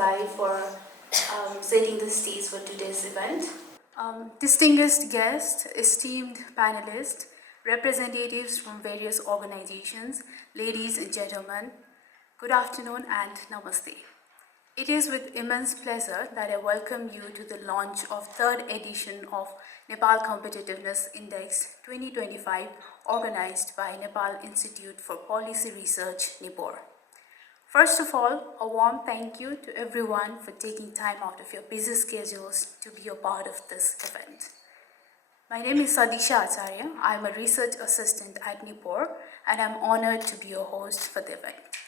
Sai for setting the stage for today's event. Distinguished guests, esteemed panelists, representatives from various organizations, ladies and gentlemen, good afternoon and namaste. It is with immense pleasure that I welcome you to the launch of third edition of Nepal Competitiveness Index 2025 organized by Nepal Institute for Policy Research, NIPoRe. First of all, a warm thank you to everyone for taking time out of your busy schedules to be a part of this event. My name is Sadisha Acharya. I am a research assistant at NIPoRe and I am honored to be your host for the event.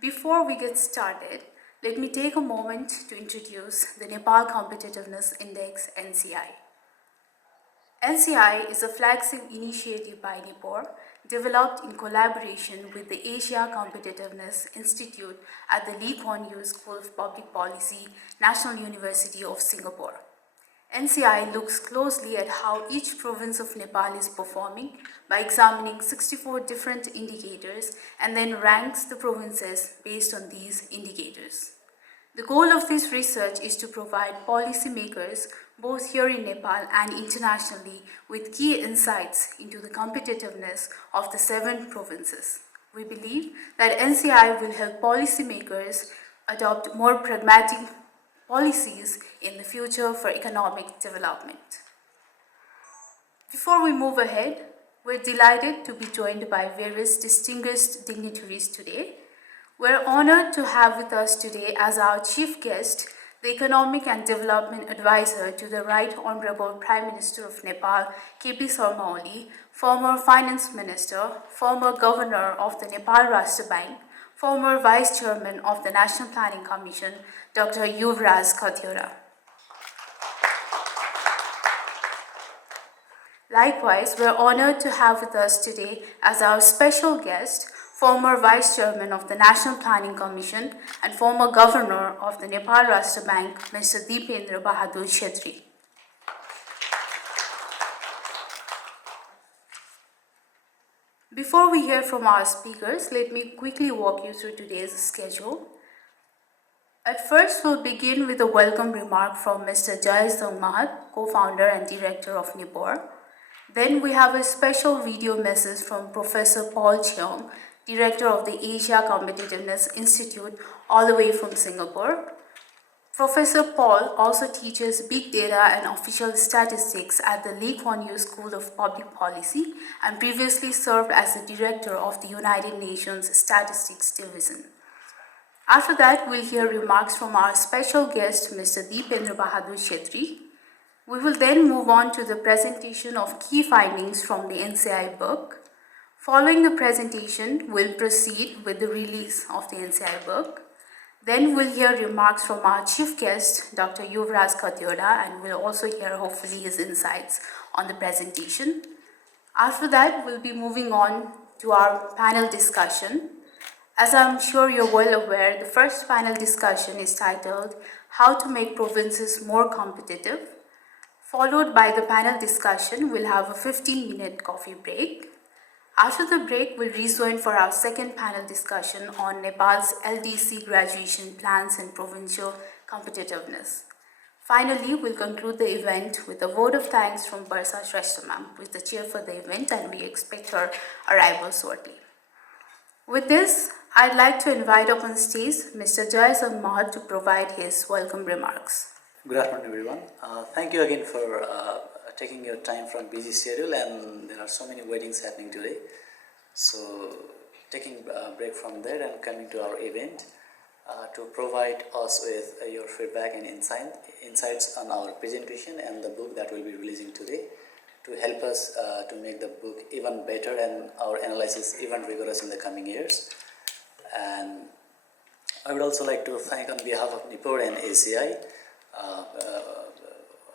Before we get started, let me take a moment to introduce the Nepal Competitiveness Index, NCI. NCI is a flagship initiative by NIPoRe developed in collaboration with the Asia Competitiveness Institute at the Lee Kuan Yew School of Public Policy, National University of Singapore. NCI looks closely at how each province of Nepal is performing by examining 64 different indicators and then ranks the provinces based on these indicators. The goal of this research is to provide policymakers, both here in Nepal and internationally, with key insights into the competitiveness of the 7 provinces. We believe that NCI will help policymakers adopt more pragmatic policies in the future for economic development. Before we move ahead, we're delighted to be joined by various distinguished dignitaries today. We're honored to have with us today as our chief guest the Economic and Development Advisor to the Right Honorable Prime Minister of Nepal, K.P. Sharma Oli, former Finance Minister, former Governor of the Nepal Rashtra Bank, former Vice Chairman of the National Planning Commission, Dr. Yuvraj Kathiora. Likewise, we're honored to have with us today as our special guest, former Vice Chairman of the National Planning Commission and former Governor of the Nepal Rashtra Bank, Mr. Dipendra Bahadur Chhetri. Before we hear from our speakers, let me quickly walk you through today's schedule. At first, we'll begin with a welcome remark from Mr. Jaisang Mahat, co-founder and director of NIPoRe. Then we have a special video message from Professor Paul Cheong, director of the Asia Competitiveness Institute, all the way from Singapore. Professor Paul also teaches big data and official statistics at the Lee Kuan Yew School of Public Policy and previously served as the director of the United Nations Statistics Division. After that, we'll hear remarks from our special guest, Mr. Dipendra Bahadur Chhetri. We will then move on to the presentation of key findings from the NCI book. Following the presentation, we'll proceed with the release of the NCI book. Then we'll hear remarks from our chief guest, Dr. Yuvraj Kathiora, and we'll also hear hopefully his insights on the presentation. After that, we'll be moving on to our panel discussion. As I'm sure you're well aware, the first panel discussion is titled, How to Make Provinces More Competitive. Followed by the panel discussion, we'll have a 15-minute coffee break. After the break, we'll rejoin for our second panel discussion on Nepal's LDC graduation plans and provincial competitiveness. Finally, we'll conclude the event with a vote of thanks from Barsa Shrestha ma'am, who is the chair for the event, and we expect her arrival shortly. With this, I'd like to invite up on stage Mr. Jaisang Mahat to provide his welcome remarks. Good afternoon, everyone. Thank you again for taking your time from busy schedule, and there are so many weddings happening today. So taking a break from there and coming to our event to provide us with your feedback and insights on our presentation and the book that we'll be releasing today to help us to make the book even better and our analysis even rigorous in the coming years. And I would also like to thank on behalf of NIPoRe and ACI,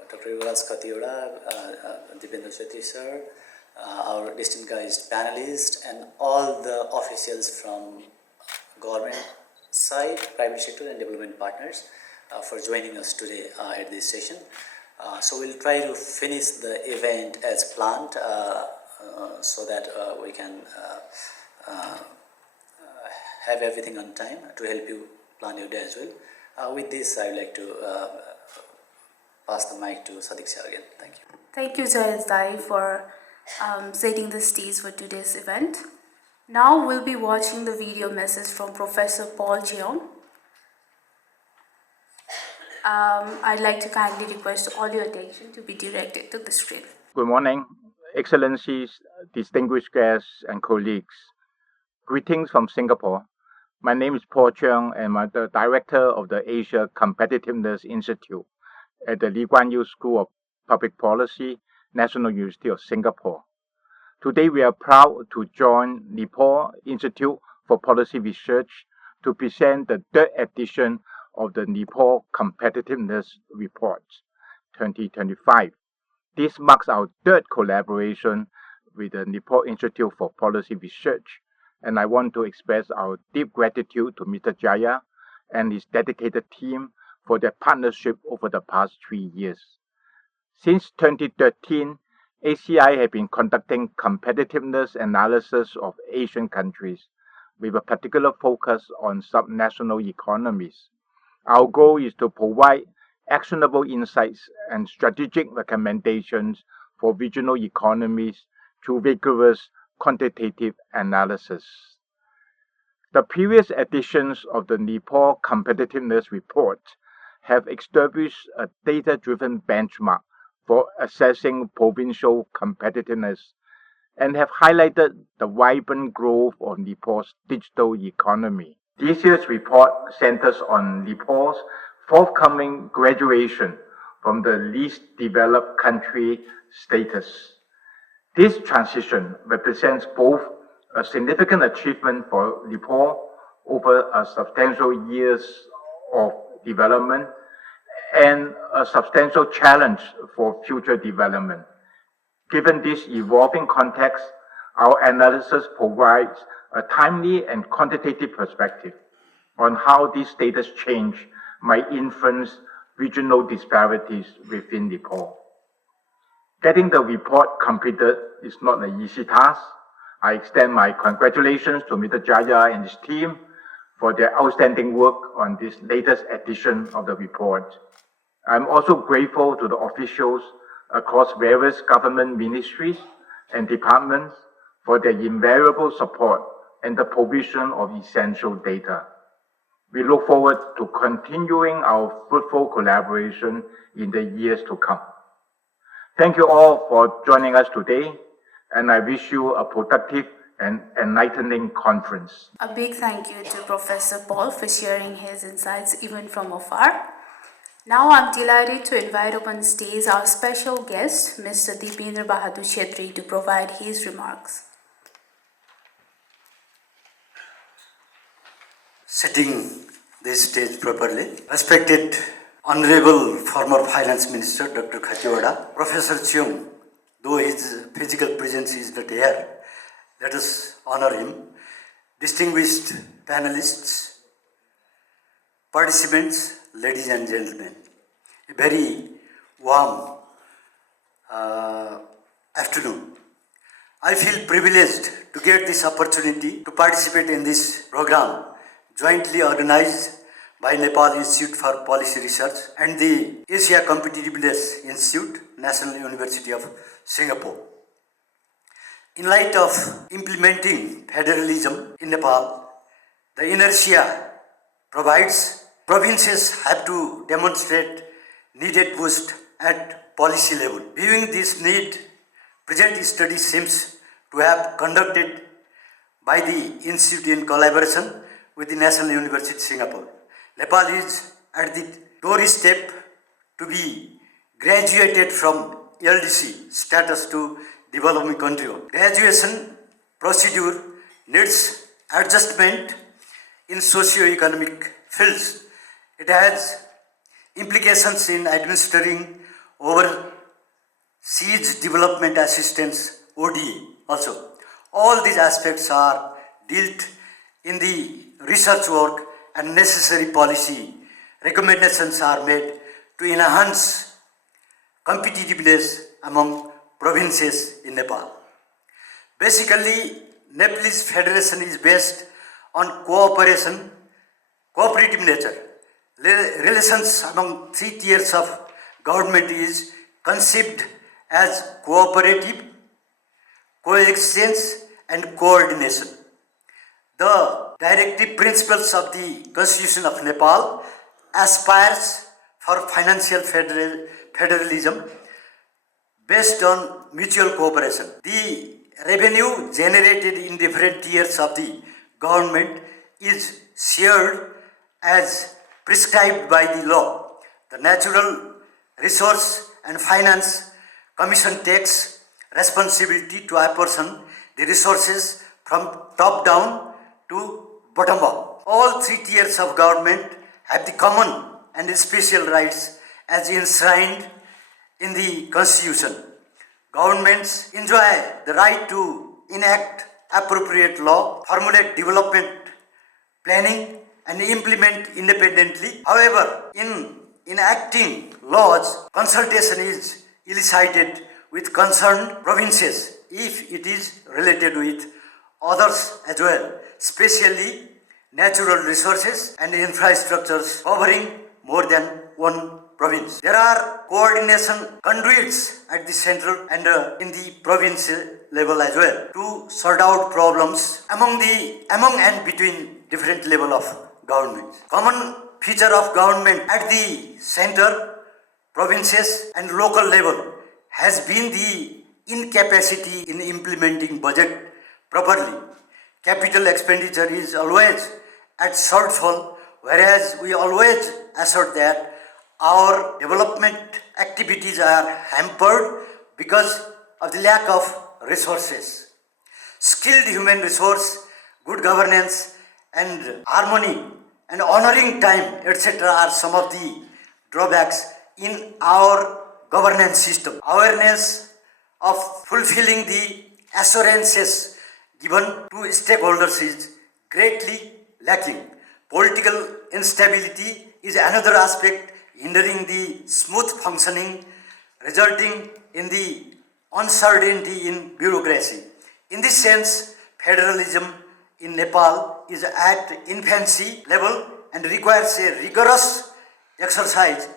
Dr. Yuvraj Kathiora, Dipendra Chhetri sir, our distinguished panelists, and all the officials from government side, private sector and development partners for joining us today at this session. So we'll try to finish the event as planned so that we can have everything on time to help you plan your day as well. With this, I would like to pass the mic to Sadiksha again. Thank you. Thank you, Jayant Dai, for setting the stage for today's event. Now we'll be watching the video message from Professor Paul Cheong. I'd like to kindly request all your attention to be directed to the screen. Good morning, Excellencies, distinguished guests, and colleagues. Greetings from Singapore. My name is Paul Cheong, and I'm the director of the Asia Competitiveness Institute at the Lee Kuan Yew School of Public Policy, National University of Singapore. Today, we are proud to join Nepal Institute for Policy Research to present the third edition of the Nepal Competitiveness Report 2025. This marks our third collaboration with the Nepal Institute for Policy Research, and I want to express our deep gratitude to Mr. Jaya and his dedicated team for their partnership over the past 3 years. Since 2013, ACI has been conducting competitiveness analysis of Asian countries with a particular focus on subnational economies. Our goal is to provide actionable insights and strategic recommendations for regional economies through rigorous quantitative analysis. The previous editions of the Nepal Competitiveness Report have established a data-driven benchmark for assessing provincial competitiveness and have highlighted the vibrant growth of Nepal's digital economy. This year's report centers on Nepal's forthcoming graduation from the least developed country status. This transition represents both a significant achievement for Nepal over a substantial years of development and a substantial challenge for future development. Given this evolving context, our analysis provides a timely and quantitative perspective on how this status change might influence regional disparities within Nepal. Getting the report completed is not an easy task. I extend my congratulations to Mr. Jaya and his team for their outstanding work on this latest edition of the report. I'm also grateful to the officials across various government ministries and departments for their invariable support and the provision of essential data. We look forward to continuing our fruitful collaboration in the years to come. Thank you all for joining us today, and I wish you a productive and enlightening conference. A big thank you to Professor Paul for sharing his insights even from afar. Now I'm delighted to invite upon stage our special guest, Mr. Deependra Bahadur Chetri, to provide his remarks. Setting this stage properly, respected Honorable former Finance Minister Dr. Khatiwada, Professor Cheong, though his physical presence is not here, let us honor him. Distinguished panelists, participants, ladies and gentlemen, a very warm afternoon. I feel privileged to get this opportunity to participate in this program jointly organized by Nepal Institute for Policy Research and the Asia Competitiveness Institute, National University of Singapore. In light of implementing federalism in Nepal, the inertia provides provinces have to demonstrate needed boost at policy level. Viewing this need, present study seems to have conducted by the Institute in collaboration with the National University of Singapore. Nepal is at the doorstep to be graduated from LDC status to developing country. Graduation procedure needs adjustment in socio-economic fields. It has implications in administering overseas development assistance (ODA) also. All these aspects are dealt in the research work, and necessary policy recommendations are made to enhance competitiveness among provinces in Nepal. Basically, Nepalese federation is based on cooperation cooperative nature. Relations among three tiers of government is conceived as cooperative, coexistence and coordination. The directive principles of the Constitution of Nepal aspires for financial federalism based on mutual cooperation. The revenue generated in different tiers of the government is shared as prescribed by the law. The Natural Resource and Finance Commission takes responsibility to apportion the resources from top down to bottom up. All three tiers of government have the common and special rights as enshrined in the Constitution. Governments enjoy the right to enact appropriate law, formulate development planning and implement independently. However, in enacting laws, consultation is elicited with concerned provinces if it is related with others as well, especially natural resources and infrastructures covering more than one province. There are coordination conduits at the central and in the province level as well to sort out problems among and between different level of government. Common feature of government at the center, provinces and local level has been the incapacity in implementing budget properly. Capital expenditure is always at shortfall, whereas we always assert that our development activities are hampered because of the lack of resources. Skilled human resource, good governance and harmony and honoring time, etc. are some of the drawbacks in our governance system. Awareness of fulfilling the assurances given to stakeholders is greatly lacking. Political instability is another aspect hindering the smooth functioning, resulting in the uncertainty in bureaucracy. In this sense, federalism in Nepal is at infancy level and requires a rigorous exercise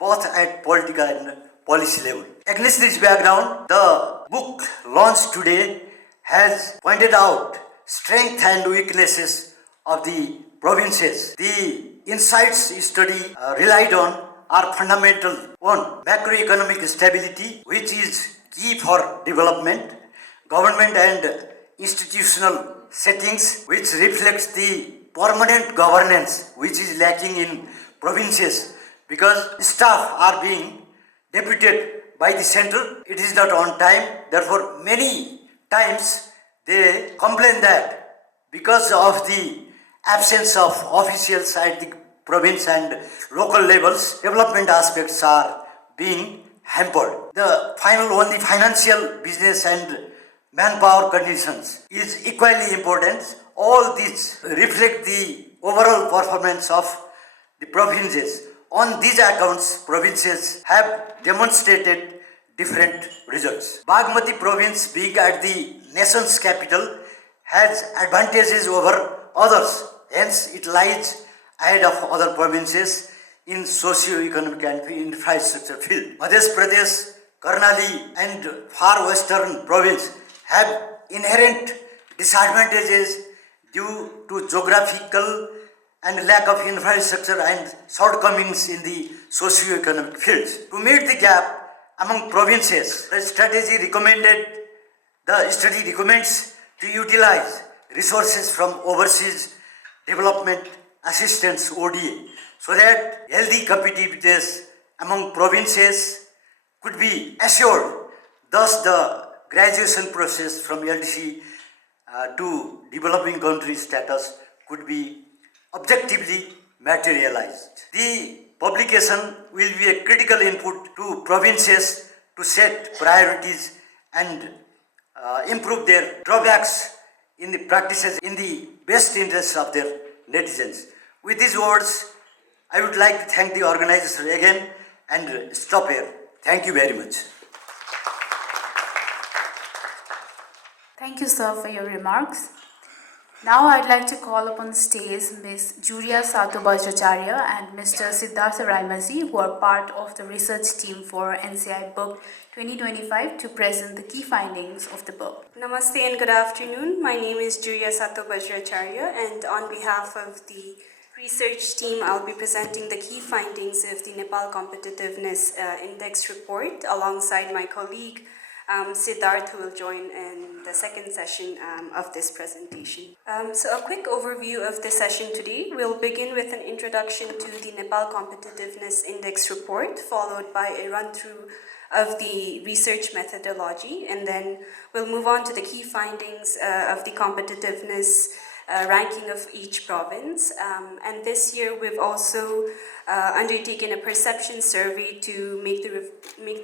both at political and policy level. Against this background, the book launched today has pointed out strengths and weaknesses of the provinces. The insights study relied on are fundamental. One, macroeconomic stability, which is key for development, government and institutional settings, which reflects the permanent governance which is lacking in provinces because staff are being deputed by the central. It is not on time. Therefore, many times they complain that because of the absence of officials at the province and local levels, development aspects are being hampered. The final one, the financial, business and manpower conditions is equally important. All these reflect the overall performance of the provinces. On these accounts, provinces have demonstrated different results. Bagmati province, being at the nation's capital, has advantages over others. Hence, it lies ahead of other provinces in socio-economic and infrastructure field. Madhya Pradesh, Karnali and far western province have inherent disadvantages due to geographical and lack of infrastructure and shortcomings in the socio-economic fields. To meet the gap among provinces, the study recommends to utilize resources from overseas development assistance (ODA) so that healthy competitiveness among provinces could be assured. Thus, the graduation process from LDC to developing country status could be objectively materialized. The publication will be a critical input to provinces to set priorities and improve their drawbacks in the practices in the best interests of their netizens. With these words, I would like to thank the organizers again and stop here. Thank you very much. Thank you, sir, for your remarks. Now I'd like to call upon the stage Ms. Julia Satobajracharya and Mr. Siddhartha Raimasi, who are part of the research team for NCI Book 2025 to present the key findings of the book. Namaste and good afternoon. My name is Julia Satobajracharya, and on behalf of the research team, I'll be presenting the key findings of the Nepal Competitiveness Index report alongside my colleague Siddharth, who will join in the second session of this presentation. So a quick overview of the session today. We'll begin with an introduction to the Nepal Competitiveness Index report, followed by a run-through of the research methodology, and then we'll move on to the key findings of the competitiveness ranking of each province. And this year we've also undertaken a perception survey to make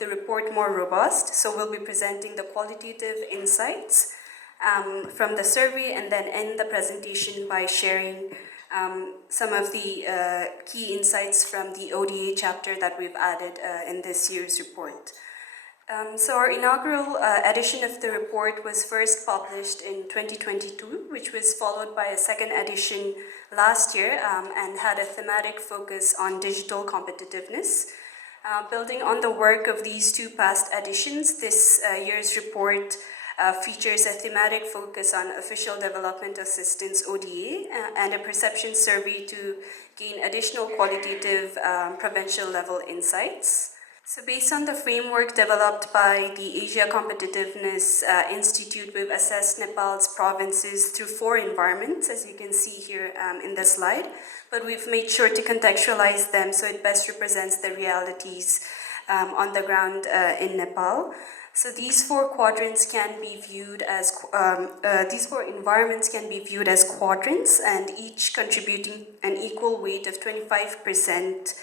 the report more robust. So we'll be presenting the qualitative insights from the survey, and then end the presentation by sharing some of the key insights from the ODA chapter that we've added in this year's report. So our inaugural edition of the report was first published in 2022, which was followed by a second edition last year and had a thematic focus on digital competitiveness. Building on the work of these two past editions, this year's report features a thematic focus on official development assistance ODA and a perception survey to gain additional qualitative provincial level insights. So based on the framework developed by the Asia Competitiveness Institute, we've assessed Nepal's provinces through 4 environments, as you can see here in the slide, but we've made sure to contextualize them so it best represents the realities on the ground in Nepal. So these 4 quadrants can be viewed as, these 4 environments can be viewed as quadrants, and each contributing an equal weight of 25%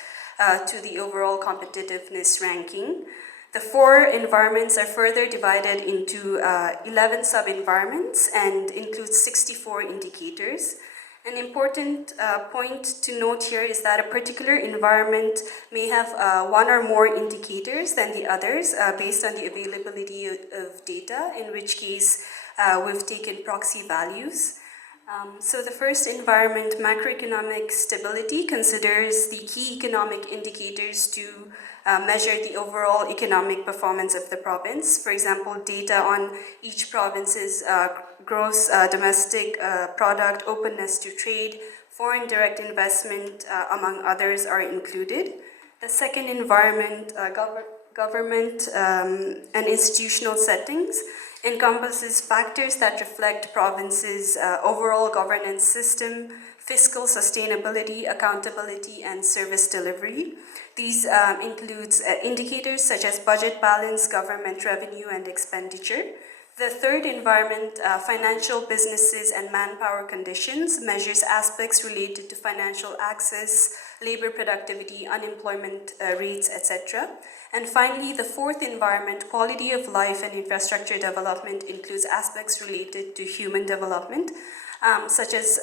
to the overall competitiveness ranking. The 4 environments are further divided into 11 sub-environments and include 64 indicators. An important point to note here is that a particular environment may have 1 or more indicators than the others based on the availability of data, in which case we've taken proxy values. So the first environment, macroeconomic stability, considers the key economic indicators to measure the overall economic performance of the province. For example, data on each province's gross domestic product, openness to trade, foreign direct investment, among others, are included. The second environment, government and institutional settings, encompasses factors that reflect province's overall governance system, fiscal sustainability, accountability, and service delivery. These includes indicators such as budget balance, government revenue, and expenditure. The third environment, financial businesses and manpower conditions, measures aspects related to financial access, labor productivity, unemployment rates, etc. And finally, the fourth environment, quality of life and infrastructure development, includes aspects related to human development, such as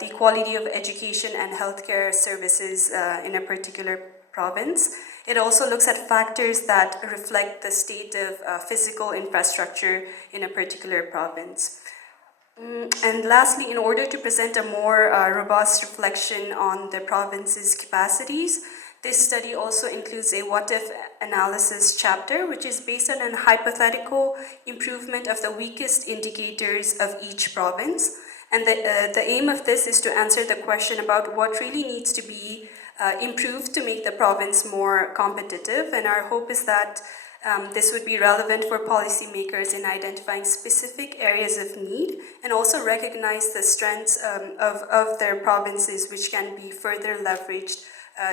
the quality of education and healthcare services in a particular province. It also looks at factors that reflect the state of physical infrastructure in a particular province. And lastly, in order to present a more robust reflection on the province's capacities, this study also includes a what-if analysis chapter, which is based on a hypothetical improvement of the weakest indicators of each province. And the aim of this is to answer the question about what really needs to be improved to make the province more competitive. And our hope is that this would be relevant for policymakers in identifying specific areas of need and also recognize the strengths of their provinces, which can be further leveraged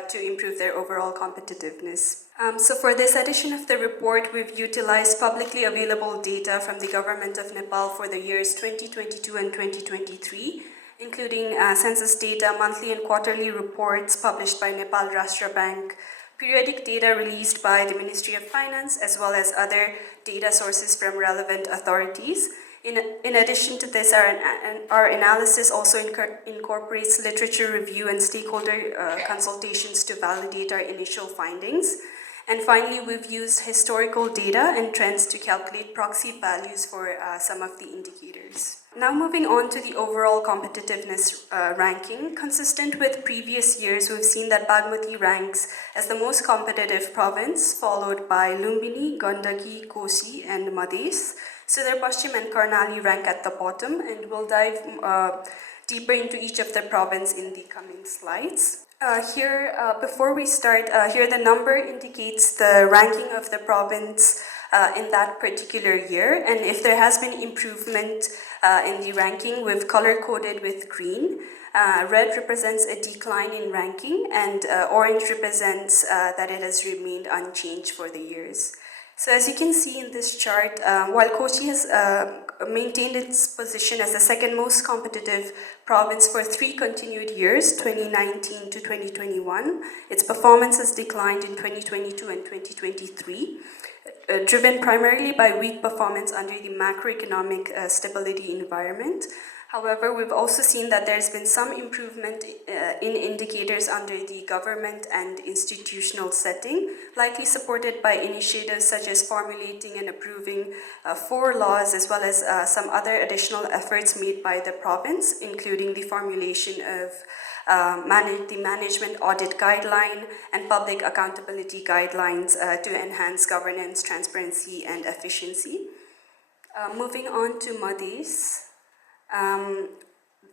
to improve their overall competitiveness. So for this edition of the report, we've utilized publicly available data from the Government of Nepal for the years 2022 and 2023, including census data, monthly and quarterly reports published by Nepal Rashtra Bank, periodic data released by the Ministry of Finance, as well as other data sources from relevant authorities. In addition to this, our analysis also incorporates literature review and stakeholder consultations to validate our initial findings. And finally, we've used historical data and trends to calculate proxy values for some of the indicators. Now, Now moving on to the overall competitiveness ranking. Consistent with previous years, we've seen that Bagmati ranks as the most competitive province, followed by Lumbini, Gandaki, Kosi, and Madhes. Sudar Paschim and Karnali rank at the bottom, and we'll dive deeper into each of the province in the coming slides. Before we start, here the number indicates the ranking of the province in that particular year, and if there has been improvement in the ranking, we've color-coded with green. Red represents a decline in ranking, and orange represents that it has remained unchanged for the years. So as you can see in this chart, while Kochi has maintained its position as the second most competitive province for 3 continued years, 2019 to 2021, its performance has declined in 2022 and 2023, driven primarily by weak performance under the macroeconomic stability environment. However, we've also seen that there's been some improvement in indicators under the government and institutional setting, likely supported by initiatives such as formulating and approving 4 laws, as well as some other additional efforts made by the province, including the formulation of the management audit guideline and public accountability guidelines to enhance governance, transparency, and efficiency. Moving on to Madhes.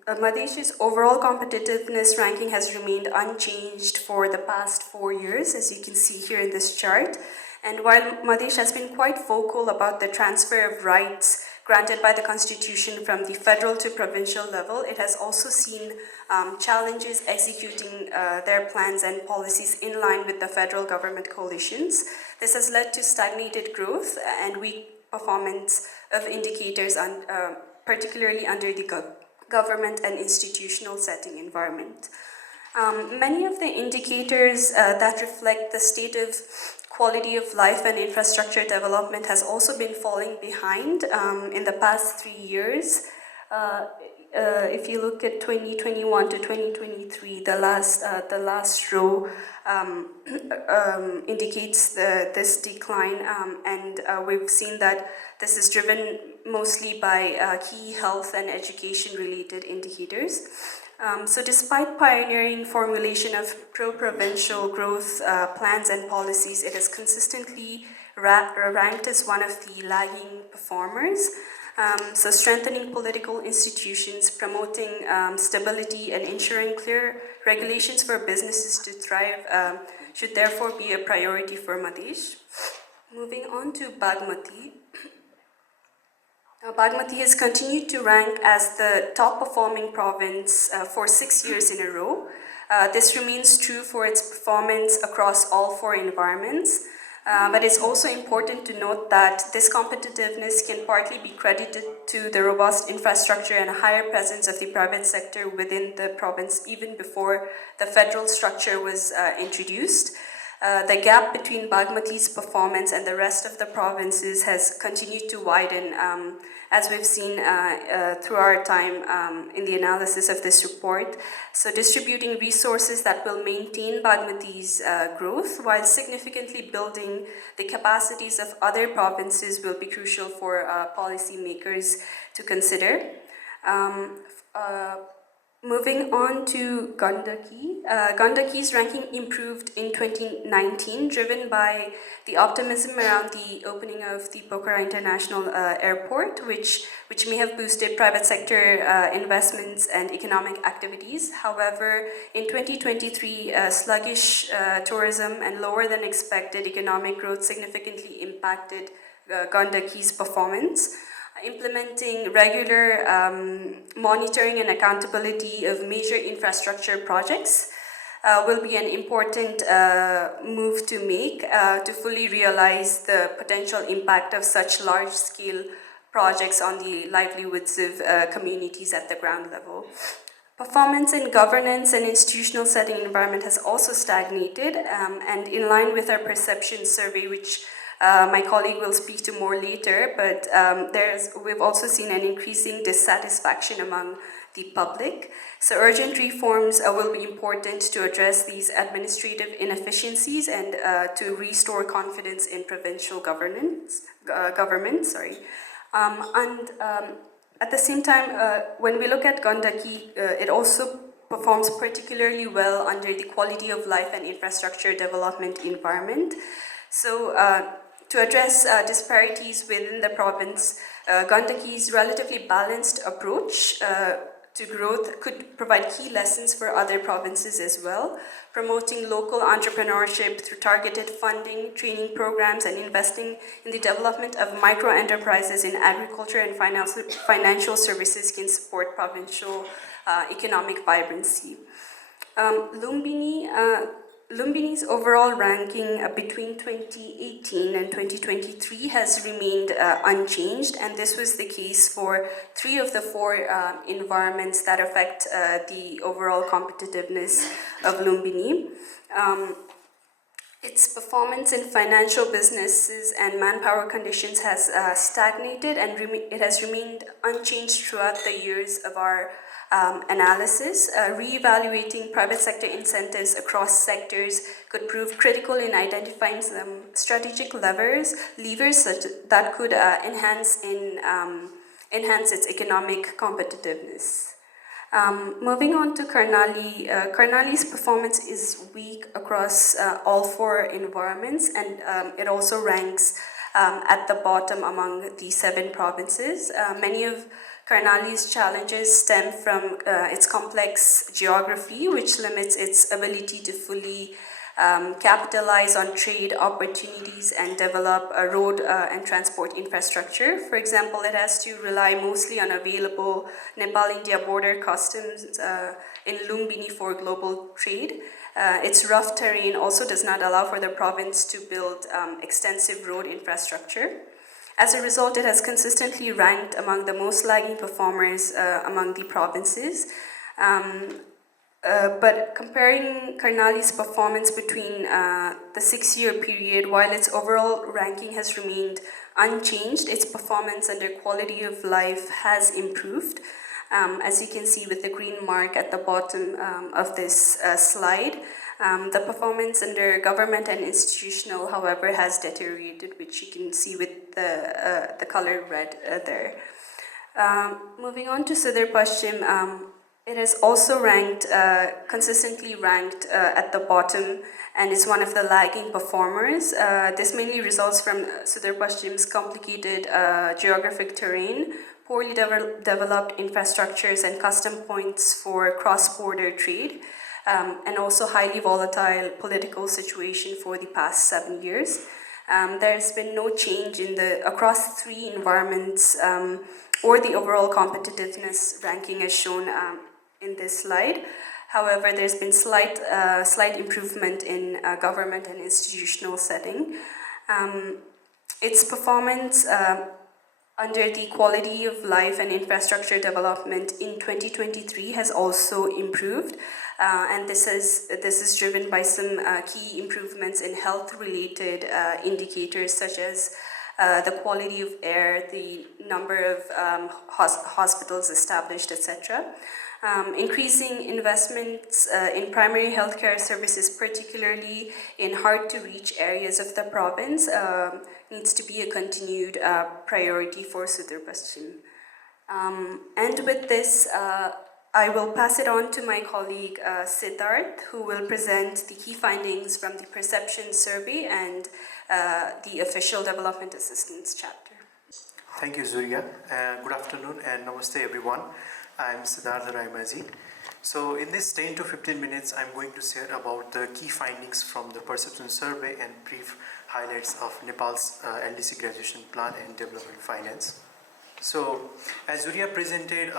Madhesh's overall competitiveness ranking has remained unchanged for the past 4 years, as you can see here in this chart. And while Madhesh has been quite vocal about the transfer of rights granted by the Constitution from the federal to provincial level, it has also seen challenges executing their plans and policies in line with the federal government coalitions. This has led to stagnated growth and weak performance of indicators, particularly under the government and institutional setting environment. Many of the indicators that reflect the state of quality of life and infrastructure development has also been falling behind in the past 3 years. If you look at 2021 to 2023, the last row indicates this decline, and we've seen that this is driven mostly by key health and education related indicators. So despite pioneering formulation of pro-provincial growth plans and policies, it is consistently ranked as one of the lagging performers. So strengthening political institutions, promoting stability, and ensuring clear regulations for businesses to thrive should therefore be a priority for Madhesh. Moving on to Bagmati. Bagmati has continued to rank as the top performing province for 6 years in a row. This remains true for its performance across all 4 environments. But it's also important to note that this competitiveness can partly be credited to the robust infrastructure and a higher presence of the private sector within the province even before the federal structure was introduced. The gap between Bagmati's performance and the rest of the provinces has continued to widen, as we've seen through our time in the analysis of this report. So distributing resources that will maintain Bagmati's growth while significantly building the capacities of other provinces will be crucial for policymakers to consider. Moving on to Gandaki. Gandaki's ranking improved in 2019, driven by the optimism around the opening of the Pokhara International Airport, which may have boosted private sector investments and economic activities. However, in 2023, sluggish tourism and lower than expected economic growth significantly impacted Gandaki's performance. Implementing regular monitoring and accountability of major infrastructure projects will be an important move to make to fully realize the potential impact of such large-scale projects on the livelihoods of communities at the ground level. Performance in governance and institutional setting environment has also stagnated, and in line with our perception survey, which my colleague will speak to more later, but we've also seen an increasing dissatisfaction among the public. So urgent reforms will be important to address these administrative inefficiencies and to restore confidence in provincial government. At the same time, when we look at Gandaki, it also performs particularly well under the quality of life and infrastructure development environment. So to address disparities within the province, Gandaki's relatively balanced approach to growth could provide key lessons for other provinces as well, promoting local entrepreneurship through targeted funding, training programs, and investing in the development of micro-enterprises in agriculture and financial services can support provincial economic vibrancy. Lumbini's overall ranking between 2018 and 2023 has remained unchanged, and this was the case for 3 of the 4 environments that affect the overall competitiveness of Lumbini. Its performance in financial businesses and manpower conditions has stagnated, and it has remained unchanged throughout the years of our analysis. Re-evaluating private sector incentives across sectors could prove critical in identifying some strategic levers that could enhance its economic competitiveness. Moving on to Karnali, Karnali's performance is weak across all 4 environments, and it also ranks at the bottom among the 7 provinces. Many of Karnali's challenges stem from its complex geography, which limits its ability to fully capitalize on trade opportunities and develop a road and transport infrastructure. For example, it has to rely mostly on available Nepal-India border customs in Lumbini for global trade. Its rough terrain also does not allow for the province to build extensive road infrastructure. As a result, it has consistently ranked among the most lagging performers among the provinces. But comparing Karnali's performance between the 6-year period, while its overall ranking has remained unchanged, its performance under quality of life has improved. As you can see with the green mark at the bottom of this slide, the performance under government and institutional, however, has deteriorated, which you can see with the color red there. Moving on to Sudhir Paschim, it is also consistently ranked at the bottom, and is one of the lagging performers. This mainly results from Sudhir Paschim's complicated geographic terrain, poorly developed infrastructures and custom points for cross-border trade, and also highly volatile political situation for the past 7 years. There's been no change across 3 environments or the overall competitiveness ranking as shown in this slide. However, there's been slight improvement in government and institutional setting. Its performance under the quality of life and infrastructure development in 2023 has also improved, and this is driven by some key improvements in health-related indicators such as the quality of air, the number of hospitals established, etc. Increasing investments in primary healthcare services, particularly in hard-to-reach areas of the province, needs to be a continued priority for Sudhir Paschim. And with this, I will pass it on to my colleague Siddharth, who will present the key findings from the Perception Survey and the Official Development Assistance Chapter. Thank you, Zuriya. Good afternoon and namaste, everyone. I'm Siddharth Raimaji. So in this 10 to 15 minutes, I'm going to share about the key findings from the Perception Survey and brief highlights of Nepal's LDC graduation plan and development finance. So as Zuriya presented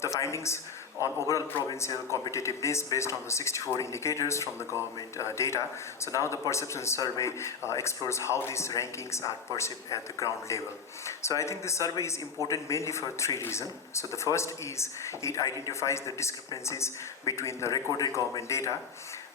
the findings on overall provincial competitiveness based on the 64 indicators from the government data. So now the Perception Survey explores how these rankings are perceived at the ground level. So I think this survey is important mainly for 3 reasons. So the first is it identifies the discrepancies between the recorded government data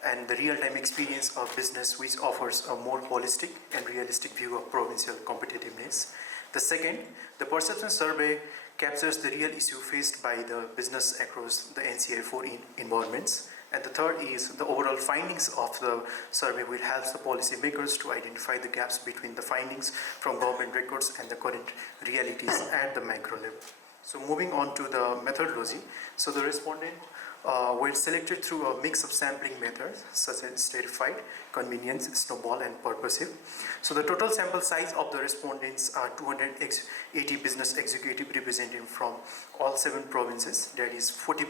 and the real-time experience of business, which offers a more holistic and realistic view of provincial competitiveness. The second, the Perception Survey captures the real issue faced by the business across the NCR4 environments. And the third is the overall findings of the survey will help the policymakers to identify the gaps between the findings from government records and the current realities at the macro level. So moving on to the methodology, so the respondent were selected through a mix of sampling methods such as stratified, convenience, snowball and purposive. So the total sample size of the respondents are 280 business executives representing from all 7 provinces, that is 40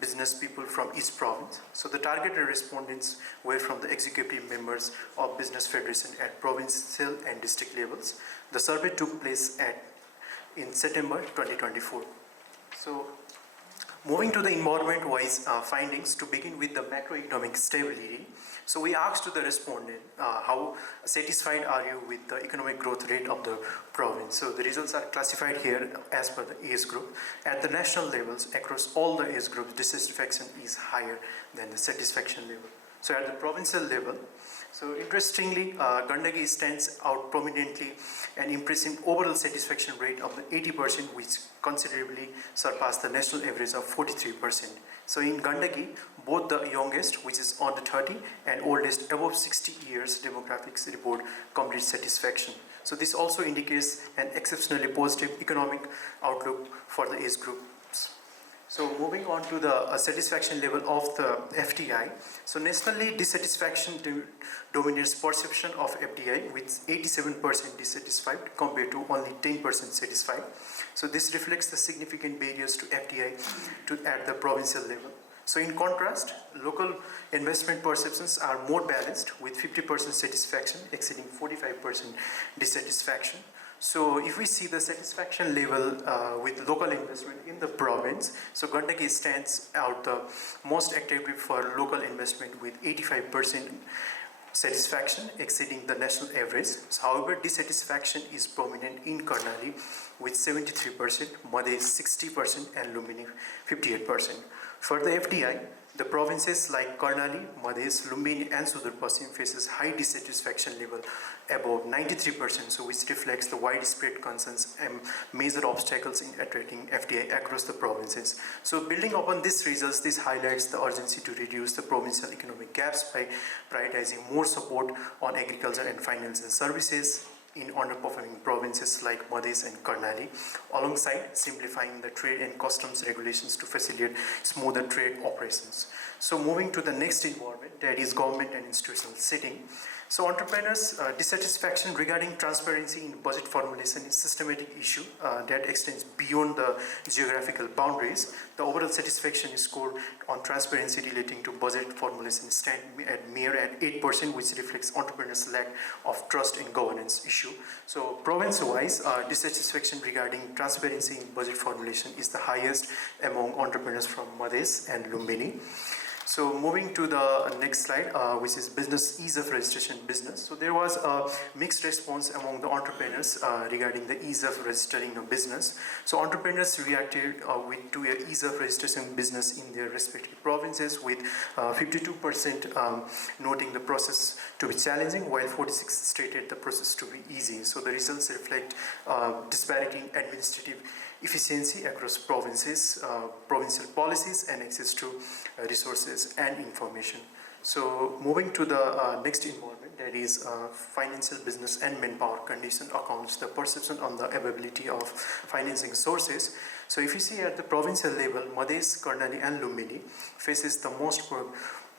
business people from each province. So the targeted respondents were from the executive members of business federation at provincial and district levels. The survey took place in September 2024. So moving to the environment-wise findings, to begin with the macroeconomic stability. So we asked to the respondent, how satisfied are you with the economic growth rate of the province? So the results are classified here as per the age group. At the national levels, across all the age groups, dissatisfaction is higher than the satisfaction level. So at the provincial level, so interestingly, Gandaki stands out prominently and impressive overall satisfaction rate of the 80%, which considerably surpassed the national average of 43%. So in Gandaki, both the youngest, which is under 30, and oldest above 60 years demographics report complete satisfaction. So this also indicates an exceptionally positive economic outlook for the age group. So moving on to the satisfaction level of the FDI. So nationally, dissatisfaction dominates perception of FDI with 87% dissatisfied compared to only 10% satisfied. So this reflects the significant barriers to FDI at the provincial level. So in contrast, local investment perceptions are more balanced with 50% satisfaction exceeding 45% dissatisfaction. So if we see the satisfaction level with local investment in the province, so Gandaki stands out the most actively for local investment with 85% satisfaction exceeding the national average. So, however, dissatisfaction is prominent in Karnali with 73%, Madhe 60% and Lumbini 58%. For the FDI, the provinces like Karnali, Madhes, Lumbini and Sudur Pasim faces high dissatisfaction level above 93%, so which reflects the widespread concerns and major obstacles in attracting FDI across the provinces. So building upon these results, this highlights the urgency to reduce the provincial economic gaps by prioritizing more support on agriculture and financial services in underperforming provinces like Madhes and Karnali, alongside simplifying the trade and customs regulations to facilitate smoother trade operations. So moving to the next environment, that is government and institutional setting. So entrepreneurs' dissatisfaction regarding transparency in budget formulation is a systematic issue that extends beyond the geographical boundaries. The overall satisfaction score on transparency relating to budget formulation stands at mere at 8%, which reflects entrepreneurs' lack of trust in governance issue. So province-wise, dissatisfaction regarding transparency in budget formulation is the highest among entrepreneurs from Madhes and Lumbini. So moving to the next slide, which is business ease of registration business. So there was a mixed response among the entrepreneurs regarding the ease of registering a business. So entrepreneurs reacted to a ease of registration business in their respective provinces, with 52% noting the process to be challenging, while 46% stated the process to be easy. So the results reflect disparity in administrative efficiency across provinces, provincial policies and access to resources and information. So moving to the next environment, that is financial business and manpower condition accounts the perception on the availability of financing sources. So if you see at the provincial level, Madhes, Karnali and Lumbini faces the most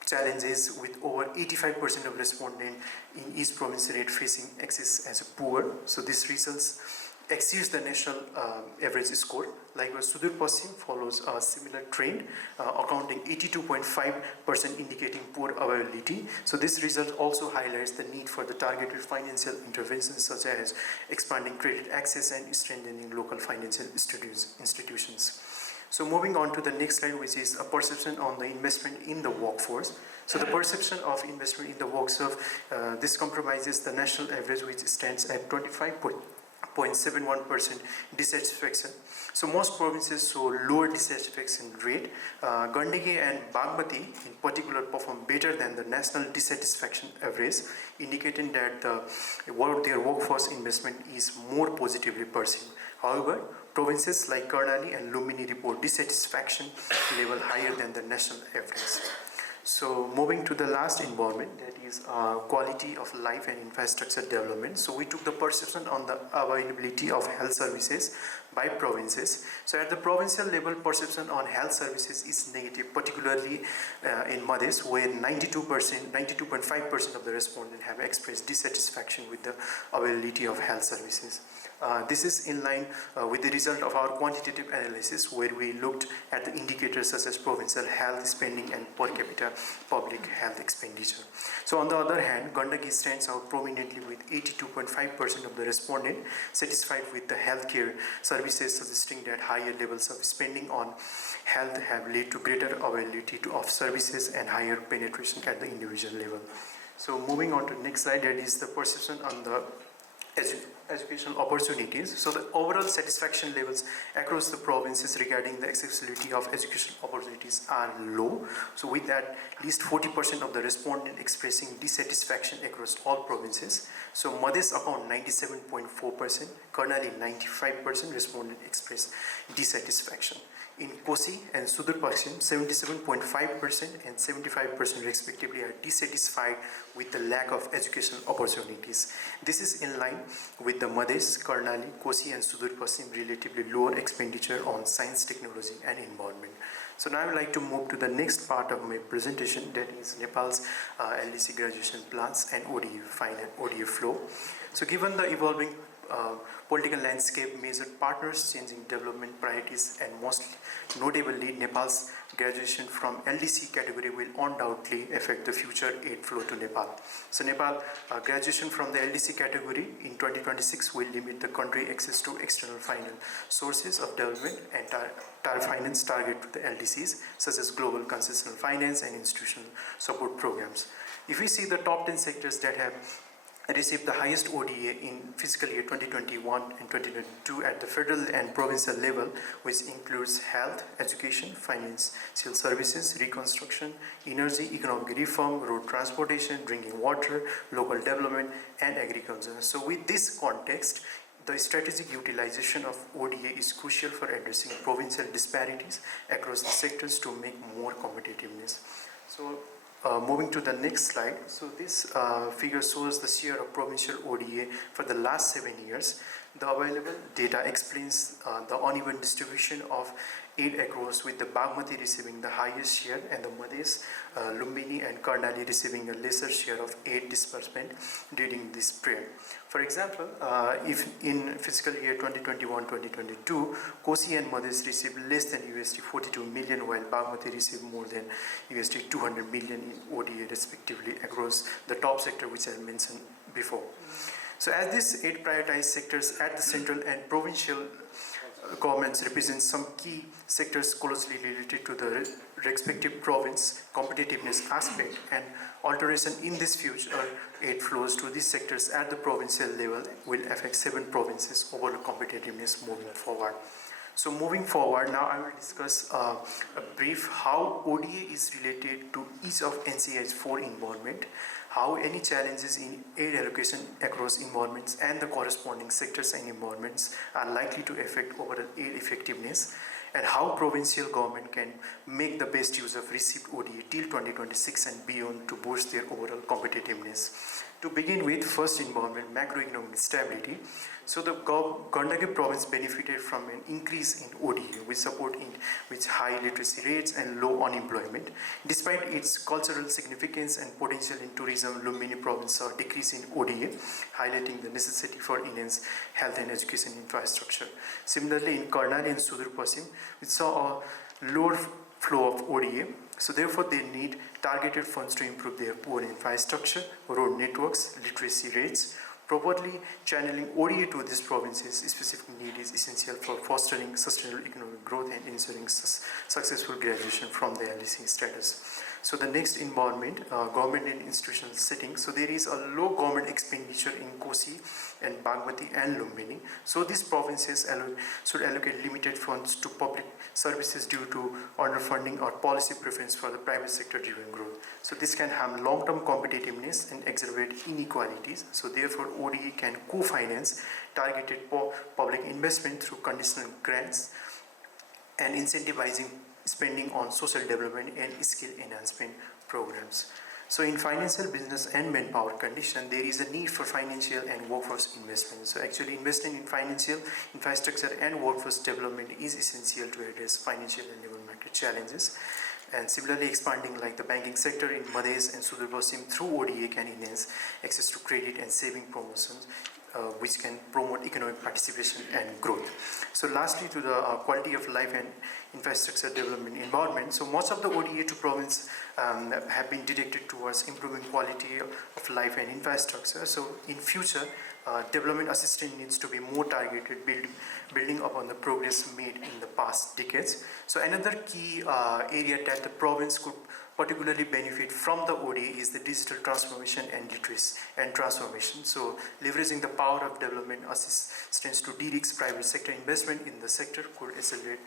challenges, with over 85% of respondents in each province rate facing access as poor. So these results exceeds the national average score. Likewise, Sudur Pasim follows a similar trend, accounting 82.5% indicating poor availability. So this result also highlights the need for the targeted financial interventions, such as expanding credit access and strengthening local financial institutions. So moving on to the next slide, which is a perception on the investment in the workforce. So the perception of investment in the workforce, this compromises the national average, which stands at 25.71% dissatisfaction. So most provinces show lower dissatisfaction rate. Gandaki and Bagmati in particular perform better than the national dissatisfaction average, indicating that their workforce investment is more positively perceived. However, provinces like Karnali and Lumbini report dissatisfaction level higher than the national average. So moving to the last environment, that is quality of life and infrastructure development. So we took the perception on the availability of health services, by provinces. So at the provincial level, perception on health services is negative, particularly in Madhes, where 92.5% of the respondents have expressed dissatisfaction with the availability of health services. This is in line with the result of our quantitative analysis, where we looked at the indicators such as provincial health spending and per capita public health expenditure. So on the other hand, Gandaki stands out prominently with 82.5% of the respondents satisfied with the healthcare services, suggesting that higher levels of spending on health have led to greater availability of services and higher penetration at the individual level. So moving on to the next slide, that is the perception on the educational opportunities. So the overall satisfaction levels across the provinces regarding the accessibility of educational opportunities are low. So with at least 40% of the respondents expressing dissatisfaction across all provinces. So Madhes account 97.4%, Karnali 95% respondent express dissatisfaction. In Kosi and Sudur Paschim, 77.5% and 75% respectively are dissatisfied with the lack of educational opportunities. This is in line with the Madhes, Karnali, Kosi and Sudur Paschim relatively lower expenditure on science, technology and environment. So now I would like to move to the next part of my presentation, that is Nepal's LDC graduation plans and ODA flow. So given the evolving political landscape, major partners, changing development priorities, and most notably Nepal's graduation from LDC category will undoubtedly affect the future aid flow to Nepal. So Nepal graduation from the LDC category in 2026 will limit the country access to external financial sources of development and finance target to the LDCs, such as global concessional finance and institutional support programs. If we see the top 10 sectors that have received the highest ODA in fiscal year 2021 and 2022 at the federal and provincial level, which includes health, education, financial services, reconstruction, energy, economic reform, road transportation, drinking water, local development, and agriculture. So with this context, the strategic utilization of ODA is crucial for addressing provincial disparities across the sectors to make more competitiveness. So moving to the next slide. So this figure shows the share of provincial ODA for the last 7 years. The available data explains the uneven distribution of aid across, with the Bagmati receiving the highest share and the Madhes, Lumbini and Karnali receiving a lesser share of aid disbursement during this period. For example, if in fiscal year 2021-2022, Kosi and Madhes received less than $42 million, while Bagmati received more than $200 million in ODA respectively across the top sector which I mentioned before. So as these aid prioritized sectors at the central and provincial governments represent some key sectors closely related to the respective province competitiveness aspect, and alteration in this future aid flows to these sectors at the provincial level will affect 7 provinces overall competitiveness moving forward. So moving forward, now I will discuss a brief how ODA is related to each of NCI's 4 involvement, how any challenges in aid allocation across involvements and the corresponding sectors and involvements are likely to affect overall aid effectiveness, and how provincial government can make the best use of received ODA till 2026 and beyond to boost their overall competitiveness. To begin with, first involvement, macroeconomic stability. So the Gandaki province benefited from an increase in ODA with support in which high literacy rates and low unemployment. Despite its cultural significance and potential in tourism, Lumbini province saw a decrease in ODA, highlighting the necessity for enhanced health and education infrastructure. Similarly, in Karnali and Sudur Paschim, we saw a lower flow of ODA. So therefore, they need targeted funds to improve their poor infrastructure, road networks, literacy rates. Properly channeling ODA to these provinces' specific need is essential for fostering sustainable economic growth and ensuring successful graduation from the LDC status. So the next involvement, government and institutional settings. So there is a low government expenditure in Kosi and Bagmati and Lumbini. So these provinces should allocate limited funds to public services due to underfunding or policy preference for the private sector driven growth. So this can harm long-term competitiveness and exacerbate inequalities. So therefore, ODA can co-finance targeted public investment through conditional grants and incentivizing spending on social development and skill enhancement programs. So in financial, business and manpower condition, there is a need for financial and workforce investment. So actually investing in financial, infrastructure and workforce development is essential to address financial and labor market challenges. And similarly, expanding like the banking sector in Madhes and Sudur Paschim through ODA can enhance access to credit and saving promotions, which can promote economic participation and growth. So lastly, to the quality of life and infrastructure development environment. So most of the ODA to province have been directed towards improving quality of life and infrastructure. So in future, development assistance needs to be more targeted, building upon the progress made in the past decades. So another key area that the province could particularly benefit from the ODA is the digital transformation and literacy and transformation. So leveraging the power of development assistance to de-risk private sector investment in the sector could accelerate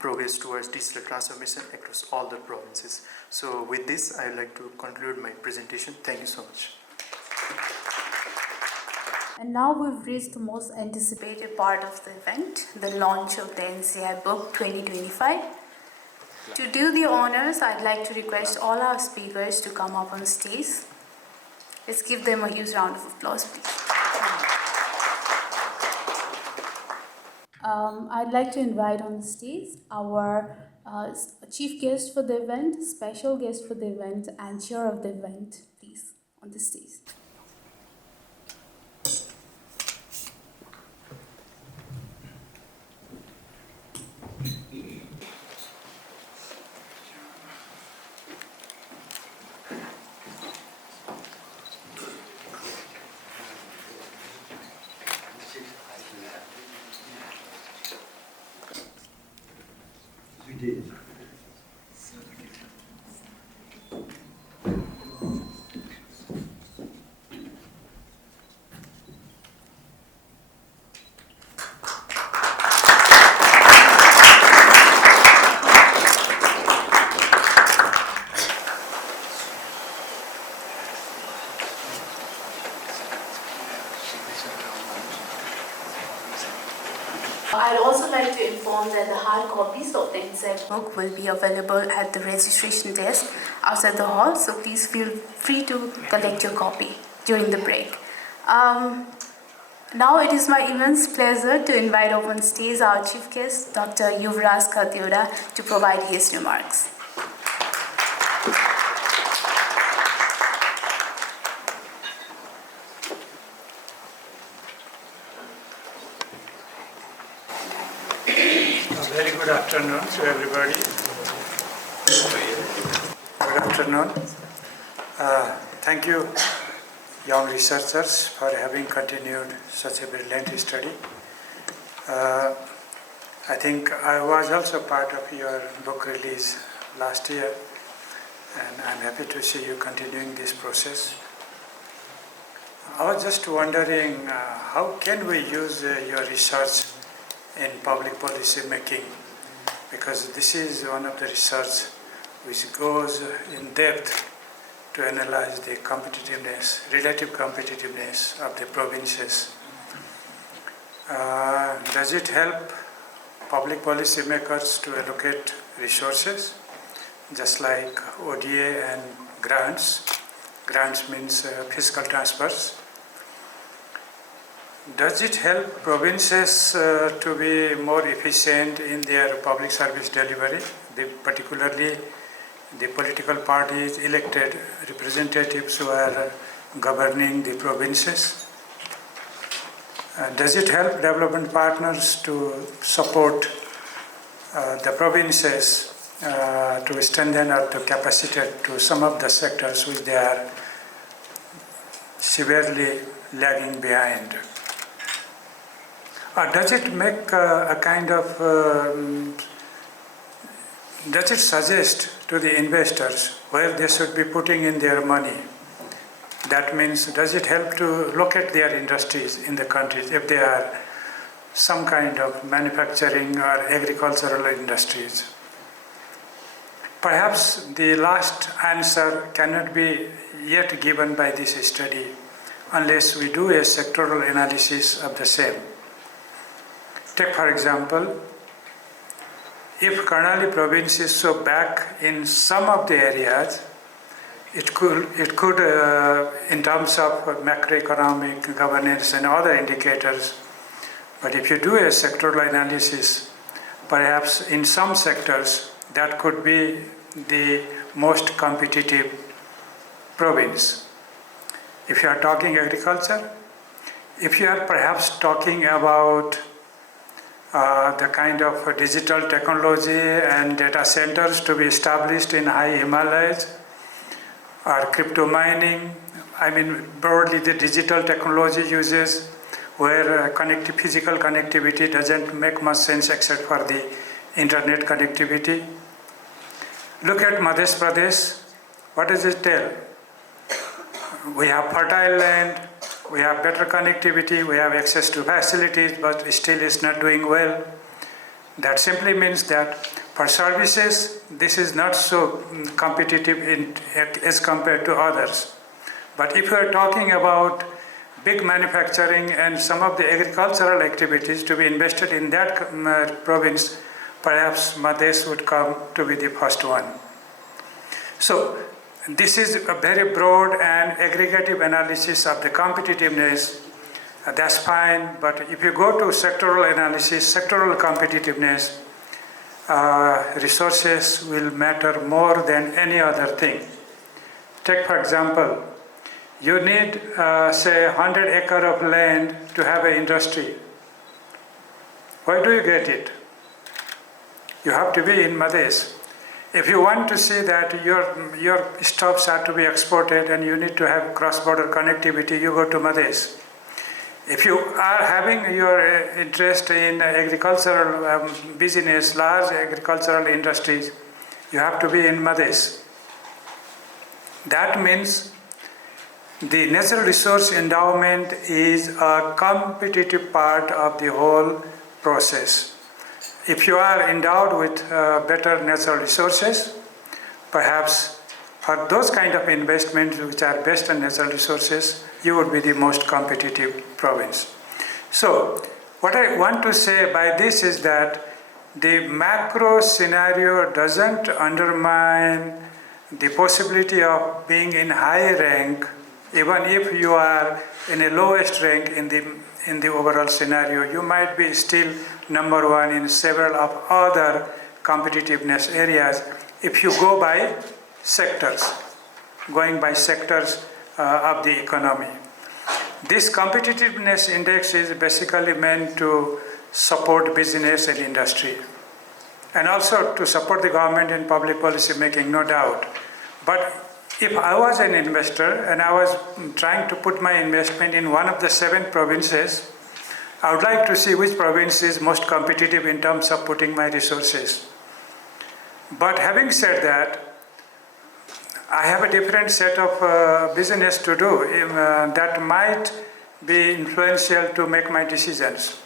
progress towards digital transformation across all the provinces. So with this, I would like to conclude my presentation. Thank you so much. And now we've reached the most anticipated part of the event, the launch of the NCI book 2025. To do the honors, I'd like to request all our speakers to come up on stage. Let's give them a huge round of applause, please. I'd like to invite on the stage our chief guest for the event, special guest for the event, and chair of the event, please, on the stage. I'd also like to inform that the hard copies of the NCI book will be available at the registration desk outside the hall, so please feel free to collect your copy during the break. Now it is my immense pleasure to invite up on stage our chief guest, Dr. Yuvraj Khatioda, to provide his remarks. Very good afternoon to everybody. Good afternoon. Thank you, young researchers, for having continued such a brilliant study. I think I was also part of your book release last year, and I'm happy to see you continuing this process. I was just wondering, how can we use your research in public policy making, because this is one of the research which goes in depth to analyze the competitiveness, relative competitiveness of the provinces. Does it help public policy makers to allocate resources, just like ODA and grants? Grants means fiscal transfers. Does it help provinces to be more efficient in their public service delivery, particularly the political parties, elected representatives who are governing the provinces? Does it help development partners to support the provinces to strengthen or to capacitate to some of the sectors which they are severely lagging behind? Or does it make a kind of, does it suggest to the investors where they should be putting in their money? That means, does it help to locate their industries in the countries if they are some kind of manufacturing or agricultural industries? Perhaps the last answer cannot be yet given by this study unless we do a sectoral analysis of the same. Take, for example, if Karnali province is so back in some of the areas, it could in terms of macroeconomic governance and other indicators. But if you do a sectoral analysis, perhaps in some sectors that could be the most competitive province. If you are talking agriculture, if you are perhaps talking about the kind of digital technology and data centers to be established in high Himalayas, or crypto mining, I mean broadly the digital technology uses where physical connectivity doesn't make much sense except for the internet connectivity. Look at Madhya Pradesh. What does it tell? We have fertile land, we have better connectivity, we have access to facilities, but still it's not doing well. That simply means that for services, this is not so competitive as compared to others. But if you are talking about big manufacturing and some of the agricultural activities to be invested in that province, perhaps Madhya would come to be the first one. So this is a very broad and aggregative analysis of the competitiveness. That's fine, but if you go to sectoral analysis, sectoral competitiveness, resources will matter more than any other thing. Take for example, you need say 100 acre of land to have an industry. Where do you get it? You have to be in Madhya. If you want to see that your stuffs are to be exported and you need to have cross-border connectivity, you go to Madhya. If you are having your interest in agricultural business, large agricultural industries, you have to be in Madhya. That means the natural resource endowment is a competitive part of the whole process. If you are endowed with better natural resources, perhaps for those kind of investments which are based on natural resources, you would be the most competitive province. So, what I want to say by this is that the macro scenario doesn't undermine the possibility of being in high rank, even if you are in a lowest rank in the overall scenario. You might be still number one in several of other competitiveness areas if you go by sectors, going by sectors of the economy. This competitiveness index is basically meant to support business and industry, and also to support the government in public policy making, no doubt. But if I was an investor and I was trying to put my investment in one of the 7 provinces, I would like to see which province is most competitive in terms of putting my resources. But having said that, I have a different set of business to do that might be influential to make my decisions.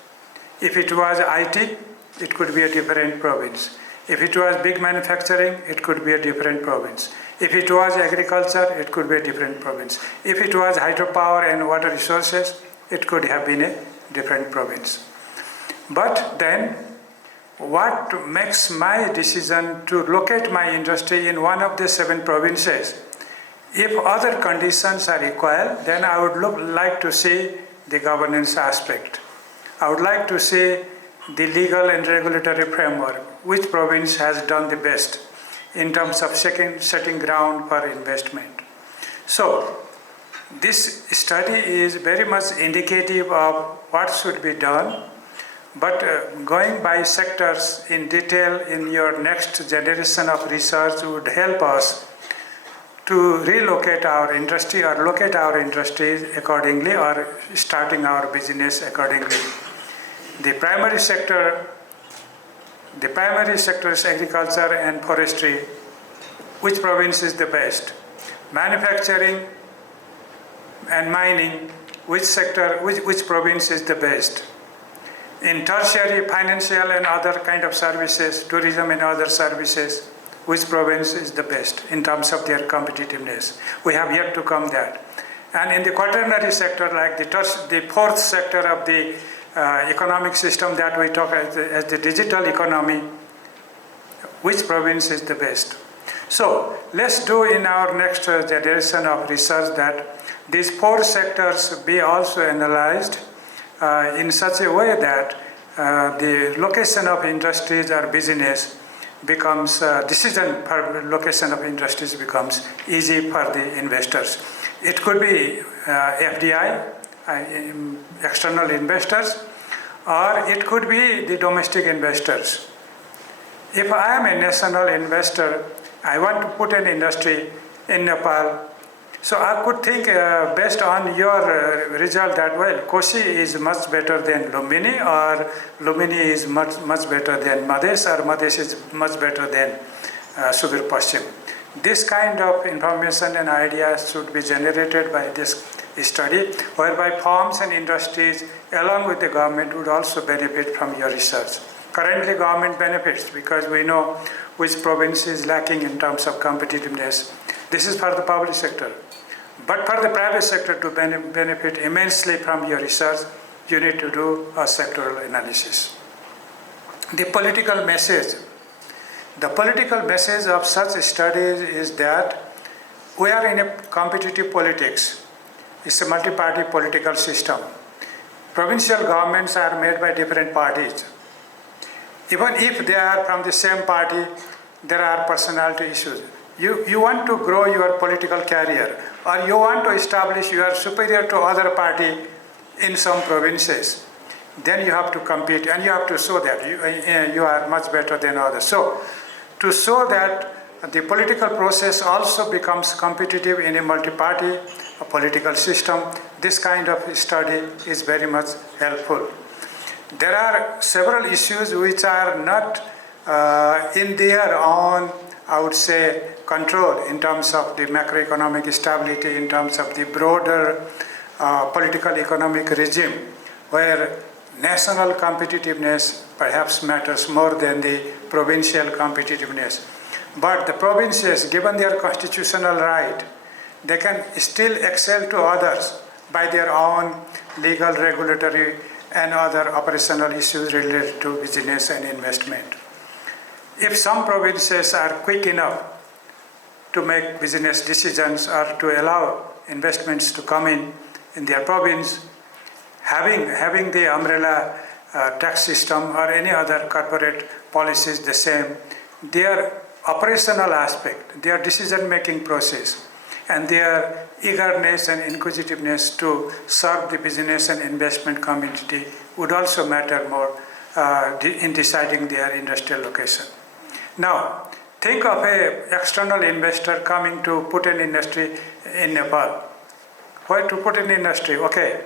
If it was IT, it could be a different province. If it was big manufacturing, it could be a different province. If it was agriculture, it could be a different province. If it was hydropower and water resources, it could have been a different province. But then, what makes my decision to locate my industry in one of the 7 provinces? If other conditions are equal, then I would like to see the governance aspect. I would like to see the legal and regulatory framework, which province has done the best in terms of setting ground for investment. So, this study is very much indicative of what should be done, but going by sectors in detail in your next generation of research would help us to relocate our industry or locate our industries accordingly, or starting our business accordingly. The primary sector is agriculture and forestry. Which province is the best? Manufacturing and mining, which province is the best? In tertiary, financial and other kind of services, tourism and other services, which province is the best in terms of their competitiveness? We have yet to come that. And in the quaternary sector, like the 4th sector of the economic system that we talk as the digital economy, which province is the best? So let's do in our next generation of research that these 4 sectors be also analyzed in such a way that the location of industries or business becomes, decision for location of industries becomes easy for the investors. It could be FDI, external investors, or it could be the domestic investors. If I am a national investor, I want to put an industry in Nepal. So I could think based on your result that, well, Koshi is much better than Lumbini, or Lumbini is much better than Madhes, or Madhes is much better than Subir Paschim. This kind of information and ideas should be generated by this study, whereby firms and industries along with the government would also benefit from your research. Currently government benefits because we know which province is lacking in terms of competitiveness. This is for the public sector. But for the private sector to benefit immensely from your research, you need to do a sectoral analysis. The political message. The political message of such studies is that we are in a competitive politics. It's a multi-party political system. Provincial governments are made by different parties. Even if they are from the same party, there are personality issues. You want to grow your political career, or you want to establish you are superior to other party in some provinces, then you have to compete and you have to show that you are much better than others. So, to show that the political process also becomes competitive in a multi-party political system, this kind of study is very much helpful. There are several issues which are not in their own, I would say, control in terms of the macroeconomic stability, in terms of the broader political economic regime, where national competitiveness perhaps matters more than the provincial competitiveness. But the provinces, given their constitutional right, they can still excel to others by their own legal, regulatory, and other operational issues related to business and investment. If some provinces are quick enough to make business decisions or to allow investments to come in their province, having the umbrella tax system or any other corporate policies the same, their operational aspect, their decision-making process, and their eagerness and inquisitiveness to serve the business and investment community would also matter more in deciding their industrial location. Now, think of an external investor coming to put an industry in Nepal. Why to put an industry? Okay,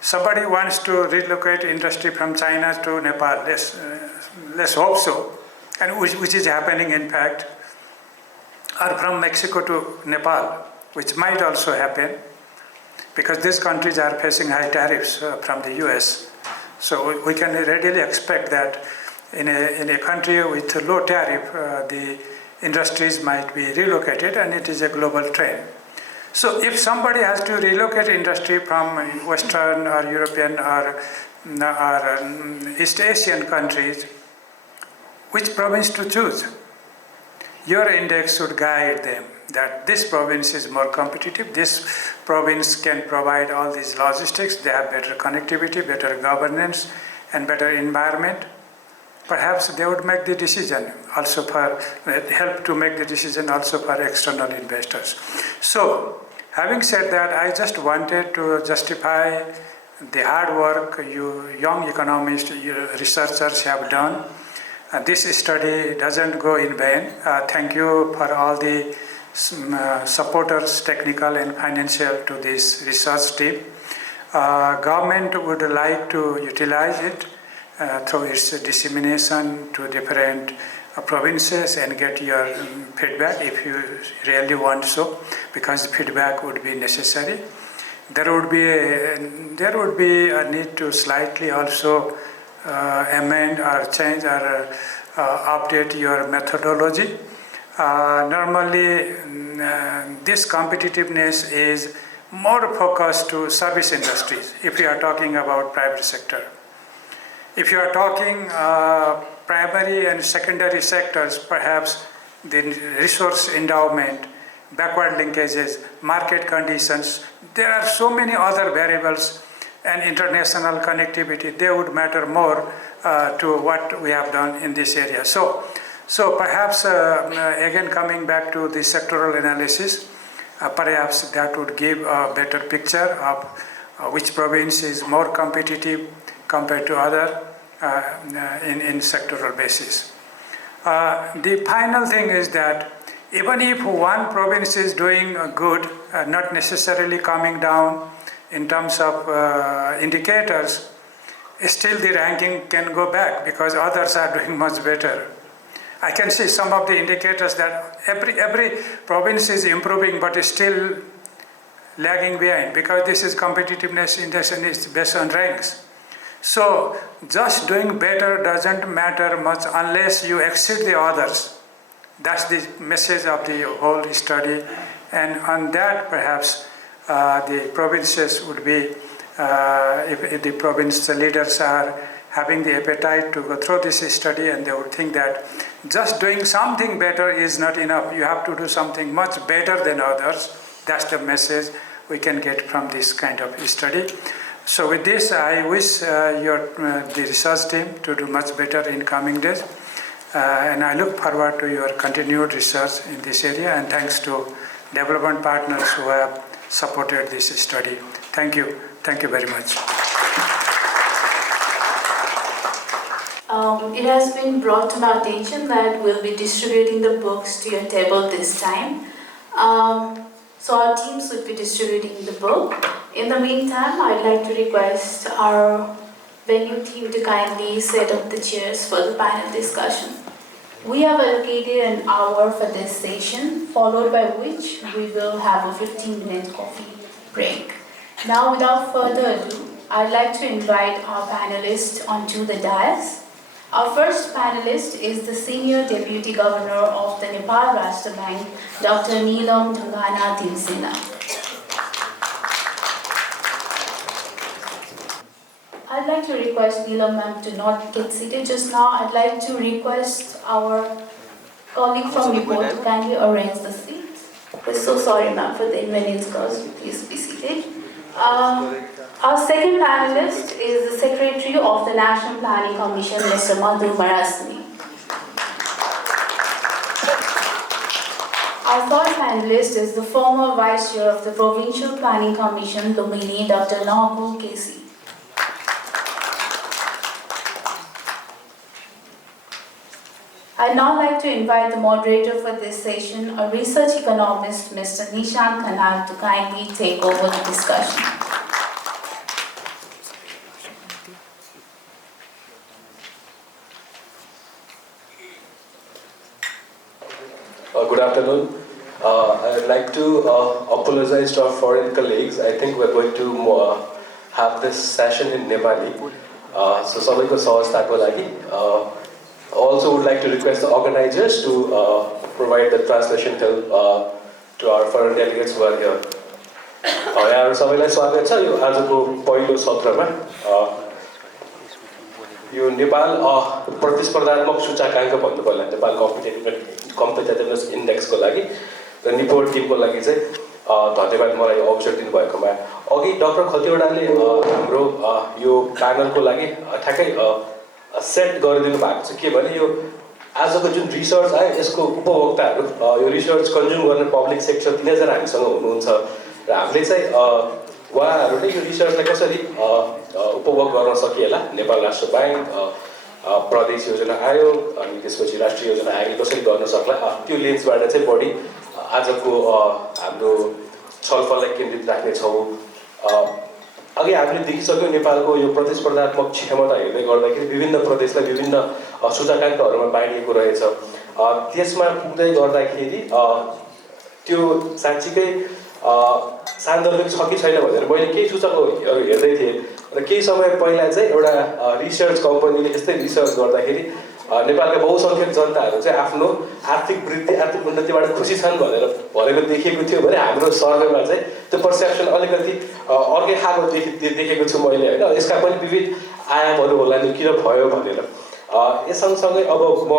somebody wants to relocate industry from China to Nepal. Let's hope so, and which is happening in fact, or from Mexico to Nepal, which might also happen, because these countries are facing high tariffs from the US. So we can readily expect that in a country with a low tariff, the industries might be relocated, and it is a global trend. So if somebody has to relocate industry from Western or European or East Asian countries, which province to choose? Your index should guide them that this province is more competitive, this province can provide all these logistics, they have better connectivity, better governance, and better environment. Perhaps they would make the decision also help to make the decision also for external investors. So, having said that, I just wanted to justify the hard work you young economists, you researchers have done. This study doesn't go in vain. Thank you for all the supporters, technical and financial, to this research team. Government would like to utilize it through its dissemination to different provinces and get your feedback if you really want so, because feedback would be necessary. There would be a need to slightly also amend or change or update your methodology. Normally, this competitiveness is more focused to service industries if you are talking about private sector. If you are talking primary and secondary sectors, perhaps the resource endowment, backward linkages, market conditions. There are so many other variables, and international connectivity, they would matter more to what we have done in this area. So perhaps, again, coming back to the sectoral analysis, perhaps that would give a better picture of which province is more competitive compared to other in sectoral basis. The final thing is that even if one province is doing good, not necessarily coming down in terms of indicators, still the ranking can go back because others are doing much better. I can see some of the indicators that every province is improving but is still lagging behind because this is competitiveness index and it's based on ranks. So just doing better doesn't matter much unless you exceed the others. That's the message of the whole study, and on that perhaps the provinces would be, if the province leaders are having the appetite to go through this study, and they would think that just doing something better is not enough. You have to do something much better than others. That's the message we can get from this kind of study. So with this, I wish the research team to do much better in coming days. And I look forward to your continued research in this area, and thanks to development partners who have supported this study. Thank you. Thank you very much. It has been brought to my attention that we'll be distributing the books to your table this time. So our teams would be distributing the book. In the meantime, I'd like to request our venue team to kindly set up the chairs for the panel discussion. We have allocated an hour for this session, followed by which we will have a 15-minute coffee break. Now, without further ado, I'd like to invite our panelists onto the dais. Our first panelist is the Senior Deputy Governor of the Nepal Rashtra Bank, Dr. Neelam Dhungana Timsena. I'd like to request Neelam ma'am to not get seated just now. I'd like to request our colleague from Nepal to kindly arrange the seats. We're so sorry ma'am for the inconvenience caused. Please be seated. Our second panelist is the Secretary of the National Planning Commission, Mr. Madhu Marasni. Our third panelist is the former Vice Chair of the Provincial Planning Commission, Lumini, Dr. Nakul Kesi. I'd now like to invite the moderator for this session, a research economist, Mr. Nishant Khanal, to kindly take over the discussion. Good afternoon. I'd like to apologize to our foreign colleagues. I think we're going to have this session in Nepali. So, sabaiको सहजताको लागि. Also would like to request the organizers to provide the translation help to our foreign delegates who are here. यहाँहरु सबैलाई स्वागत छ यो आजको पहिलो सत्रमा. यो नेपाल प्रतिस्पर्धात्मक सूचकाङ्क भन्नु पर्ला नेपाल कम्पिटिटिभनेस इन्डेक्सको लागि र NIPoRe टिमको लागि चाहिँ धन्यवाद मलाई यो अवसर दिनुभएकोमा. अघि डाक्टर खतिवडाले हाम्रो यो प्यानलको लागि ठ्याक्कै सेट गरिदिनु भएको छ के भने यो आजको जुन रिसर्च आयो यसको उपभोक्ताहरू यो रिसर्च कन्ज्युम गर्ने पब्लिक सेक्टर 3000 हामीसँग हुनुहुन्छ र हामीले चाहिँ उहाँहरूले यो रिसर्चलाई कसरी उपभोग गर्न सकिएला नेपाल राष्ट्र ब्याङ्क प्रदेश योजना आयोग अनि त्यसपछि राष्ट्रिय योजना आयोगले कसरी गर्न सक्ला त्यो लेन्सबाट चाहिँ बढी आजको हाम्रो छलफललाई केन्द्रित राख्नेछौँ. अघि हामीले देखिसक्यौँ नेपालको यो प्रतिस्पर्धात्मक क्षमता हेर्दै गर्दाखेरि विभिन्न प्रदेशलाई विभिन्न सूचकाङ्कहरूमा बाँडिएको रहेछ. त्यसमा पुग्दै गर्दाखेरि त्यो साँच्चीकै सान्दर्भिक छ कि छैन भनेर मैले केही सूचकहरू हेर्दै थिएँ र केही समय पहिला चाहिँ एउटा रिसर्च कम्पनीले यस्तै रिसर्च गर्दाखेरि नेपालका बहुसङ्ख्यक जनताहरू चाहिँ आफ्नो आर्थिक वृद्धि आर्थिक उन्नतिबाट खुसी छन् भनेर भनेको देखिएको थियो भने हाम्रो सर्वेमा चाहिँ त्यो पर्सेप्सन अलिकति अर्कै खालको देखेको छु मैले होइन. यसका पनि विविध आयामहरू होला नि किन भयो भनेर यस सँगसँगै अब म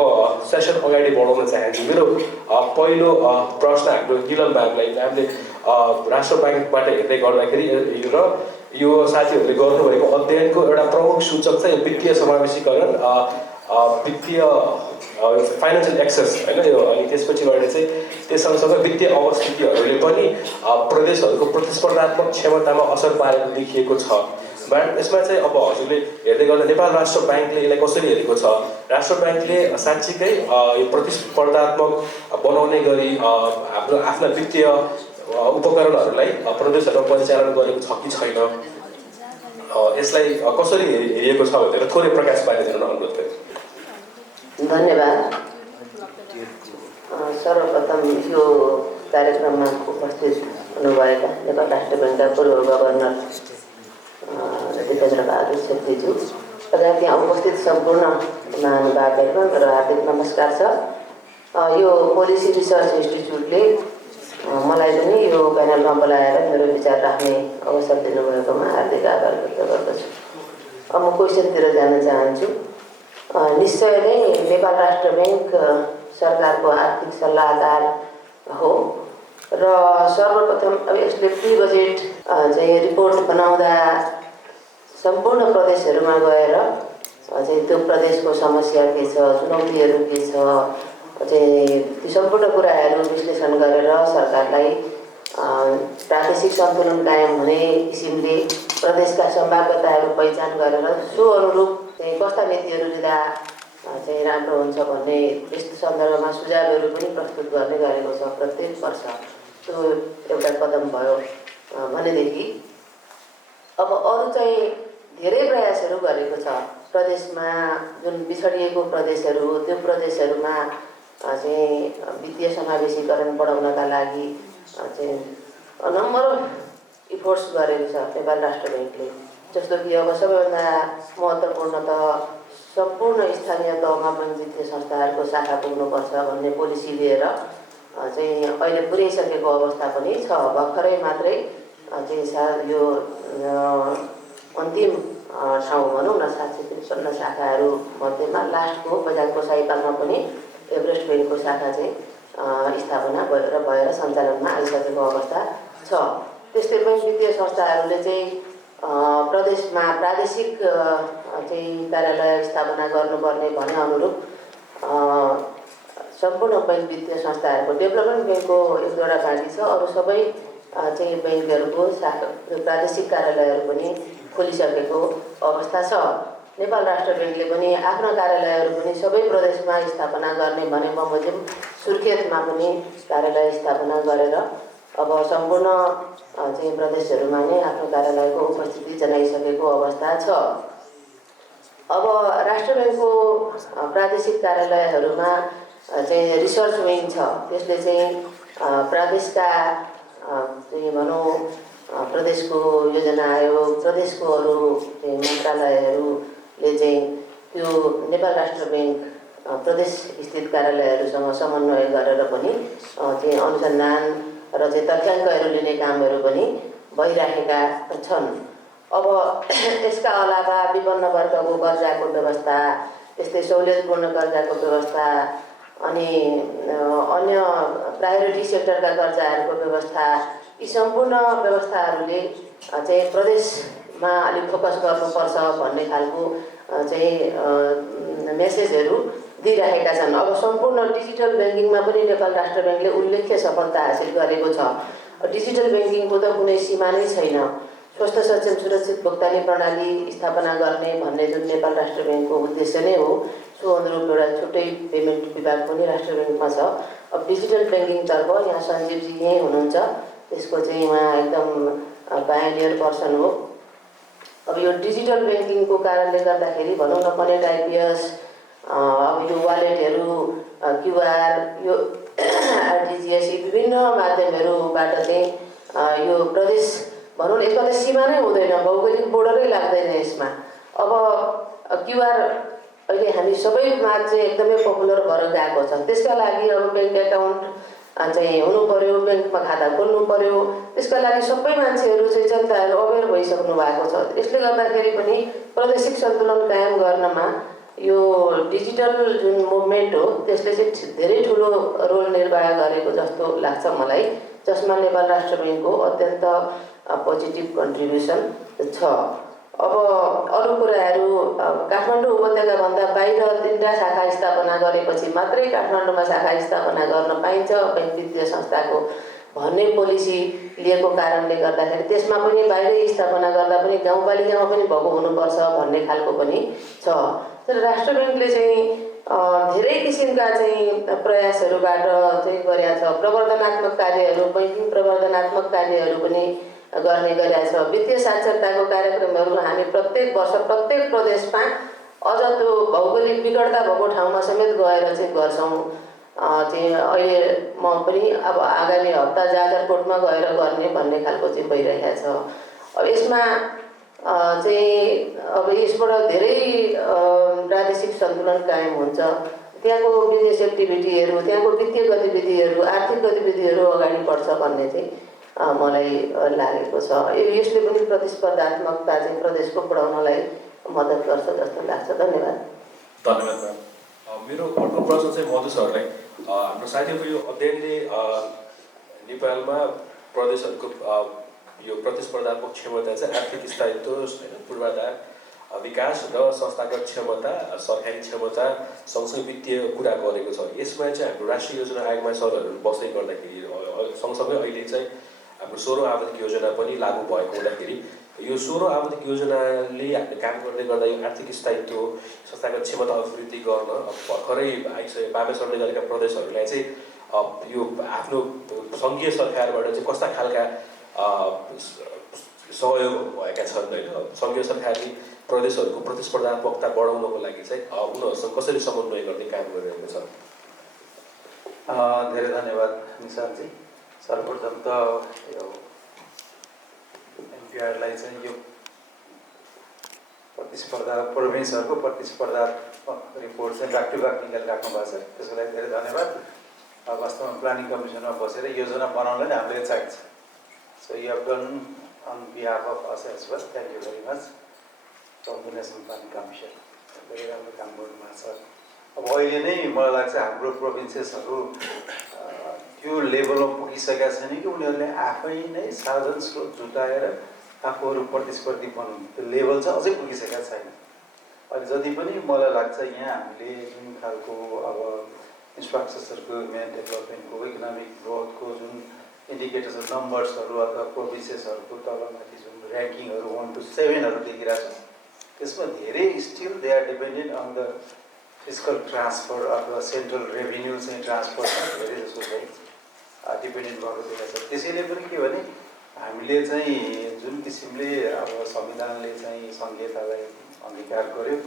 सेसन अगाडि बढाउन चाहन्छु। मेरो पहिलो प्रश्न हाम्रो गिलम म्यामलाई, हामीले राष्ट्र ब्याङ्कबाट हेर्दै गर्दाखेरि र यो साथीहरूले गर्नुभएको अध्ययनको एउटा प्रमुख सूचक चाहिँ वित्तीय समावेशीकरण, वित्तीय फाइनेन्सियल एक्सेस होइन यो। अनि त्यसपछिबाट चाहिँ त्यस सँगसँगै वित्तीय अवस्थितिहरूले पनि प्रदेशहरूको प्रतिस्पर्धात्मक क्षमतामा असर पारेको देखिएको छ। म्याडम, यसमा चाहिँ अब हजुरले हेर्दै गर्दा नेपाल राष्ट्र ब्याङ्कले यसलाई कसरी हेरेको छ? राष्ट्र ब्याङ्कले साँच्चीकै यो प्रतिस्पर्धात्मक बनाउने गरी हाम्रो आफ्ना वित्तीय उपकरणहरूलाई प्रदेशहरूमा परिचालन गरेको छ कि छैन, यसलाई कसरी हेरिएको छ भनेर थोरै प्रकाश पारिदिन अनुरोध गरेँ। धन्यवाद। सर्वप्रथम यो कार्यक्रममा उपस्थित हुनुभएका नेपाल राष्ट्र ब्याङ्कका पूर्व गभर्नर देवेन्द्रबहादुर छेत्रीज्यू र त्यहाँ उपस्थित सम्पूर्ण महानुभावहरूमा मेरो हार्दिक नमस्कार छ। यो पोलिसी रिसर्च इन्स्टिच्युटले मलाई पनि यो प्यानलमा बोलाएर मेरो विचार राख्ने अवसर दिनुभएकोमा हार्दिक आभार व्यक्त गर्दछु। अब म क्वेसनतिर जान चाहन्छु। निश्चय नै नेपाल राष्ट्र ब्याङ्क सरकारको आर्थिक सल्लाहकार हो र सर्वप्रथम अब यसले प्री बजेट चाहिँ रिपोर्ट बनाउँदा सम्पूर्ण प्रदेशहरूमा गएर चाहिँ त्यो प्रदेशको समस्या के छ, चुनौतीहरू के छ, चाहिँ ती सम्पूर्ण कुराहरू विश्लेषण गरेर सरकारलाई प्रादेशिक सन्तुलन कायम हुने किसिमले प्रदेशका सम्भाव्यताहरू पहिचान गरेर सो अनुरूप चाहिँ कस्ता नीतिहरू लिँदा चाहिँ राम्रो हुन्छ भन्ने यस्तो सन्दर्भमा सुझावहरू पनि प्रस्तुत गर्ने गरेको छ प्रत्येक वर्ष। त्यो एउटा कदम भयो भनेदेखि अब अरू चाहिँ धेरै प्रयासहरू गरेको छ प्रदेशमा। जुन पिछडिएको प्रदेशहरू, त्यो प्रदेशहरूमा चाहिँ वित्तीय समावेशीकरण बढाउनका लागि चाहिँ नम्बर अफ इफोर्ट्स गरेको छ नेपाल राष्ट्र ब्याङ्कले। जस्तो कि अब सबैभन्दा महत्त्वपूर्ण त सम्पूर्ण स्थानीय तहमा पनि वित्तीय संस्थाहरूको शाखा पुग्नुपर्छ भन्ने पोलिसी लिएर चाहिँ अहिले पुर्याइसकेको अवस्था पनि छ। भर्खरै मात्रै चाहिँ यो अन्तिम ठाउँ भनौँ न 753 शाखाहरू मध्येमा लास्टको बजारको साइपालमा पनि एभरेस्ट ब्याङ्कको शाखा चाहिँ स्थापना भएर सञ्चालनमा आइसकेको अवस्था छ। त्यस्तै पनि वित्तीय संस्थाहरूले चाहिँ प्रदेशमा प्रादेशिक चाहिँ कार्यालय स्थापना गर्नुपर्ने भने अनुरूप सम्पूर्ण बैंक वित्तीय संस्थाहरूको डेभलपमेन्ट ब्याङ्कको एक दुईवटा बाँकी छ, अरू सबै चाहिँ ब्याङ्कहरूको प्रादेशिक कार्यालयहरू पनि खोलिसकेको अवस्था छ। नेपाल राष्ट्र ब्याङ्कले पनि आफ्ना कार्यालयहरू पनि सबै प्रदेशमा स्थापना गर्ने भने बमोजिम सुर्खेतमा पनि कार्यालय स्थापना गरेर अब सम्पूर्ण चाहिँ प्रदेशहरूमा नै आफ्नो कार्यालयको उपस्थिति जनाइसकेको अवस्था छ। अब राष्ट्र ब्याङ्कको प्रादेशिक कार्यालयहरूमा चाहिँ रिसर्च विङ छ। त्यसले चाहिँ प्रदेशका चाहिँ भनौँ प्रदेशको योजना आयोग, प्रदेशको अरू चाहिँ मन्त्रालयहरूले चाहिँ त्यो नेपाल राष्ट्र ब्याङ्क प्रदेश स्थित कार्यालयहरूसँग समन्वय गरेर पनि चाहिँ अनुसन्धान र चाहिँ तथ्याङ्कहरू लिने कामहरू पनि भइरहेका छन्। अब यसका अलावा विपन्न वर्गको कर्जाको व्यवस्था, त्यस्तै सहुलियतपूर्ण कर्जाको व्यवस्था, अनि अन्य प्रायोरिटी सेक्टरका कर्जाहरूको व्यवस्था, यी सम्पूर्ण व्यवस्थाहरूले चाहिँ प्रदेशमा अलिक फोकस गर्नुपर्छ भन्ने खालको चाहिँ मेसेजहरू दिइरहेका छन्। अब सम्पूर्ण डिजिटल ब्याङ्किङमा पनि नेपाल राष्ट्र ब्याङ्कले उल्लेख्य सफलता हासिल गरेको छ। डिजिटल ब्याङ्किङको त कुनै सीमा नै छैन। स्वस्थ सक्षम सुरक्षित भुक्तानी प्रणाली स्थापना गर्ने भन्ने जुन नेपाल राष्ट्र ब्याङ्कको उद्देश्य नै हो, सो अनुरूप एउटा छुट्टै पेमेन्ट विभाग पनि राष्ट्र ब्याङ्कमा छ। अब डिजिटल ब्याङ्किङतर्फ यहाँ सञ्जीवजी यहीँ हुनुहुन्छ, त्यसको चाहिँ उहाँ एकदम पायोनियर पर्सन हो। अब यो डिजिटल ब्याङ्किङको कारणले गर्दाखेरि भनौँ न कनेक्ट आइपिएस, अब यो वालेटहरू, क्युआर, यो आरटिजिएस, यी विभिन्न माध्यमहरूबाट चाहिँ यो प्रदेश भनौँ न यसमा त सीमा नै हुँदैन, भौगोलिक बोर्डरै लाग्दैन यसमा। अब क्युआर अहिले हामी सबैमा चाहिँ एकदमै पपुलर भएर गएको छ। त्यसका लागि अब ब्याङ्क एकाउन्ट चाहिँ हुनु पर्यो, ब्याङ्कमा खाता खोल्नु पर्यो, त्यसका लागि सबै मान्छेहरू चाहिँ जनताहरू अवेर भइसक्नु भएको छ। यसले गर्दाखेरि पनि प्रादेशिक सन्तुलन कायम गर्नमा यो डिजिटल जुन मुभमेन्ट हो त्यसले चाहिँ धेरै ठुलो रोल निर्वाह गरेको जस्तो लाग्छ मलाई, जसमा नेपाल राष्ट्र बैङ्कको अत्यन्त पोजिटिभ कन्ट्रिब्युसन छ। अब अरू कुराहरू काठमाडौँ उपत्यकाभन्दा बाहिर 3वटा शाखा स्थापना गरेपछि मात्रै काठमाडौँमा शाखा स्थापना गर्न पाइन्छ बैङ्क वित्तीय संस्थाको भन्ने पोलिसी लिएको कारणले गर्दाखेरि त्यसमा पनि बाहिरै स्थापना गर्दा पनि गाउँपालिकामा पनि भएको हुनुपर्छ भन्ने खालको पनि छ। तर राष्ट्र बैङ्कले चाहिँ धेरै किसिमका चाहिँ प्रयासहरूबाट चाहिँ गरेका छ। प्रवर्धनात्मक कार्यहरू, बैङ्किङ प्रवर्धनात्मक कार्यहरू पनि गर्ने गरेका छ। वित्तीय साक्षरताको कार्यक्रमहरू हामी प्रत्येक वर्ष प्रत्येक प्रदेशमा अझ त्यो भौगोलिक विकटता भएको ठाउँमा समेत गएर चाहिँ गर्छौँ। चाहिँ अहिले म पनि अब आगामी हप्ता जाजरकोटमा गएर गर्ने भन्ने खालको चाहिँ भइरहेको छ। अब यसमा चाहिँ अब यसबाट धेरै प्रादेशिक सन्तुलन कायम हुन्छ। त्यहाँको बिजनेस एक्टिभिटीहरू, त्यहाँको वित्तीय गतिविधिहरू, आर्थिक गतिविधिहरू अगाडि बढ्छ भन्ने चाहिँ मलाई लागेको छ। यसले पनि प्रतिस्पर्धात्मकता चाहिँ प्रदेशको बढाउनलाई मद्दत गर्छ जस्तो लाग्छ। धन्यवाद। धन्यवाद म्याम। मेरो अर्को प्रश्न चाहिँ मधु सरलाई। हाम्रो साथीको यो अध्ययनले नेपालमा प्रदेशहरूको यो प्रतिस्पर्धात्मक क्षमता चाहिँ आर्थिक स्थायित्व, पूर्वाधार विकास र संस्थागत क्षमता, सरकारी क्षमता सँगसँगै वित्तीय कुरा गरेको छ। यसमा चाहिँ हाम्रो राष्ट्रिय योजना आयोगमा सरहरू बस्दै गर्दाखेरि सँगसँगै अहिले चाहिँ हाम्रो 16औं आवधिक योजना पनि लागू भएको हुँदाखेरि यो 16औं आवधिक योजनाले हामीले काम गर्दै गर्दा यो आर्थिक स्थायित्व, संस्थागत क्षमता अभिवृद्धि गर्न भर्खरै आइसके बाबे सरले गरेका प्रदेशहरूलाई चाहिँ यो आफ्नो सङ्घीय सरकारबाट चाहिँ कस्ता खालका सहयोग भएका छन् होइन, सङ्घीय सरकारले प्रदेशहरूको प्रतिस्पर्धात्मकता बढाउनको लागि चाहिँ उनीहरूसँग कसरी समन्वय गर्ने काम गरिरहेको छ? धेरै धन्यवाद निशान्तजी। सर्वप्रथम त यो एनपिआरलाई चाहिँ यो प्रतिस्पर्धा प्रोभिन्सहरूको प्रतिस्पर्धात्मक रिपोर्ट चाहिँ ब्याक टु ब्याक निकाल राख्नु भएको छ, त्यसको लागि धेरै धन्यवाद। वास्तवमा प्लानिङ कमिसनमा बसेर योजना बनाउन नै हामीले चाहिन्छ। So you have done on behalf of us as well, thank you very much from the national planning commission. धेरै राम्रो काम गर्नुभएको छ। अब अहिले नै मलाई लाग्छ हाम्रो प्रोभिन्सेसहरू त्यो लेभलमा पुगिसकेका छैन कि उनीहरूले आफै नै साधन स्रोत जुटाएर आफूहरू प्रतिस्पर्धी बनाउनु, त्यो लेभल चाहिँ अझै पुगिसकेका छैन। अहिले जति पनि मलाई लाग्छ यहाँ हामीले जुन खालको अब इन्फ्रास्ट्रक्चरको डेभलपमेन्टको, इकोनोमिक ग्रोथको जुन इन्डिकेटर्स नम्बर्सहरू अथवा प्रोभिन्सेसहरूको तलमाथि जुन ऱ्याङ्किङहरू 1 to 7 देखिरहेको छ, त्यसमा धेरै still they are dependent on the fiscal transfer अथवा सेन्ट्रल रेभिन्यू चाहिँ ट्रान्सफर धेरै जसो चाहिँ डिपेन्डेन्ट भएको देखाएको छ। त्यसैले पनि के भने हामीले चाहिँ जुन किसिमले अब संविधानले चाहिँ सङ्घीयतालाई अंगीकार गर्यो,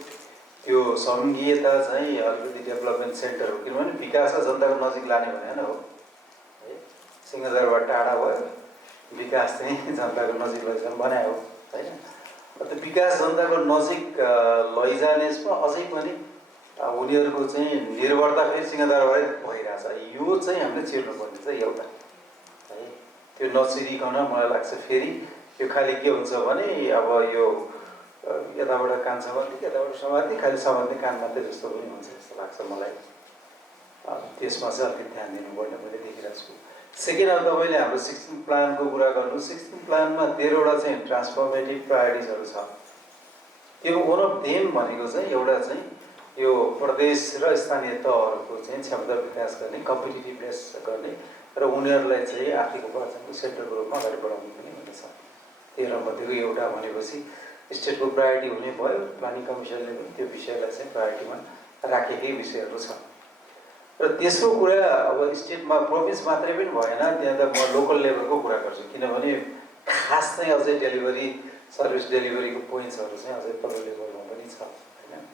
त्यो सङ्घीयता चाहिँ अलिकति डेभलपमेन्ट सेन्टर हो, किनभने विकासलाई जनताको नजिक लाने भनेन हो है। सिंहदरबार टाढा भयो, विकास चाहिँ जनताको नजिक लैजान बनायो होइन। त्यो विकास जनताको नजिक लैजानेसमा अझै पनि उनीहरूको चाहिँ निर्भरता फेरि सिंहदरबारै भइरहेछ। यो चाहिँ हामीले चिर्नुपर्ने चाहिँ एउटा है, त्यो नचिरिकन मलाई लाग्छ फेरि यो खालि के हुन्छ भने अब यो यताबाट कान समात्ने यताबाट समात्ने खालि समात्ने काम मात्रै जस्तो पनि हुन्छ जस्तो लाग्छ मलाई। त्यसमा चाहिँ अलिकति ध्यान दिनुपर्ने मैले देखिरहेको छु। सेकेन्ड अब तपाईँले हाम्रो 16 प्लानको कुरा गर्नु, 16 प्लानमा 13वटा चाहिँ ट्रान्सफर्मेटिभ प्रायोरिटिजहरू छ। त्यो वान अफ देम भनेको चाहिँ एउटा चाहिँ यो प्रदेश र स्थानीय तहहरूको चाहिँ क्षमता विकास गर्ने, कम्पिटिटिभनेस गर्ने र उनीहरूलाई चाहिँ आर्थिक उपार्जनको सेन्टरको रूपमा अगाडि बढाउनु पनि हुनेछ। 13 मध्येको एउटा भनेपछि स्टेटको प्रायोरिटी हुने भयो। प्लानिङ कमिसनले पनि त्यो विषयलाई चाहिँ प्रायोरिटीमा राखेकै विषयहरू छ। र त्यसको कुरा अब स्टेटमा प्रोभिन्स मात्रै पनि भएन, त्यहाँ त म लोकल लेभलको कुरा गर्छु, किनभने खास चाहिँ अझै डेलिभरी सर्भिस डेलिभरीको पोइन्ट्सहरू चाहिँ अझै तल्लो लेभलमा पनि छ होइन।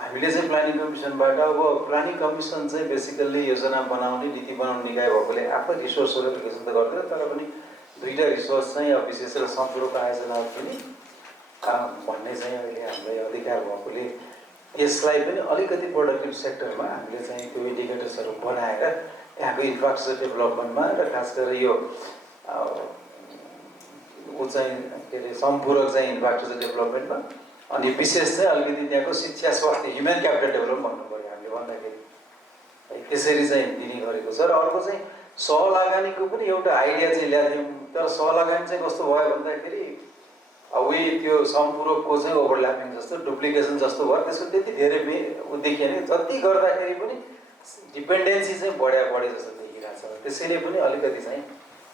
हामीले चाहिँ प्लानिङ कमिसनबाट अब प्लानिङ कमिसन चाहिँ बेसिकल्ली योजना बनाउने, नीति बनाउने निकाय भएकोले आफै रिसोर्सहरू एलोकेसन त गर्दैन, तर पनि 2टा रिसोर्स चाहिँ अब विशेष गरेर सम्पूर्ण आयोजनाहरू पनि भन्ने चाहिँ अहिले हामीलाई अधिकार भएकोले यसलाई पनि अलिकति प्रोडक्टिभ सेक्टरमा हामीले चाहिँ त्यो इन्डिकेटर्सहरू बनाएर त्यहाँको इन्फ्रास्ट्रक्चर डेभलपमेन्टमा र खास गरेर यो चाहिँ के अरे सम्पूरक चाहिँ इन्फ्रास्ट्रक्चर डेभलपमेन्टमा अनि विशेष चाहिँ अलिकति त्यहाँको शिक्षा स्वास्थ्य ह्युमन क्यापिटल डेभलप भन्नु पऱ्यो हामीले भन्दाखेरि त्यसरी चाहिँ दिने गरेको छ। र अर्को चाहिँ सहलगानीको पनि एउटा आइडिया चाहिँ ल्याएको थियौँ, तर सहलगानी चाहिँ कस्तो भयो भन्दाखेरि उही त्यो सम्पूरकको चाहिँ ओभरल्यापिङ जस्तो डुप्लिकेसन जस्तो भयो, त्यसको त्यति धेरै देखिएन। जति गर्दाखेरि पनि डिपेन्डेन्सी चाहिँ बढे जस्तो देखिरहेको छ। त्यसैले पनि अलिकति चाहिँ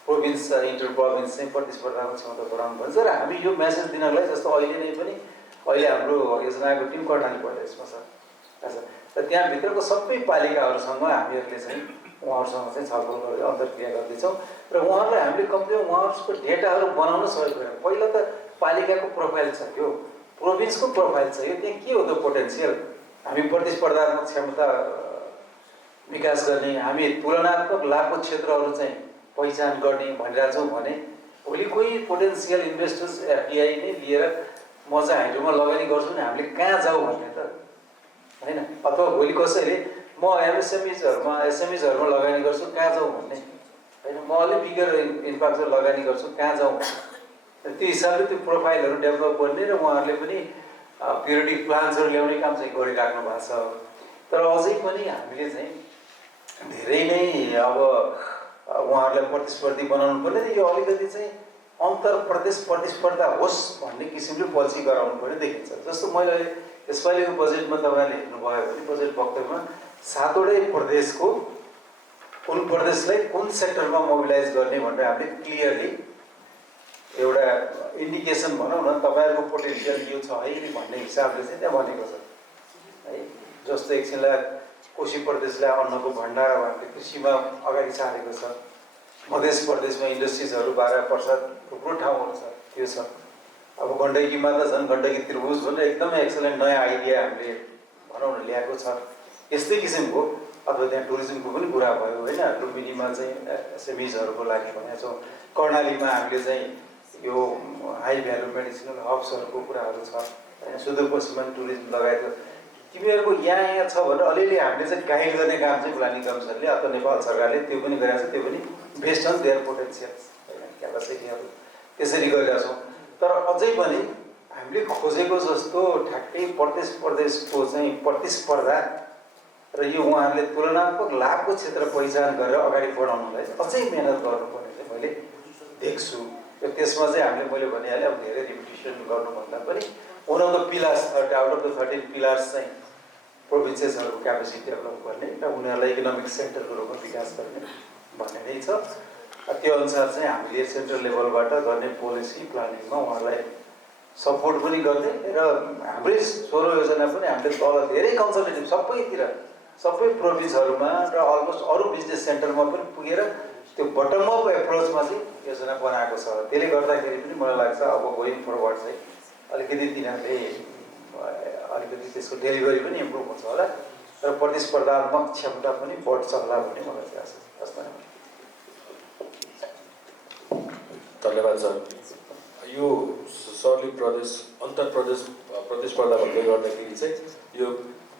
प्रोभिन्स इन्टर प्रोभिन्स चाहिँ प्रतिस्पर्धाको क्षमता बढाउनु पर्छ। र हामी यो मेसेज दिनलाई जस्तो अहिले नै पनि अहिले हाम्रो योजनाको टिम कर्णाली प्रदेशमा छ। र त्यहाँभित्रको सबै पालिकाहरूसँग हामीहरूले चाहिँ उहाँहरूसँग चाहिँ छलफल गरेर अन्तर्क्रिया गर्दैछौँ। र उहाँहरूलाई हामीले कम्तीमा उहाँहरूको डेटाहरू बनाउन सहयोग गऱ्यौँ। पहिला त पालिकाको प्रोफाइल छ, यो प्रोभिन्सको प्रोफाइल छ, यो त्यहाँ के हो त पोटेन्सियल, हामी प्रतिस्पर्धात्मक क्षमता विकास गर्ने, हामी तुलनात्मक लाभको क्षेत्रहरू चाहिँ पहिचान गर्ने भनिरहेछौँ भने भोलि कोही पोटेन्सियल इन्भेस्टर्स एफडिआई नै लिएर म चाहिँ हाइड्रोमा लगानी गर्छु भने हामीले कहाँ जाउँ भन्ने त होइन, अथवा भोलि कसैले म एसएमइजहरूमा लगानी गर्छु कहाँ जाउँ भन्ने होइन, म अलिक बिगर इन्फ्रास्ट्रक्चर लगानी गर्छु कहाँ जाउँ, त्यो हिसाबले त्यो प्रोफाइलहरू डेभलप गर्ने र उहाँहरूले पनि पिरियडिक प्लान्सहरू ल्याउने काम चाहिँ गरिराख्नु भएको छ। तर अझै पनि हामीले चाहिँ धेरै नै अब उहाँहरूलाई प्रतिस्पर्धी बनाउनु पर्ने, यो अलिकति चाहिँ अन्तर प्रदेश प्रतिस्पर्धा होस् भन्ने किसिमले पोलिसी गराउनु पर्ने देखिन्छ। जस्तो मैले यसपालिको बजेटमा तपाईँले हेर्नुभयो भने बजेट वक्तव्यमा 7वटै प्रदेशको कुन प्रदेशलाई कुन सेक्टरमा मोबिलाइज गर्ने भनेर हामीले क्लियरली एउटा इन्डिकेसन भनौँ न, तपाईँहरूको पोटेन्सियल यो छ है भन्ने हिसाबले चाहिँ त्यहाँ भनेको छ है। जस्तो एकछिनलाई कोशी प्रदेशलाई अन्नको भण्डार भन्ने कृषिमा अगाडि सारेको छ, मध्य प्रदेशमा इन्डस्ट्रिजहरू बाह्र प्रसाद थुप्रो ठाउँहरू छ, त्यो छ। अब गण्डकीमा त झन् गण्डकी त्रिभुज भनेर एकदमै एक्सलेन्ट नयाँ आइडिया हामीले भनौँ न ल्याएको छ। यस्तै किसिमको अथवा त्यहाँ टुरिज्मको पनि कुरा भयो होइन, लुम्बिनीमा चाहिँ एसएमइजहरूको लागि भनेको छौँ, कर्णालीमा हामीले चाहिँ यो हाई भ्यालु मेडिसिनल हब्सहरूको कुराहरू छ होइन, सुदूरपश्चिममा टुरिज्म लगायतको तिमीहरूको यहाँ छ भनेर अलिअलि हामीले चाहिँ गाइड गर्ने काम चाहिँ प्लानिङ कमिसनले अथवा नेपाल सरकारले त्यो पनि गरेको छ। त्यो पनि बेस्ड अन देयर पोटेन्सियल्स होइन, क्यापासिटीहरू त्यसरी गरिरहेको छौँ। तर अझै पनि हामीले खोजेको जस्तो ठ्याक्कै प्रदेशको चाहिँ प्रतिस्पर्धा र यो उहाँहरूले तुलनात्मक लाभको क्षेत्र पहिचान गरेर अगाडि बढाउनुलाई अझै मेहनत गर्नुपर्ने चाहिँ मैले देख्छु। र त्यसमा चाहिँ हामीले मैले भनिहालेँ, अब धेरै रिपिटिसन गर्नुभन्दा पनि one of the pillars out of the 13 pillars चाहिँ प्रोभिन्सेसहरूको क्यापेसिटी डेभलप गर्ने र उनीहरूलाई इकोनोमिक सेन्टरको रूपमा विकास गर्ने भन्ने नै छ। त्यो अनुसार चाहिँ हामीले सेन्ट्रल लेभलबाट गर्ने पोलिसी प्लानिङमा उहाँहरूलाई सपोर्ट पनि गर्ने र हाम्रै सोह्र योजना पनि हामीले तल धेरै कन्सल्टेटिभ सबैतिर सबै प्रोभिन्सहरूमा र अलमोस्ट अरू बिजनेस सेन्टरमा पनि पुगेर त्यो बटम अप एप्रोचमा चाहिँ योजना बनाएको छ। त्यसले गर्दाखेरि पनि मलाई लाग्छ अब गोइङ फरवर्ड चाहिँ अलिकति तिनीहरूले अलिकति त्यसको डेलिभरी पनि इम्प्रुभ हुन्छ होला र प्रतिस्पर्धात्मक क्षमता पनि बढ्छ होला भन्ने मलाई चाहिँ आशा छ। धन्यवाद सर। यो सरले अन्तर प्रदेश प्रतिस्पर्धा भन्दै गर्दाखेरि चाहिँ यो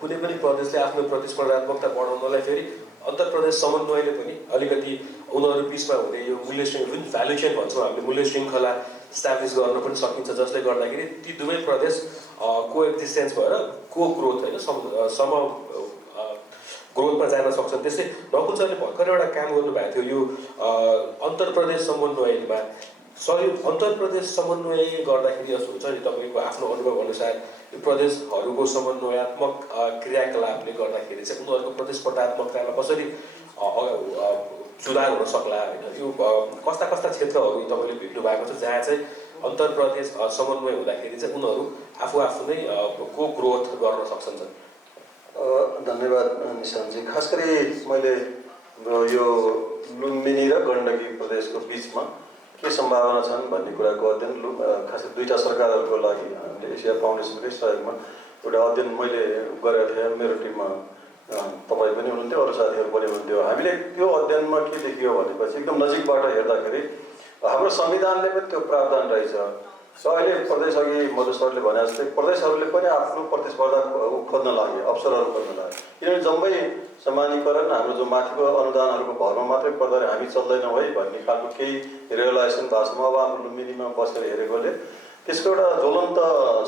कुनै पनि प्रदेशले आफ्नो प्रतिस्पर्धात्मकता बढाउनलाई फेरि अन्तर प्रदेश समन्वयले पनि अलिकति उनीहरू बिचमा हुने यो मूल्य जुन भ्यालु चेन भन्छौँ हामीले मूल्य श्रृङ्खला इस्टाब्लिस गर्न पनि सकिन्छ, जसले गर्दाखेरि ती दुवै प्रदेश को एक्जिस्टेन्स भएर को ग्रोथ होइन सम ग्रोथमा जान सक्छन्। त्यस्तै नकुल सरले भर्खर एउटा काम गर्नुभएको थियो यो अन्तर प्रदेश समन्वयमा। सर यो अन्तर प्रदेश समन्वय गर्दाखेरि जस्तो हुन्छ नि, तपाईँको आफ्नो अनुभव अनुसार यो प्रदेशहरूको समन्वयात्मक क्रियाकलापले गर्दाखेरि चाहिँ उनीहरूको प्रतिस्पर्धात्मकतामा कसरी सुधार हुन सक्ला होइन, यो कस्ता कस्ता क्षेत्रहरू तपाईँले भेट्नु भएको छ जहाँ चाहिँ अन्तर प्रदेश समन्वय हुँदाखेरि चाहिँ उनीहरू आफू नै को ग्रोथ गर्न सक्छन्? धन्यवाद निशान्तजी। खास गरी मैले यो लुम्बिनी र गण्डकी प्रदेशको बिचमा के सम्भावना छन् भन्ने कुराको अध्ययन खास गरी दुईवटा सरकारहरूको लागि हामीले एसिया फाउन्डेसनकै सहयोगमा एउटा अध्ययन मैले गरेको थिएँ। मेरो टिममा तपाईँ पनि हुनुहुन्थ्यो, अरू साथीहरू पनि हुनुहुन्थ्यो। हामीले त्यो अध्ययनमा के देखियो भनेपछि एकदम नजिकबाट हेर्दाखेरि हाम्रो संविधानले पनि त्यो प्रावधान रहेछ। अहिले प्रदेश अघि मधु सरले भने जस्तै प्रदेशहरूले पनि आफ्नो प्रतिस्पर्धा खोज्न लागे, अवसरहरू खोज्न लागे। किनभने जम्मै समानीकरण हाम्रो जो माथिको अनुदानहरूको भरमा मात्रै पर्दा हामी चल्दैनौँ है भन्ने खालको केही रियलाइजेसन भएको छ। अब आफ्नो लुम्बिनीमा बसेर हेरेकोले त्यसको एउटा ज्वलन्त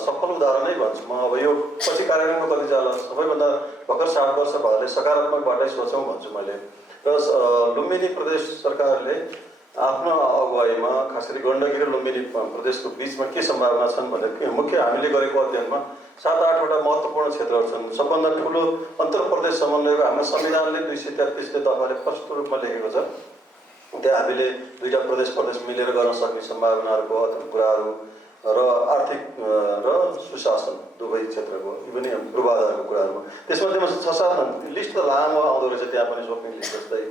सफल उदाहरणै भन्छु म। अब यो पछि कार्यक्रममा कति जाला सबैभन्दा भर्खर 60 वर्ष भएले सकारात्मकबाटै सोचौँ भन्छु मैले। र लुम्बिनी प्रदेश सरकारले आफ्नो अगुवाईमा खास गरी गण्डकी र लुम्बिनी प्रदेशको बिचमा के सम्भावना छन् भनेर मुख्य हामीले गरेको अध्ययनमा 7-8 वटा महत्त्वपूर्ण क्षेत्रहरू छन्। सबभन्दा ठुलो अन्तर्प्रदेश समन्वयको हाम्रो संविधानले 233ले दफाले स्पष्ट रूपमा लेखेको छ। त्यहाँ हामीले दुईटा प्रदेश मिलेर गर्न सक्ने सम्भावनाहरूको कुराहरू र आर्थिक र सुशासन दुवै क्षेत्रको इभन पूर्वाधारको कुराहरू। त्यसमध्येमा 6-7 लिस्ट त लामो आउँदो रहेछ, त्यहाँ पनि सोपिङ लिस्ट जस्तै।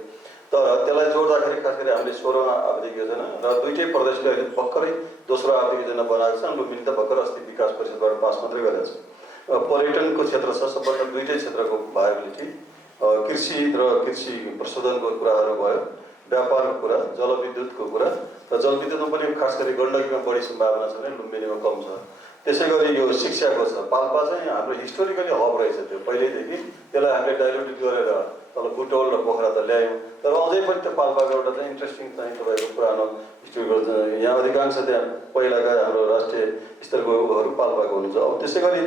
तर त्यसलाई जोड्दाखेरि खास गरी हामीले 16औं आर्थिक योजना र दुईटै प्रदेशले अहिले भर्खरै दोस्रो आर्थिक योजना बनाएको छ। लुम्बिनी त भर्खर अस्ति विकास परिषदबाट पास मात्रै गरेको छ। पर्यटनको क्षेत्र छ, सबभन्दा दुईटै क्षेत्रको भाइबिलिटी, कृषि र कृषि प्रशोधनको कुराहरू भयो, व्यापारको कुरा, जलविद्युतको कुरा। र जलविद्युतमा पनि खास गरी गण्डकीमा बढी सम्भावना छ भने लुम्बिनीमा कम छ। त्यसै गरी यो शिक्षाको छ। पाल्पा चाहिँ हाम्रो हिस्टोरिकली हब रहेछ, त्यो पहिल्यैदेखि। त्यसलाई हामीले डाइल्युट गरेर तल बुटोल र पोखरा त ल्यायौँ, तर अझै पनि त्यो पाल्पाको एउटा चाहिँ इन्ट्रेस्टिङ चाहिँ तपाईँको पुरानो हिस्टोरिकल यहाँ अधिकांश त्यहाँ पहिलाका हाम्रो राष्ट्रिय स्तरको उहरू पाल्पाको हुन्छ। अब त्यसै गरी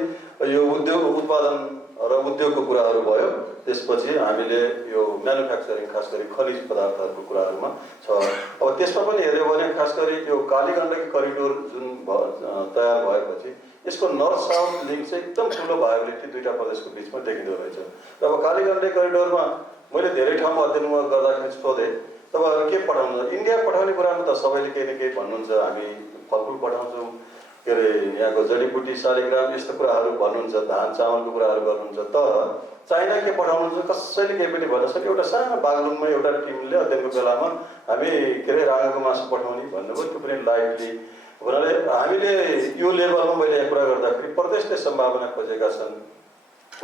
यो उद्योग उत्पादन र उद्योगको कुराहरू भयो। त्यसपछि हामीले यो म्यानुफ्याक्चरिङ खास गरी खनिज पदार्थहरूको कुराहरूमा छ। अब त्यसमा पनि हेऱ्यो भने खास गरी यो काली गण्डकी करिडोर जुन तयार भएपछि यसको नर्थ साउथ लिङ्क चाहिँ एकदम ठुलो भाइबिलिटी दुईटा प्रदेशको बिचमा देखिँदो रहेछ। र अब काली गण्डकी करिडोरमा मैले धेरै ठाउँमा अध्ययन गर्दाखेरि सोधेँ, तपाईँहरू के पठाउनुहुन्छ? इन्डिया पठाउने कुरामा त सबैले केही न केही भन्नुहुन्छ, हामी फलफुल पठाउँछौँ, के अरे यहाँको जडीबुटी शालिग्राम यस्तो कुराहरू भन्नुहुन्छ, धान चामलको कुराहरू गर्नुहुन्छ। तर चाइना के पठाउनुहुन्छ कसैले केही पनि भन्न सक्यो। एउटा सानो बागलुङमा एउटा टिमले अध्ययनको बेलामा हामी के अरे राँगाको मासु पठाउने भन्नुभयो, त्यो पनि लाइटली। हुनाले हामीले यो लेभलमा मैले यहाँ कुरा गर्दाखेरि प्रदेशले सम्भावना खोजेका छन्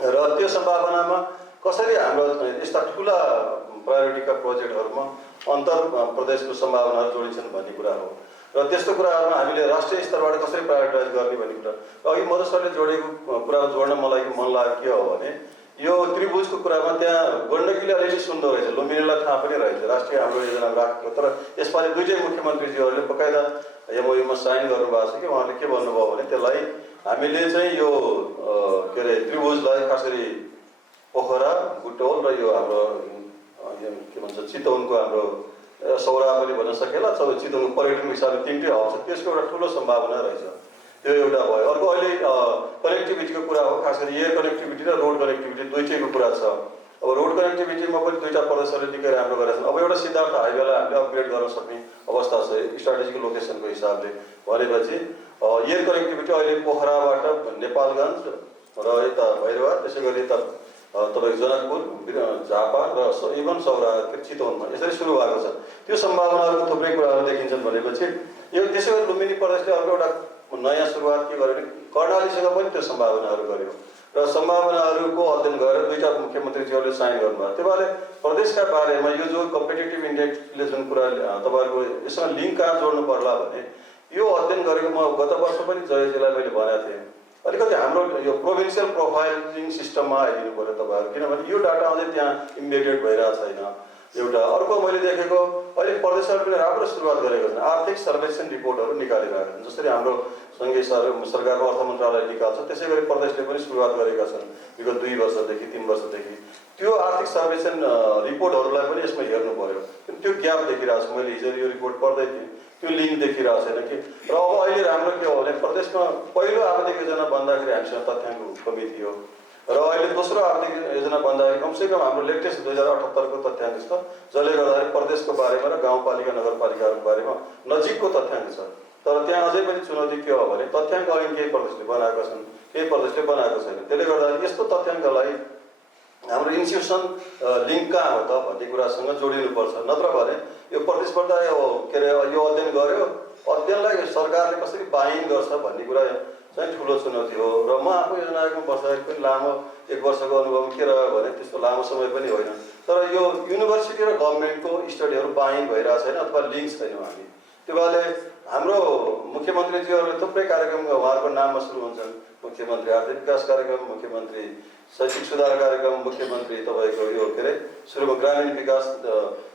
र त्यो सम्भावनामा कसरी हाम्रो यस्ता ठुला प्रायोरिटीका प्रोजेक्टहरूमा अन्तर प्रदेशको सम्भावनाहरू जोडिन्छन् भन्ने कुरा हो। र त्यस्तो कुराहरूमा हामीले राष्ट्रिय स्तरबाट कसरी प्रायोरिटाइज गर्ने भन्ने कुरा। अघि मधु सरले जोडेको कुरा जोड्न मलाई मन लाग्यो के हो भने यो त्रिभुजको कुरामा त्यहाँ गण्डकीले अलिअलि सुन्दो रहेछ, लुम्बिनीलाई थाहा पनि रहेछ, राष्ट्रिय हाम्रो योजना राखेको। तर यसपालि दुईटै मुख्यमन्त्रीज्यूहरूले बकाइदा एमओयूमा साइन गर्नुभएको छ कि उहाँले के भन्नुभयो भने त्यसलाई हामीले चाहिँ यो के अरे त्रिभुजलाई खास गरी पोखरा, बुटोल र यो हाम्रो के भन्छ चितवनको हाम्रो सौरा पनि भन्न सकेला, चितवनको पर्यटनको हिसाबले तिनटै हब छ, त्यसको एउटा ठुलो सम्भावना रहेछ। त्यो एउटा भयो। अर्को अहिले कनेक्टिभिटीको कुरा हो, खास गरी एयर कनेक्टिभिटी र रोड कनेक्टिभिटी दुईटैको कुरा छ। अब रोड कनेक्टिभिटीमा पनि दुईटा प्रदेशहरूले निकै राम्रो गरेका छन्। अब एउटा सिद्धार्थ हाइवेलाई हामीले अपग्रेड गर्न सक्ने अवस्था छ स्ट्राटेजिक लोकेसनको हिसाबले भनेपछि। एयर कनेक्टिभिटी अहिले पोखराबाट नेपालगञ्ज र यता भैरवा, त्यसै गरी यता तपाईँको जनकपुर, झापा र इभन सौरा चितवनमा यसरी सुरु भएको छ। त्यो सम्भावनाहरूको थुप्रै कुराहरू देखिन्छन् भनेपछि यो त्यसै गरी लुम्बिनी प्रदेशले अर्को एउटा नयाँ सुरुवात के गर्यो भने कर्णालीसँग पनि त्यो सम्भावनाहरू गर्यो र सम्भावनाहरूको अध्ययन गरेर दुईटा मुख्यमन्त्रीज्यूहरूले साइन गर्नुभयो। त्यो भएर प्रदेशका बारेमा यो जो कम्पिटिटिभ इन्डेक्सले जुन कुरा तपाईँहरूको यसमा लिङ्क कहाँ जोड्नु पर्ला भने यो अध्ययन गरेको म गत वर्ष पनि जयजीलाई मैले भनेको थिएँ, अलिकति हाम्रो यो प्रोभिन्सियल प्रोफाइलिङ सिस्टममा आइदिनु पऱ्यो तपाईँहरू, किनभने यो डाटा अझै त्यहाँ इम्बेडेड भइरहेको छैन। एउटा अर्को मैले देखेको अहिले प्रदेशहरूले पनि राम्रो सुरुवात गरेको छन्, आर्थिक सर्वेक्षण रिपोर्टहरू निकालिरहेका छन्। जसरी हाम्रो सङ्घीय सरकारको अर्थ मन्त्रालय निकाल्छ त्यसै गरी प्रदेशले पनि सुरुवात गरेका छन् विगत 2 वर्षदेखि 3 वर्षदेखि। त्यो आर्थिक सर्वेक्षण रिपोर्टहरूलाई पनि यसमा हेर्नु पऱ्यो। त्यो ग्याप देखिरहेको छ, मैले हिजो यो रिपोर्ट पढ्दै थिएँ, त्यो लिङ्क देखिरहेको छैन कि। र अब अहिले राम्रो के हो भने प्रदेशमा पहिलो आर्थिक योजना बन्दाखेरि हामीसँग तथ्याङ्क कमी थियो र अहिले दोस्रो आर्थिक योजना बन्दाखेरि कमसेकम हाम्रो लेटेस्ट 2078 को तथ्याङ्क छ, जसले गर्दाखेरि प्रदेशको बारेमा र गाउँपालिका नगरपालिकाहरूको बारेमा नजिकको तथ्याङ्क छ। तर त्यहाँ अझै पनि चुनौती के हो भने तथ्याङ्क अहिले केही प्रदेशले बनाएका छन्, केही प्रदेशले बनाएको छैन। त्यसले गर्दाखेरि यस्तो तथ्याङ्कलाई हाम्रो इन्स्टिट्युसन लिङ्क कहाँ हो त भन्ने कुरासँग जोडिनुपर्छ। नत्र भने यो प्रतिस्पर्धा के अरे यो अध्ययन गर्यो, अध्ययनलाई सरकारले कसरी बाइङ गर्छ भन्ने कुरा चाहिँ ठुलो चुनौती हो। र म आफू योजनाको बस्दाखेरि पनि लामो 1 वर्षको अनुभव के रह्यो भने त्यस्तो लामो समय पनि होइन, तर यो युनिभर्सिटी र गभर्मेन्टको स्टडीहरू बाइङ भइरहेको छैन अथवा लिङ्क छैनौँ हामी। त्यो भएर हाम्रो मुख्यमन्त्रीज्यूहरूले थुप्रै कार्यक्रम उहाँहरूको नाममा सुरु हुन्छन्, मुख्यमन्त्री आर्थिक विकास कार्यक्रम, मुख्यमन्त्री शैक्षिक सुधार कार्यक्रम मुख्यमन्त्री तपाईँको यो के अरे सुरुमा ग्रामीण विकास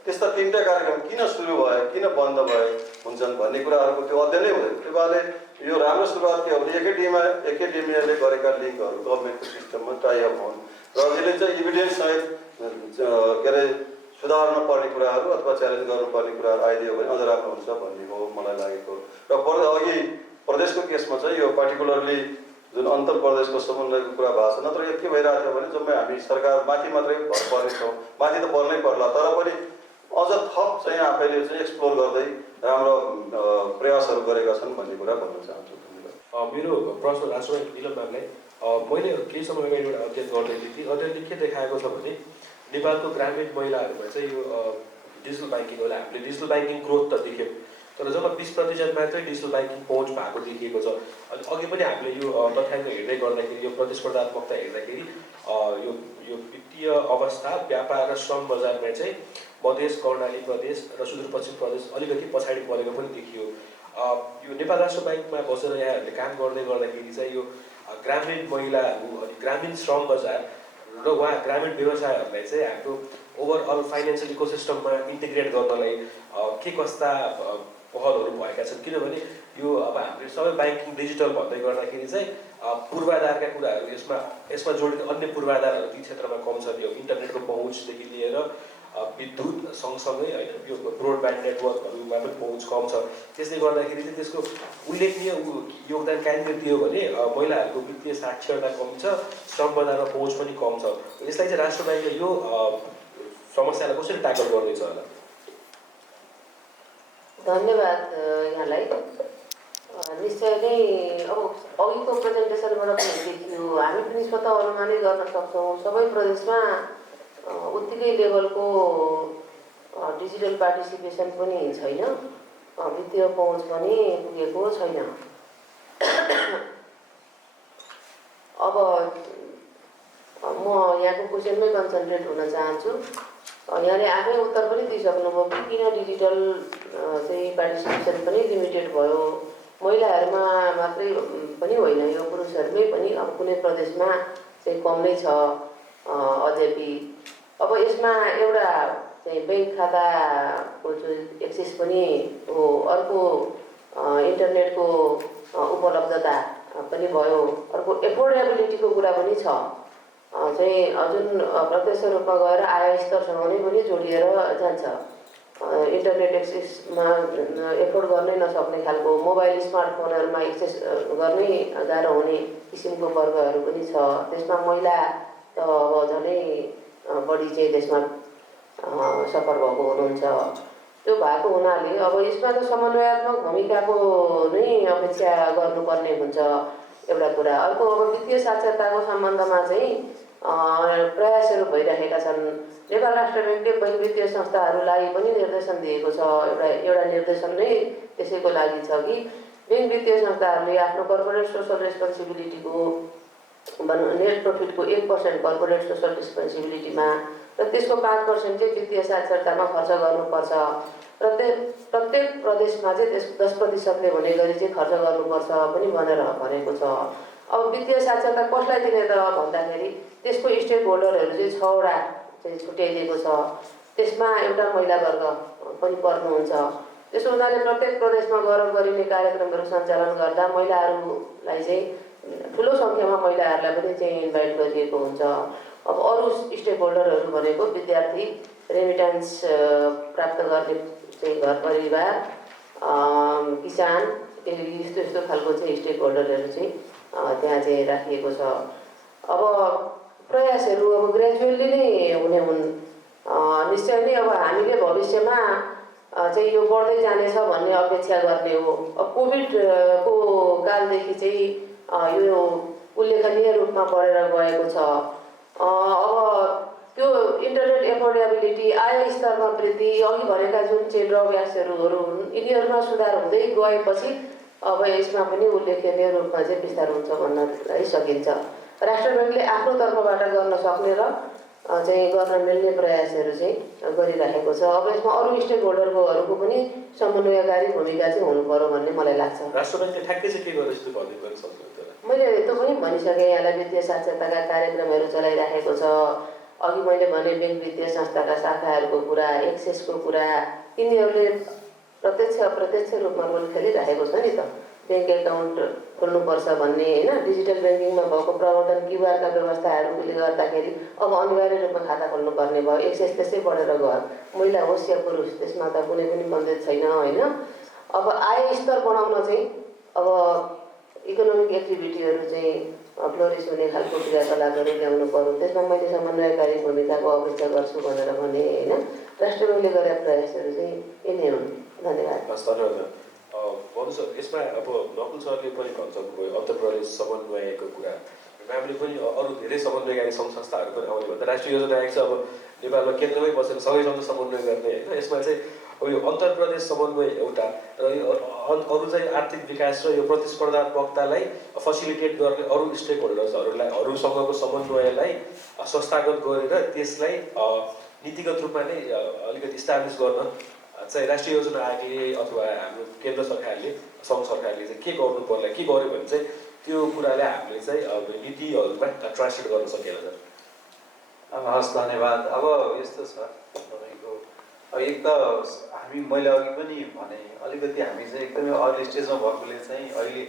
त्यस्ता 3टा कार्यक्रम किन सुरु भए किन बन्द भए हुन्छन् भन्ने कुराहरूको त्यो अध्ययनै हुँदैन। त्यो भएर यो राम्रो सुरुवात के हो भने एकाडेमियाले गरेका लिङ्कहरू गभर्मेन्टको सिस्टममा टाइअप हुन् र यसले चाहिँ इभिडेन्स सहित के अरे सुधार्न पर्ने कुराहरू अथवा च्यालेन्ज गर्नुपर्ने कुराहरू आइदियो भने अझ राम्रो हुन्छ भन्ने हो मलाई लागेको। र अघि प्रदेशको केसमा चाहिँ यो पार्टिकुलरली जुन अन्तर प्रदेशको समन्वयको कुरा भएको छ, नत्र के भइरहेको थियो भने जम्मै हामी सरकार माथि मात्रै भर पर्नेछौँ, माथि त पर्नै पर्ला, तर पनि अझ थप चाहिँ आफैले चाहिँ एक्सप्लोर गर्दै राम्रो प्रयासहरू गरेका छन् भन्ने कुरा भन्न चाहन्छु। धन्यवाद। मेरो प्रश्न राष्ट्रपति निलम म्यामलाई, मैले केही समय अगाडि एउटा अध्ययन गर्दै थिएँ। अध्ययनले के देखाएको छ भने नेपालको ग्रामीण महिलाहरूमा चाहिँ यो डिजिटल ब्याङ्किङ होला, हामीले डिजिटल ब्याङ्किङ ग्रोथ त देख्यौँ, तर जब 20% मात्रै डिजिटल ब्याङ्किङ पहुँच भएको देखिएको छ। अनि अघि पनि हामीले यो तथ्याङ्क हेर्दै गर्दाखेरि यो प्रतिस्पर्धात्मकता हेर्दाखेरि यो वित्तीय अवस्था, व्यापार र श्रम बजारमा चाहिँ मधेस, कर्णाली प्रदेश र सुदूरपश्चिम प्रदेश अलिकति पछाडि परेको पनि देखियो। यो नेपाल राष्ट्र ब्याङ्कमा बसेर यहाँहरूले काम गर्दै गर्दाखेरि चाहिँ यो ग्रामीण महिलाहरू अनि ग्रामीण श्रम बजार र ग्रामीण व्यवसायहरूलाई चाहिँ हाम्रो ओभरअल फाइनेन्सियल इकोसिस्टममा इन्टिग्रेट गर्नलाई के कस्ता पहलहरू भएका छन्? किनभने यो अब हामीले सबै ब्याङ्किङ डिजिटल भन्दै गर्दाखेरि चाहिँ पूर्वाधारका कुराहरू यसमा जोडिने अन्य पूर्वाधारहरू ती क्षेत्रमा कम छन्। यो इन्टरनेटको पहुँचदेखि लिएर विद्युत सँगसँगै होइन यो ब्रोडब्यान्ड नेटवर्कहरूमा पनि पहुँच कम छ। त्यसले गर्दाखेरि चाहिँ त्यसको उल्लेखनीय योगदान कहाँनिर दियो भने महिलाहरूको वित्तीय साक्षरता कम छ, श्रम बजारमा पहुँच पनि कम छ। यसलाई चाहिँ राष्ट्र ब्याङ्कले यो समस्यालाई कसरी ट्याकल गर्दैछ होला? धन्यवाद यहाँलाई। निश्चय नै अब अघिको प्रेजेन्टेसनबाट पनि देखियो, हामी पनि स्वतः अनुमानै गर्न सक्छौँ सबै प्रदेशमा उत्तिकै लेभलको डिजिटल पार्टिसिपेसन पनि छैन, वित्तीय पहुँच पनि पुगेको छैन। अब म यहाँको क्वेसनमै कन्सन्ट्रेट हुन चाहन्छु। यहाँले आफै उत्तर पनि दिइसक्नुभयो कि किन डिजिटल चाहिँ पार्टिसिपेसन पनि लिमिटेड भयो। महिलाहरूमा मात्रै पनि होइन, यो पुरुषहरूमै पनि अब कुनै प्रदेशमा चाहिँ कमै छ अझै। अब यसमा एउटा चाहिँ ब्याङ्क खाताको जो एक्सेस पनि हो, अर्को इन्टरनेटको उपलब्धता पनि भयो, अर्को एफोर्डेबिलिटीको कुरा पनि छ। चाहिँ जुन प्रत्यक्ष रूपमा गएर आय स्तरसँग नै पनि जोडिएर जान्छ। इन्टरनेट एक्सेसमा एफोर्ड गर्नै नसक्ने खालको मोबाइल स्मार्टफोनहरूमा एक्सेस गर्नै गाह्रो हुने किसिमको वर्गहरू पनि छ। त्यसमा महिला त अब झनै बढी चाहिँ त्यसमा सफर भएको हुनुहुन्छ। त्यो भएको हुनाले अब यसमा त समन्वयात्मक भूमिकाको नै अपेक्षा गर्नुपर्ने हुन्छ एउटा कुरा। अर्को अब वित्तीय साक्षरताको सम्बन्धमा चाहिँ प्रयासहरू भइरहेका छन्। नेपाल राष्ट्र ब्याङ्कले बैंक वित्तीय संस्थाहरूलाई पनि निर्देशन दिएको छ। एउटा निर्देशन नै त्यसैको लागि छ कि बैंक वित्तीय संस्थाहरूले आफ्नो कर्पोरेट सोसल रेस्पोन्सिबिलिटीको नेट प्रफिटको 1% कर्पोरेट सोसल रेस्पोन्सिबिलिटीमा र त्यसको 5% चाहिँ वित्तीय साक्षरतामा खर्च गर्नुपर्छ। प्रत्येक प्रदेशमा चाहिँ 10%ले हुने गरी चाहिँ खर्च गर्नुपर्छ पनि भनेर भनेको छ। अब वित्तीय साक्षरता कसलाई दिने त भन्दाखेरि त्यसको स्टेक होल्डरहरू चाहिँ 6वटा चाहिँ छुट्याइदिएको छ। त्यसमा एउटा महिला वर्ग पनि पर्नुहुन्छ। त्यसो हुनाले प्रत्येक प्रदेशमा गएर गरिने कार्यक्रमहरू सञ्चालन गर्दा महिलाहरूलाई चाहिँ ठुलो सङ्ख्यामा महिलाहरूलाई पनि चाहिँ इन्भाइट गरिएको हुन्छ। अब अरू स्टेक होल्डरहरू भनेको विद्यार्थी, रेमिट्यान्स प्राप्त गर्ने चाहिँ घर परिवार, किसान, यस्तो खालको चाहिँ स्टेक होल्डरहरू चाहिँ त्यहाँ चाहिँ राखिएको छ। अब प्रयासहरू अब ग्रेजुअली नै हुने हुन्। निश्चय नै अब हामीले भविष्यमा चाहिँ यो बढ्दै जानेछ भन्ने अपेक्षा गर्ने हो। अब कोभिडको कालदेखि चाहिँ यो उल्लेखनीय रूपमा बढेर गएको छ। अब त्यो इन्टरनेट एफोर्डेबिलिटी, आय स्तरमा वृद्धि, अघि भनेका जुन चाहिँ ड्रब्याक्सहरू हुन् यिनीहरूमा सुधार हुँदै गएपछि अब यसमा पनि उल्लेखनीय रूपमा चाहिँ विस्तार हुन्छ भन्नलाई सकिन्छ। राष्ट्र ब्याङ्कले आफ्नो तर्फबाट गर्न सक्ने र चाहिँ गर्न मिल्ने प्रयासहरू चाहिँ गरिरहेको छ। अब यसमा अरू स्टेक होल्डरहरूको पनि समन्वयकारी भूमिका चाहिँ हुनु पर्यो भन्ने मलाई लाग्छ। राष्ट्र ब्याङ्कले ठ्याक्कै चाहिँ के गर्दैछ त्यो भनिदिनु पनि सक्नुहुन्छ? मैले त्यो पनि भनिसकेँ यहाँलाई, वित्तीय साक्षरताका कार्यक्रमहरू चलाइरहेको छ। अघि मैले भने ब्याङ्क वित्तीय संस्थाका शाखाहरूको कुरा, एक्सेसको कुरा, तिनीहरूले प्रत्यक्ष अप्रत्यक्ष रूपमा रोल खेलिरहेको छ नि त। ब्याङ्क एकाउन्ट खोल्नुपर्छ भन्ने होइन, डिजिटल ब्याङ्किङमा भएको प्रवर्धन, क्युआरका व्यवस्थाहरूले गर्दाखेरि अब अनिवार्य रूपमा खाता खोल्नुपर्ने भयो। एक्सेस त्यसै बढेर गयो, महिला होस् या पुरुष, त्यसमा त कुनै पनि बन्देज छैन होइन। अब आय स्तर बढाउन चाहिँ अब इकोनोमिक एक्टिभिटीहरू चाहिँ फ्लोरिस हुने खालको क्रियाकलापहरू ल्याउनु पर्यो। त्यसमा मैले समन्वयकारी भूमिकाको अपेक्षा गर्छु भनेर भने होइन। राष्ट्र ब्याङ्कले गरेका प्रयासहरू चाहिँ यिनै हुन्। धन्यवाद। धन्यवाद। भन्नु सर, यसमा अब नकुल सरले पनि भन्छ अन्तर्प्रदेश समन्वयको कुरा, हामीले पनि अरू धेरै समन्वयकारी सङ्घ संस्थाहरू पनि आउने भन्दा राष्ट्रिय योजना आएको छ। अब नेपालमा केन्द्रमै बसेर सबैसँग समन्वय गर्ने होइन। यसमा चाहिँ अब यो अन्तर्प्रदेश समन्वय एउटा र यो अरू चाहिँ आर्थिक विकास र यो प्रतिस्पर्धात्मकतालाई फेसिलिटेट गर्ने अरू स्टेक होल्डर्सहरूलाई हरूसँगको समन्वयलाई संस्थागत गरेर त्यसलाई नीतिगत रूपमा नै अलिकति इस्टाब्लिस गर्न चाहिँ राष्ट्रिय योजना आयोगले अथवा हाम्रो केन्द्र सरकारले, सङ्घ सरकारले चाहिँ के गर्नु पर्ला, के गर्यो भने चाहिँ त्यो कुरालाई हामीले चाहिँ अब नीतिहरूमा ट्रान्सलेट गर्न सकिएला सर? हस्, धन्यवाद। अब यस्तो छ तपाईँको, एक त मैले अघि पनि भने अलिकति हामी चाहिँ एकदमै अर्ली स्टेजमा भएकोले चाहिँ अहिले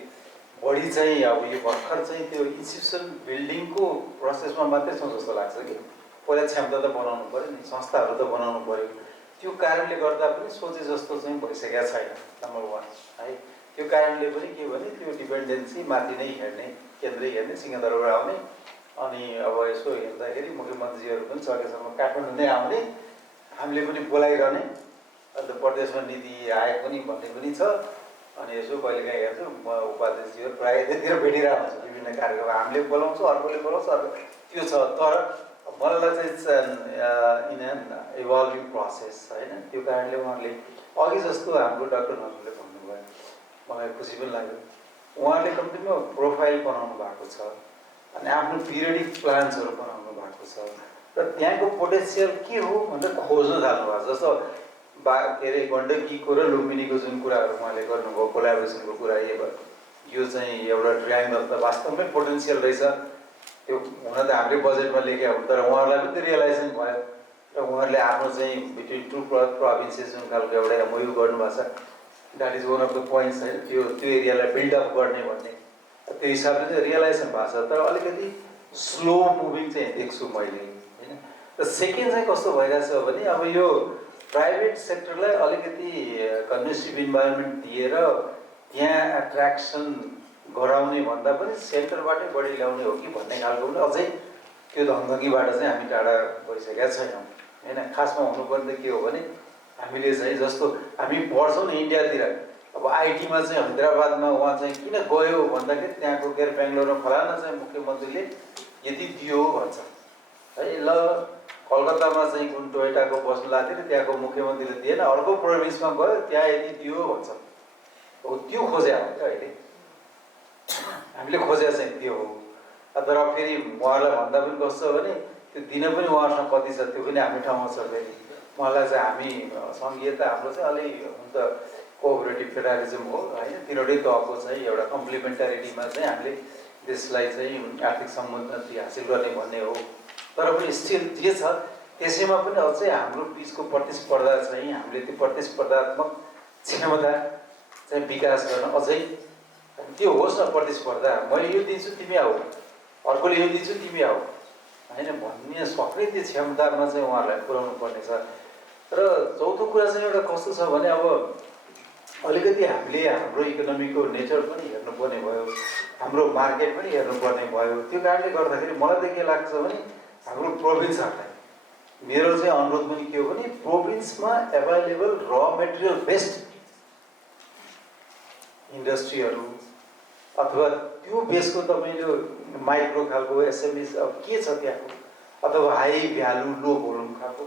बढी चाहिँ अब यो भर्खर चाहिँ त्यो इन्स्टिट्युसन बिल्डिङको प्रोसेसमा मात्रै छौँ जस्तो लाग्छ कि। पहिला क्षमता त बनाउनु पऱ्यो नि, संस्थाहरू त बनाउनु पऱ्यो। त्यो कारणले गर्दा पनि सोचे जस्तो चाहिँ भइसकेको छैन, नम्बर 1 है। त्यो कारणले पनि के भने त्यो डिपेन्डेन्सी माथि नै हेर्ने, केन्द्रै हेर्ने, सिंहदरबार आउने, अनि अब यसो हेर्दाखेरि मुख्यमन्त्रीहरू पनि सकेसम्म काठमाडौँ नै आउने, हामीले पनि बोलाइरहने। अन्त प्रदेशमा नीति आयोग पनि भन्ने पनि छ। अनि यसो कहिलेकाहीँ हेर्छु म उपाध्यक्षजीहरू प्रायः त्यतिर भेटिरहेको हुन्छ विभिन्न कार्यक्रम, हामीले बोलाउँछौँ, अर्कोले बोलाउँछ, अर्को त्यो छ। तर मलाई चाहिँ इन एन इभल्भिङ प्रोसेस होइन। त्यो कारणले उहाँहरूले अघि जस्तो हाम्रो डाक्टर नकुलले भन्नुभयो, मलाई खुसी पनि लाग्यो। उहाँहरूले कम्तीमा प्रोफाइल बनाउनु भएको छ अनि आफ्नो पिरियडिक प्लान्सहरू बनाउनु भएको छ र त्यहाँको पोटेन्सियल के हो भनेर खोज्न थाल्नु भएको छ। जस्तो के अरे गण्डकीको र लुम्बिनीको जुन कुराहरू उहाँले गर्नुभयो, कोलाबोरेसनको कुरा, यो चाहिँ एउटा ट्रायङ्गल त वास्तवमै पोटेन्सियल रहेछ। त्यो हुन त हामीले बजेटमा लेखेका हुन्, तर उहाँहरूलाई पनि त्यो रियलाइजेसन भयो र उहाँहरूले आफ्नो चाहिँ बिट्विन 2 प्रोभिन्सेस जुन खालको एउटा एमओयू गर्नुभएको छ, that is one of the points होइन। त्यो एरियालाई बिल्डअप गर्ने भन्ने त्यो हिसाबले चाहिँ रियलाइजेसन भएको छ, तर अलिकति स्लो मुभिङ चाहिँ देख्छु मैले होइन। र सेकेन्ड चाहिँ कस्तो भइरहेछ भने अब यो प्राइभेट सेक्टरलाई अलिकति कन्ड्युसिभ इन्भाइरोमेन्ट दिएर त्यहाँ एट्र्याक्सन गराउने भन्दा पनि सेन्टरबाटै बढी ल्याउने हो कि भन्ने खालको पनि अझै त्यो धङ्गकीबाट चाहिँ हामी टाढा गइसकेका छैनौँ होइन। खासमा हुनुपर्ने के हो भने हामीले चाहिँ जस्तो हामी पढ्छौँ नि इन्डियातिर, अब आइटीमा चाहिँ हैदराबादमा उहाँ चाहिँ किन गयो भन्दाखेरि त्यहाँको के अरे बेङ्गलोरमा फलाना चाहिँ मुख्यमन्त्रीले यति दियो भन्छ है। ल कलकत्तामा चाहिँ कुन टोयोटाको बस्नु लाग्थ्यो नि, त्यहाँको मुख्यमन्त्रीले दिएन, अर्को प्रोभिन्समा गयो त्यहाँ यति दियो भन्छ। हो त्यो खोज्या हो क्या अहिले हामीले खोजेर चाहिँ त्यो हो। तर फेरि उहाँलाई भन्दा पनि कस्तो भने त्यो दिन पनि उहाँसँग कति छ त्यो पनि हामी ठाउँमा छ। फेरि उहाँलाई चाहिँ हामी सङ्घीयता हाम्रो चाहिँ अलि हुन त कोअपरेटिभ फेडरलिजम हो होइन, तिनीहरूकै तहको चाहिँ एउटा कम्प्लिमेन्टारिटीमा चाहिँ हामीले देशलाई चाहिँ आर्थिक समुन्नति हासिल गर्ने भन्ने हो। तर पनि स्टिल जे छ त्यसैमा पनि अझै हाम्रो बिचको प्रतिस्पर्धा चाहिँ हामीले त्यो प्रतिस्पर्धात्मक क्षमता चाहिँ विकास गर्न अझै त्यो होस् न। प्रतिस्पर्धा मैले यो दिन्छु तिमी आऊ, अर्कोले यो दिन्छु तिमी आऊ होइन भन्ने सक्ने त्यो क्षमतामा चाहिँ उहाँहरूलाई पुर्याउनु पर्ने छ। र चौथो कुरा चाहिँ एउटा कस्तो छ भने अब अलिकति हामीले हाम्रो इकोनोमीको नेचर पनि हेर्नुपर्ने भयो, हाम्रो मार्केट पनि हेर्नुपर्ने भयो। त्यो कारणले गर्दाखेरि मलाई त के लाग्छ भने हाम्रो प्रोभिन्सहरूलाई मेरो चाहिँ अनुरोध पनि के हो भने प्रोभिन्समा एभाइलेबल र मेटेरियल बेस्ड इन्डस्ट्रीहरू अथवा त्यो बेसको तपाईँले माइक्रो खालको एसएमइज अब के छ त्यहाँको, अथवा हाई भ्यालु लो भोल्युम खालको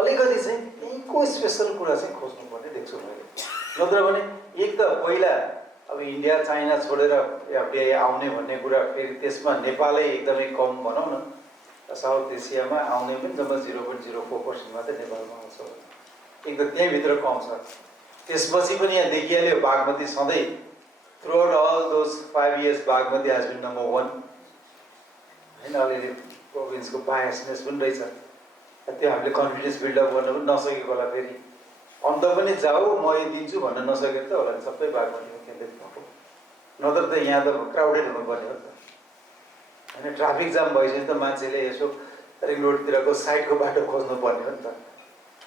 अलिकति चाहिँ त्यहीँको स्पेसल कुरा चाहिँ खोज्नुपर्ने देख्छु मैले। नत्र भने एक त पहिला अब इन्डिया चाइना छोडेर एफडिआई आउने भन्ने कुरा, फेरि त्यसमा नेपालै एकदमै कम भनौँ न साउथ एसियामा आउने पनि जम्मा 0.04% मात्रै नेपालमा आउँछ। एक त त्यहीँभित्र कम छ। त्यसपछि पनि यहाँ देखिहाल्यो बागमती सधैँ throughout all those 5 years Bagmati has been number 1 होइन। अलिअलि प्रोभिन्सको बायसनेस पनि रहेछ, त्यो हामीले कन्फिडेन्स बिल्डअप गर्न पनि नसकेको होला। फेरि अन्त पनि जाऊ म दिन्छु भन्न नसकेको त होला नि, सबै बागमतीमा केन्द्रित भएको। नत्र त यहाँ त क्राउडेड हुनुपर्ने हो नि त होइन। ट्राफिक जाम भइसक्यो त मान्छेले यसो रिङ रोडतिरको साइडको बाटो खोज्नु पर्ने हो नि त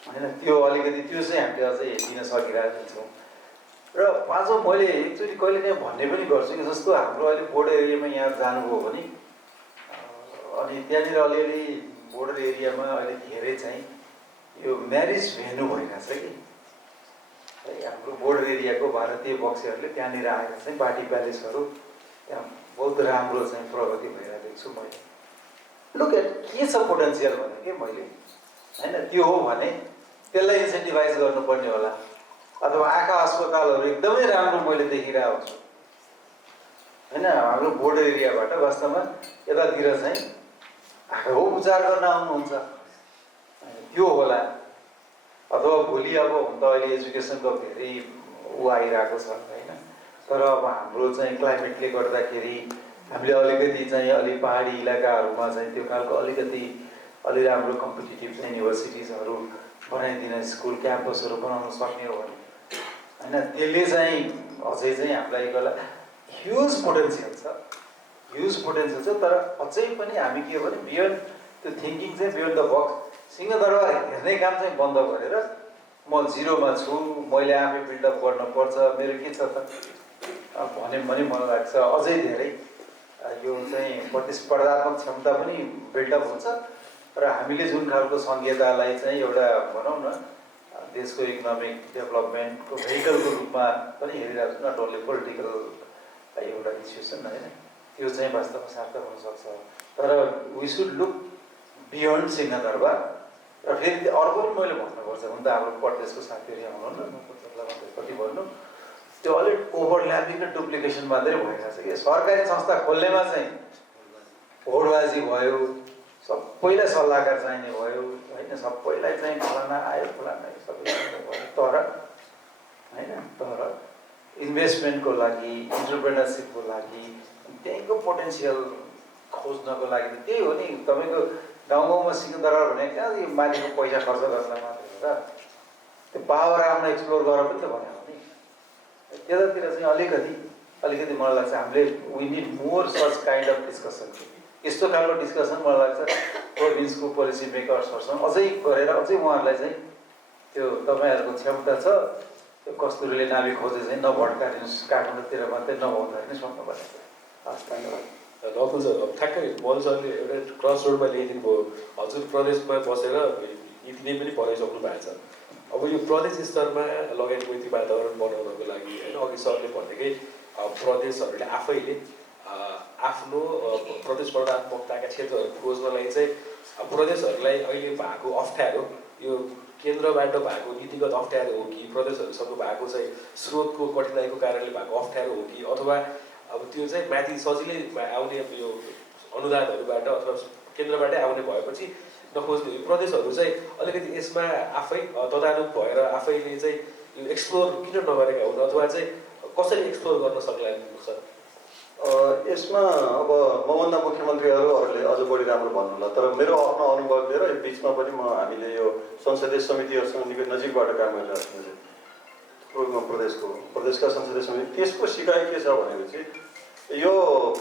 होइन। त्यो अलिकति त्यो चाहिँ हामीले अझै दिन सकिरहेको छौँ। र पाँचौँ मैले एकचोटि कहिलेकाहीँ भन्ने पनि गर्छु कि जस्तो हाम्रो अहिले बोर्डर एरियामा यहाँ जानुभयो भने अनि त्यहाँनिर अलिअलि बोर्डर एरियामा अहिले धेरै चाहिँ यो म्यारिज भेन्यू भइरहेछ कि है। हाम्रो बोर्डर एरियाको भारतीय पक्षहरूले त्यहाँनिर आएर चाहिँ पार्टी प्यालेसहरू त्यहाँ बहुत राम्रो चाहिँ प्रगति भइरहेको देख्छु मैले। लुक एट के छ पोटेन्सियल भने कि मैले होइन, त्यो हो भने त्यसलाई इन्सेन्टिभाइज गर्नुपर्ने होला। अथवा आँखा अस्पतालहरू एकदमै राम्रो मैले देखिरहेको छु होइन। हाम्रो बोर्डर एरियाबाट वास्तवमा यतातिर चाहिँ आँखाको उपचार गर्न आउनुहुन्छ, त्यो होला। अथवा भोलि अब हुन त अहिले एजुकेसनको धेरै आइरहेको छ होइन। तर अब हाम्रो चाहिँ क्लाइमेटले गर्दाखेरि हामीले अलिकति चाहिँ अलि पहाडी इलाकाहरूमा चाहिँ त्यो खालको अलिकति अलि राम्रो कम्पिटिटिभ चाहिँ युनिभर्सिटिजहरू बनाइदिन, स्कुल क्याम्पसहरू बनाउन सक्ने हो भने होइन, त्यसले चाहिँ अझै चाहिँ हामीलाई गला ह्युज पोटेन्सियल छ, ह्युज पोटेन्सियल छ। तर अझै पनि हामी के हो भने बियोन्ड त्यो थिङ्किङ चाहिँ बियोन्ड द बक्स सिंहदरबार हेर्ने काम चाहिँ बन्द गरेर म जिरोमा छु, मैले आफै बिल्डअप गर्नुपर्छ, मेरो के छ त भन्यो भने मलाई लाग्छ अझै धेरै यो चाहिँ प्रतिस्पर्धात्मक क्षमता पनि बिल्डअप हुन्छ। र हामीले जुन खालको संहितालाई चाहिँ एउटा भनौँ न देशको इकोनोमिक डेभलपमेन्टको भेहिकलको रूपमा पनि हेरिरहेको छु, नट ओन्ली पोलिटिकल एउटा इन्स्टिट्युसन होइन, त्यो चाहिँ वास्तवमा सार्थक हुनसक्छ। तर we should look beyond Singhadurbar. र फेरि अर्को पनि मैले भन्नुपर्छ, हुन त हाम्रो प्रदेशको साथीहरू यहाँ हुनुहुन्न, कति भन्नु त्यो अलिक ओभरल्यापिङ र डुप्लिकेसन मात्रै भइरहेछ कि। सरकारी संस्था खोल्नेमा चाहिँ भोटबाजी भयो, सबैलाई सल्लाहकार चाहिने भयो होइन, सबैलाई चाहिँ फलाना आयो फलाना सबै भयो। तर होइन, तर इन्भेस्टमेन्टको लागि इन्टरप्रेनरसिपको लागि त्यहीँको पोटेन्सियल खोज्नको लागि त त्यही हो नि। तपाईँको गाउँ गाउँमा सिंहदरबार भने कहाँ माथिको पैसा खर्च गर्न मात्रै हो र, त्यो पावर आफ्नो एक्सप्लोर गरेर पनि त भने हो नि। त्यतातिर चाहिँ अलिकति मलाई लाग्छ हामीले we need more such kind of discussion. यस्तो खालको डिस्कसन मलाई लाग्छ प्रोभिन्सको पोलिसी मेकर्सहरूसँग अझै गरेर अझै उहाँहरूलाई चाहिँ त्यो तपाईँहरूको क्षमता छ, त्यो कस्तुरीले नाभि खोजे चाहिँ नभड्कादिनुहोस्, काठमाडौँतिर मात्रै नभउँदाखेरि सक्नुपर्ने। हस्, धन्यवाद। नकुल सर, ठ्याक्कै मोहन सरले एउटा क्रस रोडमा ल्याइदिनु भयो। हजुर प्रदेशमा बसेर इतिले पनि पढाइसक्नु भएको छ। अब यो प्रदेश स्तरमा लगायत मैत्री वातावरण बनाउनको लागि होइन, अघि सरले भनेकै प्रदेशहरूले आफैले आफ्नो प्रतिस्पर्धात्मकताका क्षेत्रहरू खोज्नलाई चाहिँ प्रदेशहरूलाई अहिले भएको अप्ठ्यारो यो केन्द्रबाट भएको नीतिगत अप्ठ्यारो हो कि प्रदेशहरूसँग भएको चाहिँ स्रोतको कठिनाइको कारणले भएको अप्ठ्यारो हो कि अथवा अब त्यो चाहिँ माथि सजिलै आउने यो अनुदानहरूबाट अथवा केन्द्रबाटै आउने भएपछि नखोज्ने प्रदेशहरू चाहिँ अलिकति यसमा आफै तदानुक भएर आफैले चाहिँ यो एक्सप्लोर किन नगरेका हुन् अथवा चाहिँ कसरी एक्सप्लोर गर्न सक्ला सर? यसमा अब मभन्दा मुख्यमन्त्रीहरूले अझ बढी राम्रो भन्नुहोला। तर मेरो आफ्नो अनुभव लिएर यो बिचमा पनि हामीले यो संसदीय समितिहरूसँग निकै नजिकबाट काम गरिरहेको छु प्रदेशका संसदीय समिति। त्यसको सिकाइ के छ भनेपछि यो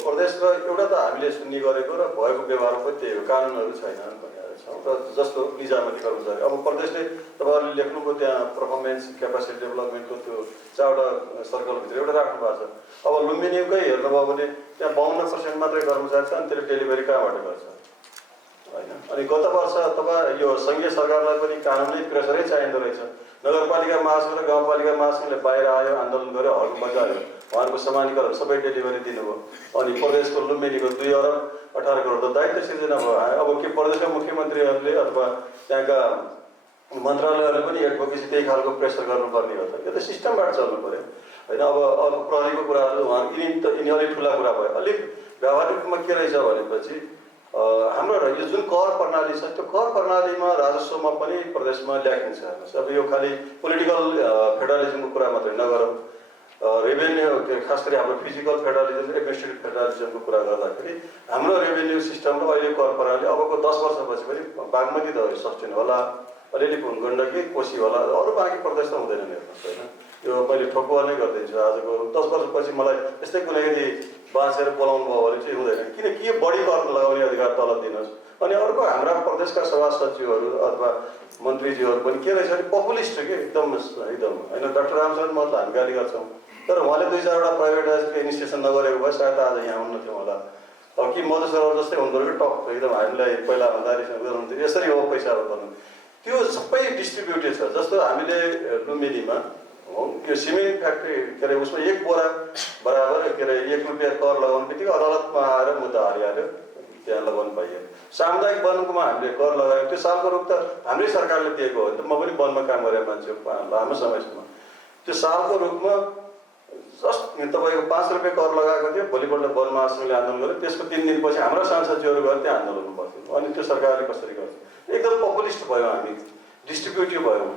प्रदेशको एउटा त हामीले सुन्ने गरेको र भएको व्यवहार पनि त्यही हो, कानुनहरू छैनन् भनेर छौँ। र जस्तो निजामती कर्मचारी अब प्रदेशले तपाईँहरूले लेख्नुभयो त्यहाँ पर्फर्मेन्स क्यापासिटी डेभलपमेन्टको त्यो 4वटा सर्कलभित्र एउटा राख्नु भएको छ। अब लुम्बिनीकै हेर्नुभयो भने त्यहाँ 52% मात्रै कर्मचारी छ, अनि त्यसले डेलिभरी कहाँबाट गर्छ होइन। अनि गत वर्ष तपाईँ यो सङ्घीय सरकारलाई पनि कानुनै प्रेसरै चाहिँदो रहेछ। नगरपालिका महासङ्घ र गाउँपालिका महासङ्घले बाहिर आयो, आन्दोलन गर्यो, हक बजायो, उहाँहरूको समानीकरण सबै डेलिभरी दिनुभयो। अनि प्रदेशको लुम्बिनीको 2 अरब 18 करोड त दायित्व सिर्जना भयो। अब के प्रदेशका मुख्यमन्त्रीहरूले अथवा त्यहाँका मन्त्रालयहरूले पनि एडभोकेसी त्यही खालको प्रेसर गर्नुपर्ने हो त? यो त सिस्टमबाट चल्नु पऱ्यो होइन। अब प्रहरीको कुराहरू उहाँ यिनी अलिक ठुला कुरा भयो। अलिक व्यावहारिक रूपमा के रहेछ भनेपछि हाम्रो यो जुन कर प्रणाली छ त्यो कर प्रणालीमा राजस्वमा पनि प्रदेशमा ल्याकिङ छ हेर्नुहोस्। अब यो खालि पोलिटिकल फेडरलिजमको कुरा मात्रै नगरौँ, रेभेन्यू खास गरी हाम्रो फिजिकल फेडरलिजम एडमिनिस्ट्रेटिभ फेडरलिजमको कुरा गर्दाखेरि हाम्रो रेभेन्यू सिस्टम र अहिले कर प्रणाली अबको 10 वर्षपछि पनि बागमती त सस्टेन होला, अलिअलि गण्डकी कोशी होला, अरू बाँकी प्रदेश त हुँदैन हेर्नुहोस् होइन। यो मैले ठोकुवा नै गरिदिन्छु आजको 10 वर्षपछि मलाई यस्तै कुनै यदि बाँचेर बोलाउनु भयो भने चाहिँ हुँदैन, किनकि यो बढी कर लगाउने अधिकार तल दिनुहोस्। अनि अर्को हाम्रा प्रदेशका सभा सचिवहरू अथवा मन्त्रीज्यूहरू पनि के रहेछ भने पपुलिस्ट हो कि एकदम होइन। डाक्टर रामचन्द्र महतलाई हामी गाली गर्छौँ, तर उहाँले 2-4वटा प्राइभेटाइज इनिसिएसन नगरेको भए सायद आज यहाँ हुन्न थियो होला। अब कि मधुसरहरू जस्तै हुँदो रहेछ टप एकदम हामीलाई पहिला भन्दाखेरि हुन्थ्यो यसरी हो पैसाहरू गर्नु, त्यो सबै डिस्ट्रिब्युटेड छ। जस्तो हामीले लुम्बिनीमा यो सिमेन्ट फ्याक्ट्री के अरे उसमा 1 बोरा बराबर के अरे 1 रुपियाँ कर लगाउने बित्तिकै अदालतमा आएर मुद्दा हालिहाल्यो, त्यहाँ लगाउनु पाइयो। सामुदायिक वनको हामीले कर लगायो, त्यो सालको रूप त हाम्रै सरकारले दिएको हो नि त। म पनि वनमा काम गरेको मान्छे हो लामो समयसम्म। त्यो सालको रूपमा जस्ट तपाईँको 5 रुपियाँ कर लगाएको थियो, भोलिपल्ट वन महासङ्घले आन्दोलन गर्यो, त्यसको 3 दिनपछि हाम्रा सांसदजीहरू गएर त्यहाँ आन्दोलन बस्यो। अनि त्यो सरकारले कसरी गर्छ? एकदम पपुलिस्ट भयो, हामी डिस्ट्रिब्युटिभ भयौँ।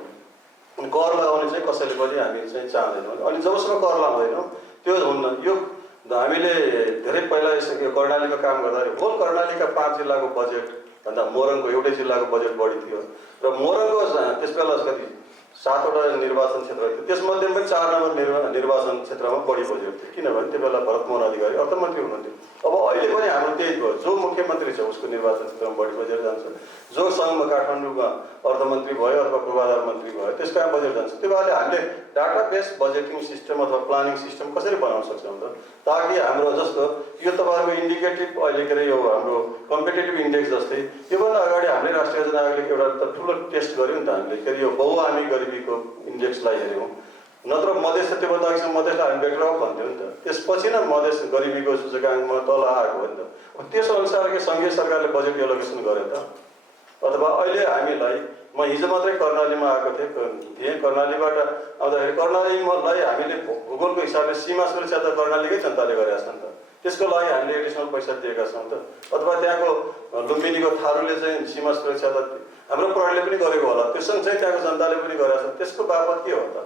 अनि कर लगाउने चाहिँ कसैले पनि हामी चाहिँ चाहँदैनौँ। अनि जबसम्म कर लगाउँदैनौँ त्यो हुन्न। यो हामीले धेरै पहिला यो कर्णालीमा काम गर्दाखेरि होल कर्णालीका 5 जिल्लाको बजेट भन्दा मोरङको एउटै जिल्लाको बजेट बढी थियो र मोरङको त्यसबेला कति 7वटा निर्वाचन क्षेत्र थियो, त्यसमध्ये पनि 4 नम्बर निर्वाचन क्षेत्रमा बढी बजेट थियो, किनभने त्यो बेला भरतमोहन अधिकारी अर्थमन्त्री हुनुहुन्थ्यो। अब अहिले पनि हाम्रो त्यही भयो, जो मुख्यमन्त्री छ उसको निर्वाचन क्षेत्रमा बढी बजेट जान्छ, जो सङ्घमा काठमाडौँमा अर्थमन्त्री भयो अथवा पूर्वाधार मन्त्री भयो त्यसको बजेट जान्छ। त्यो भएर हामीले डाटा बेस बजेटिङ सिस्टम अथवा प्लानिङ सिस्टम कसरी बनाउन सक्छौँ त, ताकि हाम्रो जस्तो यो तपाईँहरूको इन्डिकेटिभ अहिले के अरे यो हाम्रो कम्पिटेटिभ इन्डेक्स जस्तै योभन्दा अगाडि हामीले राष्ट्रिय योजना आयोगले एउटा ठुलो टेस्ट गर्यो नि त हामीले, के अरे यो बहुआमी गरिबीको इन्डेक्सलाई हेऱ्यौँ। नत्र मधेस त्योभन्दा अघिसम्म मधेसलाई हामी बेटर अफ भन्थ्यौँ नि त, त्यसपछि नै मधेस गरिबीको सूचकाङ्कमा तल आएको हो नि त। त्यस अनुसारकै सङ्घीय सरकारले बजेट एलोकेसन गर्यो त। अथवा अहिले हामीलाई म हिजो मात्रै कर्णालीमा आएको थिएँ, कर्णालीबाट आउँदाखेरि कर्णालीलाई हामीले भूगोलको हिसाबले सीमा सुरक्षा त कर्णालीकै जनताले गरेका छन् त, त्यसको लागि हामीले एडिसनल पैसा दिएका छौँ त। अथवा त्यहाँको लुम्बिनीको थारूले चाहिँ सीमा सुरक्षा त हाम्रो प्रहरीले पनि गरेको होला, त्यो सँगसँगै त्यहाँको जनताले पनि गरेका छन्, त्यसको बाबत के हो त?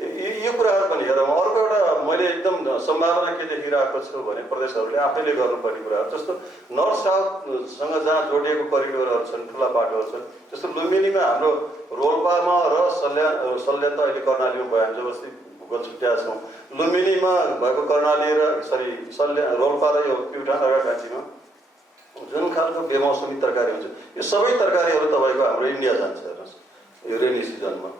यो कुराहरू पनि हेरौँ। अर्को एउटा मैले एकदम सम्भावना के देखिरहेको छु भने प्रदेशहरूले आफैले गर्नुपर्ने कुराहरू, जस्तो नर्थ साउथसँग जहाँ जोडिएको करिडोरहरू छन्, ठुला बाटोहरू छन्, जस्तो लुम्बिनीमा हाम्रो रोल्पामा र सल्यान त अहिले कर्णालीमा भयो, हामी जबरजस्ती भूगोल छुट्याएका छौँ। लुम्बिनीमा भएको कर्णाली र सल्यान रोल्पा र यो प्युठान अर्घाखाँचीमा जुन खालको बेमौसमी तरकारी हुन्छ, यो सबै तरकारीहरू तपाईँको हाम्रो इन्डिया जान्छ हेर्नुहोस् यो रेनी सिजनमा।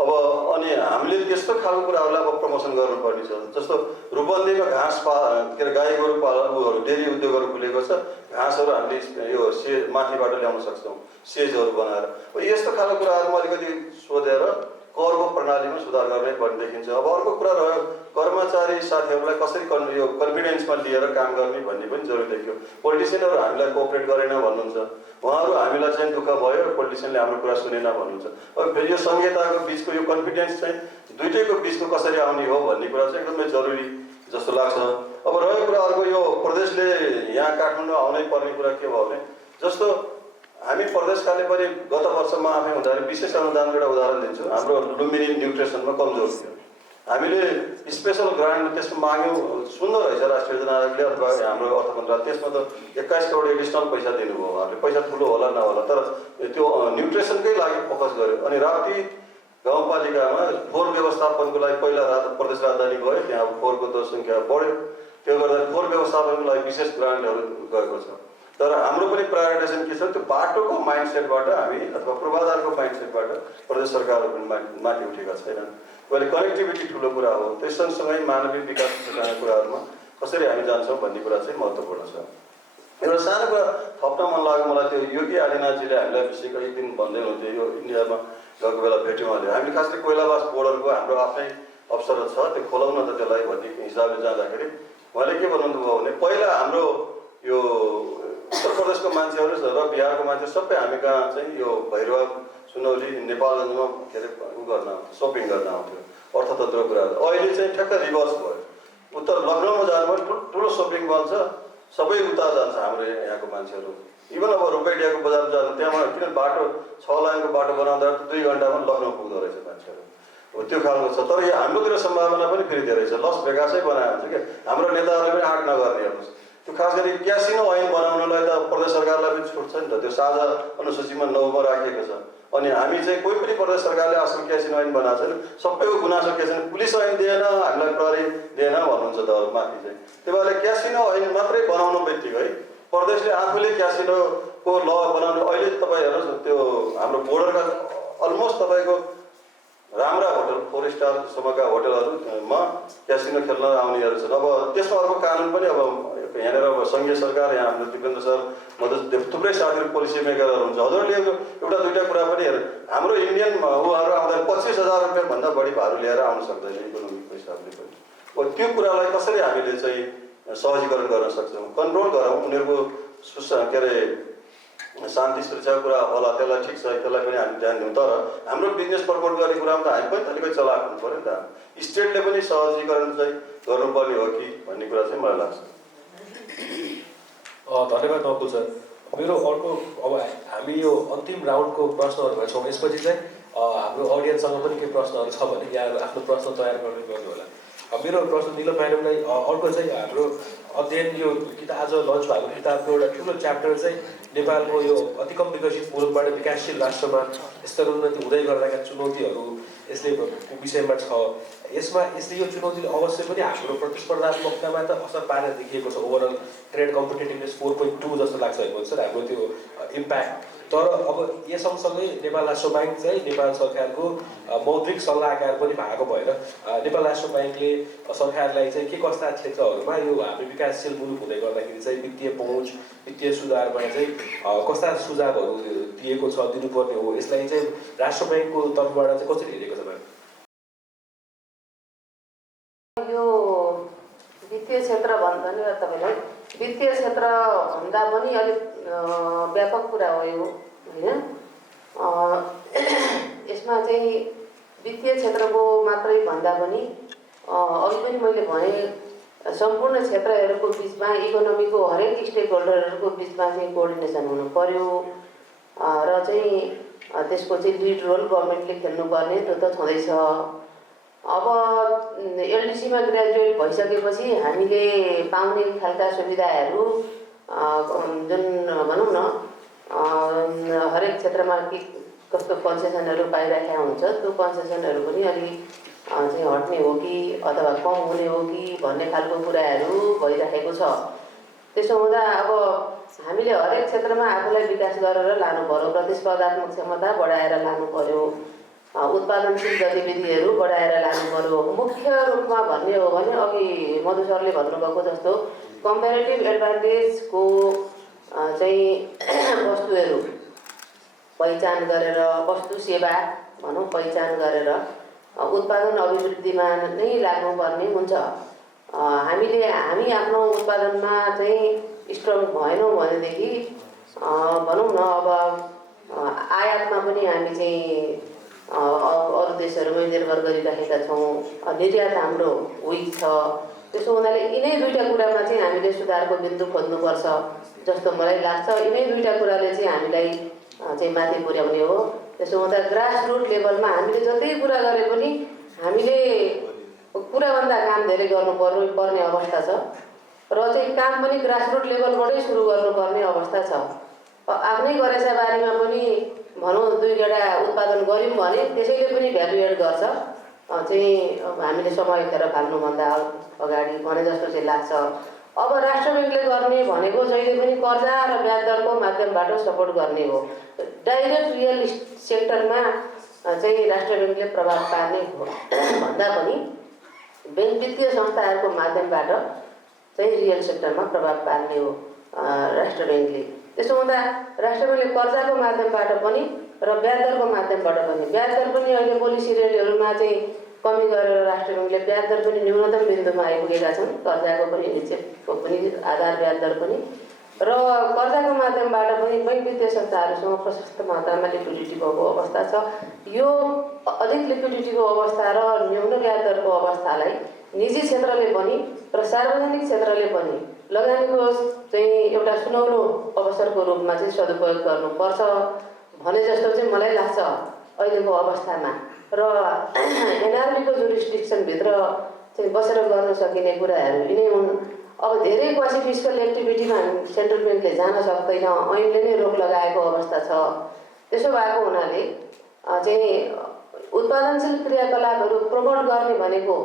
अब अनि हामीले त्यस्तो खालको कुराहरूलाई अब प्रमोसन गर्नुपर्ने छ। जस्तो रूपन्देहीमा घाँस के अरे गाई गोरु उयोहरू डेरी उद्योगहरू खुलेको छ, घाँसहरू हामीले यो माथिबाट ल्याउन सक्छौँ सेजहरू बनाएर। यस्तो खालको कुराहरूमा अलिकति सोधेर करको प्रणालीमा सुधार गर्ने भन्ने देखिन्छ। अब अर्को कुरा रह्यो कर्मचारी साथीहरूलाई कसरी यो कन्फिडेन्समा लिएर काम गर्ने भन्ने पनि जरुरी देखियो। पोलिटिसियनहरू हामीलाई कोअपरेट गरेन भन्नुहुन्छ, उहाँहरू हामीलाई चाहिँ दुःख भयो पोलिटिसियनले हाम्रो कुरा सुनेन भन्नुहुन्छ। अब फेरि यो संहिताको बिचको यो कन्फिडेन्स चाहिँ दुइटैको बिचको कसरी आउने हो भन्ने कुरा चाहिँ एकदमै जरुरी जस्तो लाग्छ। अब रह्यो कुरा अर्को यो प्रदेशले यहाँ काठमाडौँ आउनै पर्ने कुरा के भयो भने जस्तो हामी प्रदेशकाले पनि गत वर्षमा आफै हुँदाखेरि विशेष अनुदानको एउटा उदाहरण दिन्छु। हाम्रो लुम्बिनी न्युट्रिसनमा कमजोर थियो, हामीले स्पेसल ग्रान्ट त्यसमा माग्यौँ, सुन्दर रहेछ राष्ट्रिय योजना आयोगले अथवा हाम्रो अर्थ मन्त्रालय, त्यसमा त 21 करोड एडिसनल पैसा दिनुभयो उहाँहरूले। पैसा ठुलो होला नहोला तर त्यो न्युट्रिसनकै लागि फोकस गर्यो। अनि राप्ती गाउँपालिकामा फोहोर व्यवस्थापनको लागि पहिला प्रदेश राजधानी गयो, त्यहाँ फोहोरको त सङ्ख्या बढ्यो, त्यो गर्दा फोहोर व्यवस्थापनको लागि विशेष ग्रान्टहरू गएको छ। तर हाम्रो पनि प्रायोरिटाइजेसन के छ, त्यो बाटोको माइन्डसेटबाट हामी अथवा पूर्वाधारको माइन्डसेटबाट प्रदेश सरकारहरू पनि माथि उठेका छैनन्। अहिले कनेक्टिभिटी ठुलो कुरा हो, त्यस सँगसँगै मानवीय विकास कुराहरूमा कसरी हामी जान्छौँ भन्ने कुरा चाहिँ महत्त्वपूर्ण छ। एउटा सानो कुरा थप्न मन लाग्यो मलाई, त्यो योगी आदित्यनाथजीले हामीलाई विषयको एक दिन भन्दै हुन्थ्यो, यो इन्डियामा गएको बेला भेट्यौँ अहिले हामी खासै कोइलावास बोर्डरको हाम्रो आफ्नै अफसरहरू छ, त्यो खोलाउन त त्यसलाई भन्ने हिसाबले जाँदाखेरि उहाँले के भन्नुभयो भने पहिला हाम्रो यो उत्तर प्रदेशको मान्छेहरू र बिहारको मान्छे सबै हामी कहाँ चाहिँ यो भैरवा सुनौली नेपालगञ्जमा के अरे उ गर्न आउँथ्यो, सपिङ गर्न आउँथ्यो अर्थतन्त्रको कुराहरू। अहिले चाहिँ ठ्याक्क रिभर्स भयो, उत्तर लखनऊमा जानुभयो ठुल्ठुलो सपिङ मल छ, सबै उता जान्छ हाम्रो यहाँको मान्छेहरू। इभन अब रुपैडियाको बजार जानु त्यहाँबाट किन बाटो 6 लाइनको बाटो बनाउँदा 2 घन्टामा लखनऊ पुग्दो रहेछ मान्छेहरू। हो त्यो खालको छ। तर यो हाम्रोतिर सम्भावना पनि फेरि धेरै छ। लस भेगासै बनाएको हुन्छ क्या हाम्रो नेताहरूले पनि आँट नगर्ने हेर्नुहोस्। त्यो खास गरी क्यासिनो ऐन बनाउनलाई त प्रदेश सरकारलाई पनि छुट छ नि त, त्यो साझा अनुसूचीमा 9 मा राखिएको छ। अनि हामी चाहिँ कोही पनि प्रदेश सरकारले आजकल क्यासिनो ऐन बनाएको छैन। सबैको गुनासो के छैन, पुलिस ऐन दिएन, हामीलाई प्रहरी दिएन भन्नुहुन्छ त माथि चाहिँ। त्यो भएर क्यासिनो ऐन मात्रै बनाउनु बित्तिकै प्रदेशले आफूले क्यासिनोको ल बनाउनु। अहिले तपाईँ हेर्नुहोस् त्यो हाम्रो बोर्डरका अलमोस्ट तपाईँको राम्रा होटल 4 स्टारसम्मका होटलहरूमा क्यासिनो खेल्न आउनेहरू छन्। अब त्यसमा अर्को कानुन पनि अब यहाँनिर अब सङ्घीय सरकार यहाँ हाम्रो दिपेन्द्र सर मधुस थुप्रै साथीहरू पोलिसी मेकरहरू हुन्छ। हजुरले एउटा दुईवटा कुरा पनि हेर, हाम्रो इन्डियन उहाँहरू आउँदा 25,000 रुपियाँभन्दा बढी भारू लिएर आउनु सक्दैन इकोनोमिकको हिसाबले पनि। अब त्यो कुरालाई कसरी हामीले चाहिँ सहजीकरण गर्न सक्छौँ, कन्ट्रोल गरौँ। उनीहरूको के अरे शान्ति सुरक्षाको कुरा होला, त्यसलाई ठिक छ, त्यसलाई पनि हामी ध्यान दिउँ। तर हाम्रो बिजनेस प्रमोट गर्ने कुरामा त हामी पनि तरिकै चलाएको हुनु पऱ्यो नि त। स्टेटले पनि सहजीकरण चाहिँ गर्नुपर्ने हो कि भन्ने कुरा चाहिँ मलाई लाग्छ। धन्यवाद नकुल सर। मेरो अर्को अब हामी यो अन्तिम राउन्डको प्रश्नहरूमा छौँ। यसपछि चाहिँ हाम्रो अडियन्ससँग पनि केही प्रश्नहरू छ भने यहाँहरू आफ्नो प्रश्न तयार गर्नु होला। मेरो प्रश्न निलम म्याडमलाई अर्को चाहिँ हाम्रो अध्ययन यो किताब आज लन्च भएको किताबको एउटा ठुलो च्याप्टर चाहिँ नेपालको यो अति कम विकसित मुलुकबाट विकासशील राष्ट्रमा स्तरोन्नति हुँदै गर्दाका चुनौतीहरू यसले विषयमा छ। यसले यो चुनौतीले अवश्य पनि हाम्रो प्रतिस्पर्धात्मकतामा त असर पारेर देखिएको छ। ओभरअल ट्रेड कम्पिटिटिभनेस 4.2 जस्तो लाग्छ होइन सर हाम्रो त्यो इम्प्याक्ट। तर अब यस सँगसँगै नेपाल राष्ट्र ब्याङ्क चाहिँ नेपाल सरकारको मौद्रिक सल्लाहकार पनि भएको भएर नेपाल राष्ट्र ब्याङ्कले सरकारलाई चाहिँ के कस्ता क्षेत्रहरूमा यो हामी विकासशील मुलुक हुँदै गर्दाखेरि चाहिँ वित्तीय पहुँच, वित्तीय सुधारमा चाहिँ कस्ता सुझावहरू दिएको छ, दिनुपर्ने हो, यसलाई चाहिँ राष्ट्र ब्याङ्कको तर्फबाट चाहिँ कसरी हेरेको छ म्याम? यो वित्तीय क्षेत्र भन्दा नि तपाईँलाई वित्तीय क्षेत्र भन्दा पनि अलिक व्यापक कुरा हो यो होइन। यसमा चाहिँ वित्तीय क्षेत्रको मात्रै भन्दा पनि अघि पनि मैले भने सम्पूर्ण क्षेत्रहरूको बिचमा इकोनोमीको हरेक स्टेक होल्डरहरूको बिचमा चाहिँ कोअर्डिनेसन हुनु पर्यो र चाहिँ त्यसको चाहिँ लिड रोल गभर्मेन्टले खेल्नुपर्ने त्यो त छँदैछ। अब एलडिसीमा ग्रेजुएट भइसकेपछि हामीले पाउने खालका सुविधाहरू जुन भनौँ न हरेक क्षेत्रमा के कस्तो कन्सेसनहरू पाइरहेका हुन्छ त्यो कन्सेसनहरू पनि अलिक चाहिँ हट्ने हो कि अथवा कम हुने हो कि भन्ने खालको कुराहरू भइरहेको छ। त्यसो हुँदा अब हामीले हरेक क्षेत्रमा आफूलाई विकास गरेर लानु पर्यो, प्रतिस्पर्धात्मक क्षमता बढाएर लानु पर्यो, उत्पादनशील गतिविधिहरू बढाएर लानु पर्यो। मुख्य रूपमा भन्ने हो भने अघि मधु सरले भन्नुभएको जस्तो कम्पेरेटिभ एडभान्टेजको चाहिँ वस्तुहरू पहिचान गरेर, वस्तु सेवा भनौँ पहिचान गरेर उत्पादन अभिवृद्धिमा नै लाग्नुपर्ने हुन्छ। हामी आफ्नो उत्पादनमा चाहिँ स्ट्रङ भएनौँ भनेदेखि भनौँ न अब आयातमा पनि हामी चाहिँ अरू देशहरूमै निर्भर गरिरहेका छौँ, निर्यात हाम्रो विक छ। त्यसो हुनाले यिनै दुईवटा कुरामा चाहिँ हामीले सुधारको बिन्दु खोज्नुपर्छ जस्तो मलाई लाग्छ। यिनै दुईवटा कुराले चाहिँ हामीलाई चाहिँ माथि पुर्याउने हो। त्यसो हुँदा ग्रासरुट लेभलमा हामीले जति कुरा गरे पनि हामीले कुराभन्दा काम धेरै गर्नुपर्ने अवस्था छ र चाहिँ काम पनि ग्रासरुट लेभलबाटै सुरु गर्नुपर्ने अवस्था छ। आफ्नै गरेछा बारीमा पनि भनौँ 2 गेडा उत्पादन गऱ्यौँ भने त्यसैले पनि भ्यालु एड गर्छ चाहिँ हामीले समय खेर फाल्नुभन्दा अगाडि भने जस्तो चाहिँ लाग्छ। अब राष्ट्र ब्याङ्कले गर्ने भनेको जहिले पनि कर्जा र ब्याज दरको माध्यमबाट सपोर्ट गर्ने हो। डाइरेक्ट रियल सेक्टरमा चाहिँ राष्ट्र ब्याङ्कले प्रभाव पार्ने हो भन्दा पनि ब्याङ्क वित्तीय संस्थाहरूको माध्यमबाट चाहिँ रियल सेक्टरमा प्रभाव पार्ने हो राष्ट्र ब्याङ्कले। त्यसो हुँदा राष्ट्र ब्याङ्कले कर्जाको माध्यमबाट पनि र ब्याज दरको माध्यमबाट पनि, ब्याज दर पनि अहिले पोलिसी रेटहरूमा चाहिँ कमी गरेर राष्ट्र ब्याङ्कले ब्याज दर पनि न्यूनतम बिन्दुमा आइपुगेका छन्, कर्जाको पनि निश्चितको पनि आधार ब्याज दर पनि। र कर्जाको माध्यमबाट पनि बैंक वित्तीय संस्थाहरूसँग प्रशस्त मात्रामा लिक्विडिटी भएको अवस्था छ। यो अधिक लिक्विडिटीको अवस्था र न्यून ब्याज दरको अवस्थालाई निजी क्षेत्रले पनि र सार्वजनिक क्षेत्रले पनि लगानीको चाहिँ एउटा सुनौलो अवसरको रूपमा चाहिँ सदुपयोग गर्नुपर्छ भने जस्तो चाहिँ मलाई लाग्छ अहिलेको अवस्थामा। र एनआरबीको जुरिस्डिक्सनभित्र चाहिँ बसेर गर्न सकिने कुराहरू यिनै हुन्। अब धेरै क्वासी फिस्कल एक्टिभिटीमा सेन्ट्रल ब्याङ्कले जान सक्दैन, ऐनले नै रोक लगाएको अवस्था छ। त्यसो भएको हुनाले चाहिँ उत्पादनशील क्रियाकलापहरू प्रमोट गर्ने भनेको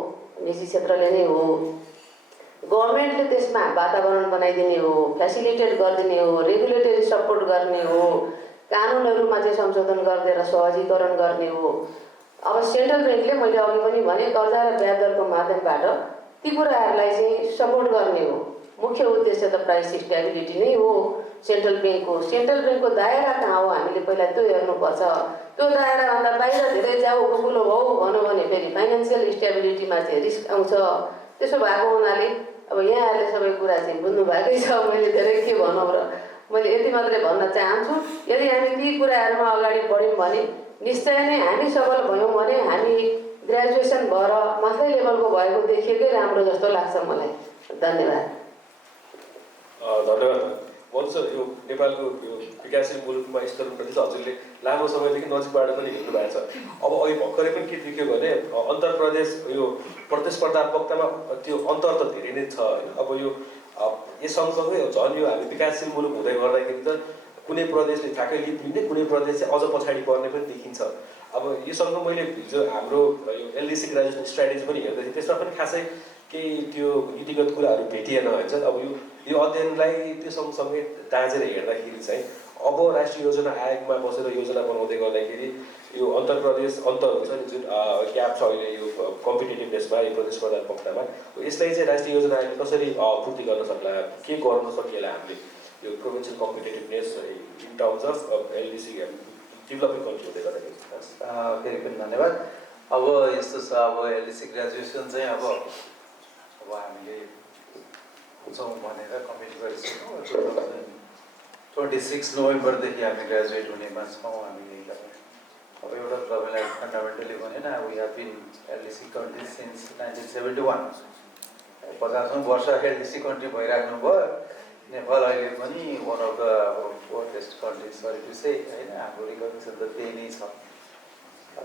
निजी क्षेत्रले नै हो। गभर्मेन्टले त्यसमा वातावरण बनाइदिने हो, फेसिलिटेट गरिदिने हो, रेगुलेटरी सपोर्ट गर्ने हो, कानुनहरूमा चाहिँ संशोधन गरिदिएर सहजीकरण गर्ने हो। अब सेन्ट्रल ब्याङ्कले मैले अघि पनि भने कर्जा र ब्याज दरको माध्यमबाट ती कुराहरूलाई चाहिँ सपोर्ट गर्ने हो। मुख्य उद्देश्य त प्राइस स्टेबिलिटी नै हो सेन्ट्रल ब्याङ्कको दायरा कहाँ हो हामीले पहिला त्यो हेर्नुपर्छ। त्यो दायराभन्दा बाहिर धेरै जाऊ ठुलो हो भनौँ भने फेरि फाइनेन्सियल स्टेबिलिटीमा चाहिँ रिस्क आउँछ। त्यसो भएको हुनाले अब यहाँहरूले सबै कुरा चाहिँ बुझ्नु भएकै छ, मैले धेरै के भनौँ र मैले यति मात्रै भन्न चाहन्छु। यदि हामी ती कुराहरूमा अगाडि बढ्यौँ भने निश्चय नै हामी सफल भयौँ भने हामी ग्रेजुएसन भएर मास्टर लेभलको भएको देखिएकै राम्रो जस्तो लाग्छ मलाई। धन्यवाद। धन्यवाद। भन्नु सर, यो नेपालको यो विकासशील मुलुकमा स्तरप्रति त हजुरले लामो समयदेखि नजिकबाट पनि हेर्नु भएको छ। अब अहिले भर्खरै पनि के देखियो भने अन्तर प्रदेश यो प्रतिस्पर्धात्मकतामा त्यो अन्तर त धेरै नै छ होइन। अब यो सँगसँगै झन् यो हामी विकासशील मुलुक हुँदै गर्दाखेरि त कुनै प्रदेशले ठ्याक्कै लिड लिने, कुनै प्रदेश चाहिँ अझ पछाडि पर्ने पनि देखिन्छ। अब योसँग मैले हिजो हाम्रो यो एलडिसी ग्रेजुएसन स्ट्राटेजी पनि हेर्दै थिएँ, त्यसमा पनि खासै केही त्यो नीतिगत कुराहरू भेटिएन होइन। अब यो अध्ययनलाई त्यो सँगसँगै दाँजेर हेर्दाखेरि चाहिँ अब राष्ट्रिय योजना आयोगमा बसेर योजना बनाउँदै गर्दाखेरि यो अन्तर प्रदेश अन्तर हुन्छ नि जुन ग्याप छ अहिले यो कम्पिटेटिभनेसमा, यो प्रतिस्पर्धात्मकतामा, यसलाई चाहिँ राष्ट्रिय योजना आयोगले कसरी पूर्ति गर्न सक्ला, के गर्न सकिएला हामीले यो provincial competitiveness in terms of LDC developing country हुँदै गर्दाखेरि। फेरि पनि धन्यवाद। अब यस्तो छ, अब एलडिसी ग्रेजुएसन चाहिँ अब हामीले हुन्छौँ भनेर कमिट गरिसक्यौँ। 2026 नोभेम्बरदेखि हामी ग्रेजुएट हुनेमा छौँ हामीले। अब एउटा तपाईँलाई फन्डामेन्टली भनेन, we have been LDC country since 1971। 50औं वर्ष एलडिसी कन्ट्री भइराख्नु भयो। नेपाल अहिले पनि one of the poorest country sorry to say होइन। हाम्रो रिकग्निसन त त्यही नै छ।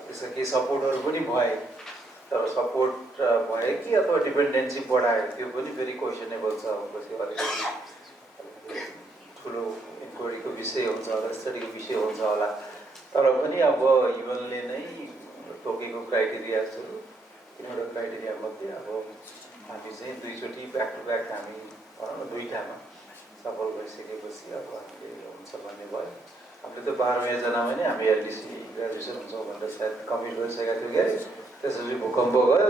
त्यसमा केही सपोर्टहरू पनि भए, तर सपोर्ट भयो कि अथवा डिपेन्डेन्सी बढायो त्यो पनि फेरि क्वेसनेबल छ। पछि अलिकति ठुलो इन्क्वायरीको विषय हुन्छ होला, स्टडीको विषय हुन्छ होला। तर पनि अब युएनले नै तोकेको क्राइटेरियाजहरू 3वटा क्राइटेरियामध्ये अब हामी चाहिँ 2 चोटि ब्याक टु ब्याक हामी भनौँ न 2टामा सफल भइसकेपछि अब हामीले हुन्छ भन्ने भयो। हामीले त 12औं योजनामा नै हामी एलडिसी ग्रेजुएसन हुन्छौँ भनेर सायद कमिट गरिसकेका थियौँ क्या। त्यसपछि भूकम्प गयो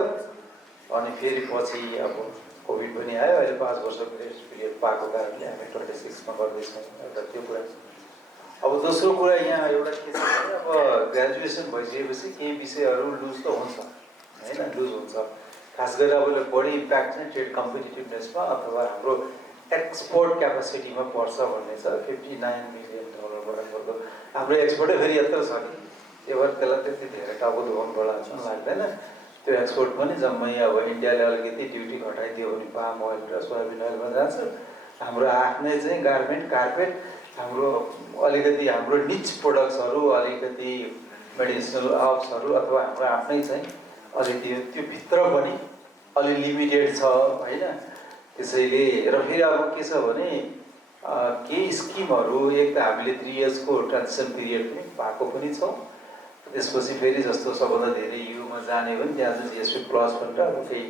अनि फेरि पछि अब कोभिड पनि आयो। अहिले 5 वर्षको ग्रेस पिरियड पाएको कारणले हामी 26मा गर्दैछौँ। एउटा त्यो कुरा। अब दोस्रो कुरा यहाँ एउटा के छ भने अब ग्रेजुएसन भइसकेपछि केही विषयहरू लुज त हुन्छ होइन, लुज हुन्छ। खास गरेर अब बढी इम्प्याक्ट चाहिँ ट्रेड कम्पिटिटिभनेसमा अथवा हाम्रो एक्सपोर्ट क्यापासिटीमा पर्छ भन्ने छ। $59 मिलियन बराबरको हाम्रो एक्सपोर्टै फेरि यत्रो छ कि त्यो भएर त्यसलाई त्यति धेरै टाउको दुखाउनु पर्ला जस्तो लाग्दैन। त्यो एक्सपोर्ट पनि जम्मै अब इन्डियाले अलिकति ड्युटी घटाइदियो भने पाम ओइल र सोयाबिन ओइलमा जान्छ। हाम्रो आफ्नै चाहिँ गार्मेन्ट, कार्पेट, हाम्रो अलिकति हाम्रो निच प्रोडक्ट्सहरू, अलिकति मेडिसिनल हर्ब्सहरू अथवा हाम्रो आफ्नै चाहिँ अलिकति त्यो भित्र पनि अलि लिमिटेड छ होइन। त्यसैले र फेरि अब के छ भने केही स्किमहरू एक त हामीले 3 इयर्सको ट्रान्जिसन पिरियड पनि पाएको पनि छौँ। त्यसपछि फेरि जस्तो सबभन्दा धेरै युमा जाने भने त्यहाँ चाहिँ जिएसपी प्लस भनेर अब केही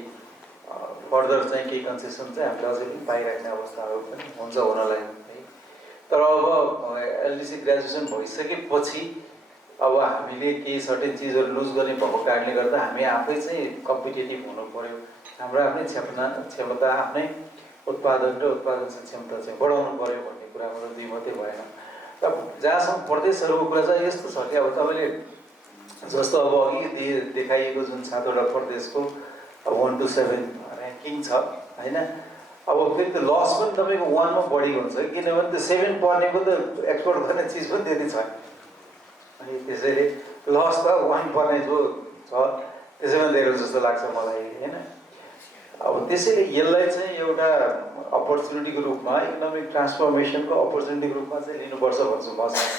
फर्दर चाहिँ केही कन्सेसन चाहिँ हामीले अझै पनि पाइराख्ने अवस्थाहरू पनि हुन्छ हुनलाई है। तर अब एलडिसी ग्रेजुएसन भइसकेपछि अब हामीले केही सर्टेन चिजहरू लुज गर्ने भएको कारणले गर्दा हामी आफै चाहिँ कम्पिटेटिभ हुनु पऱ्यो। हाम्रो आफ्नै क्षमता, आफ्नै उत्पादन र उत्पादनशील क्षमता चाहिँ बढाउनु पऱ्यो भन्ने कुरामा त दुई मात्रै भएन। र जहाँसम्म प्रदेशहरूको कुरा चाहिँ यस्तो छ कि अब तपाईँले जस्तो अब अघि देखाइएको जुन 7वटा प्रदेशको 1 to 7 ऱ्याङ्किङ छ होइन। अब फेरि त लस पनि तपाईँको 1 मा बढी हुन्छ किनभने त्यो 7 पर्नेको त एक्सपोर्ट गर्ने चिज पनि त्यति छ अनि त्यसैले लस त 1 पर्ने जो छ त्यसैमा धेरै जस्तो लाग्छ मलाई होइन। अब त्यसैले यसलाई चाहिँ एउटा अपर्च्युनिटीको रूपमा इकोनोमिक ट्रान्सफर्मेसनको अपर्च्युनिटीको रूपमा चाहिँ लिनुपर्छ भन्छु म चाहिँ।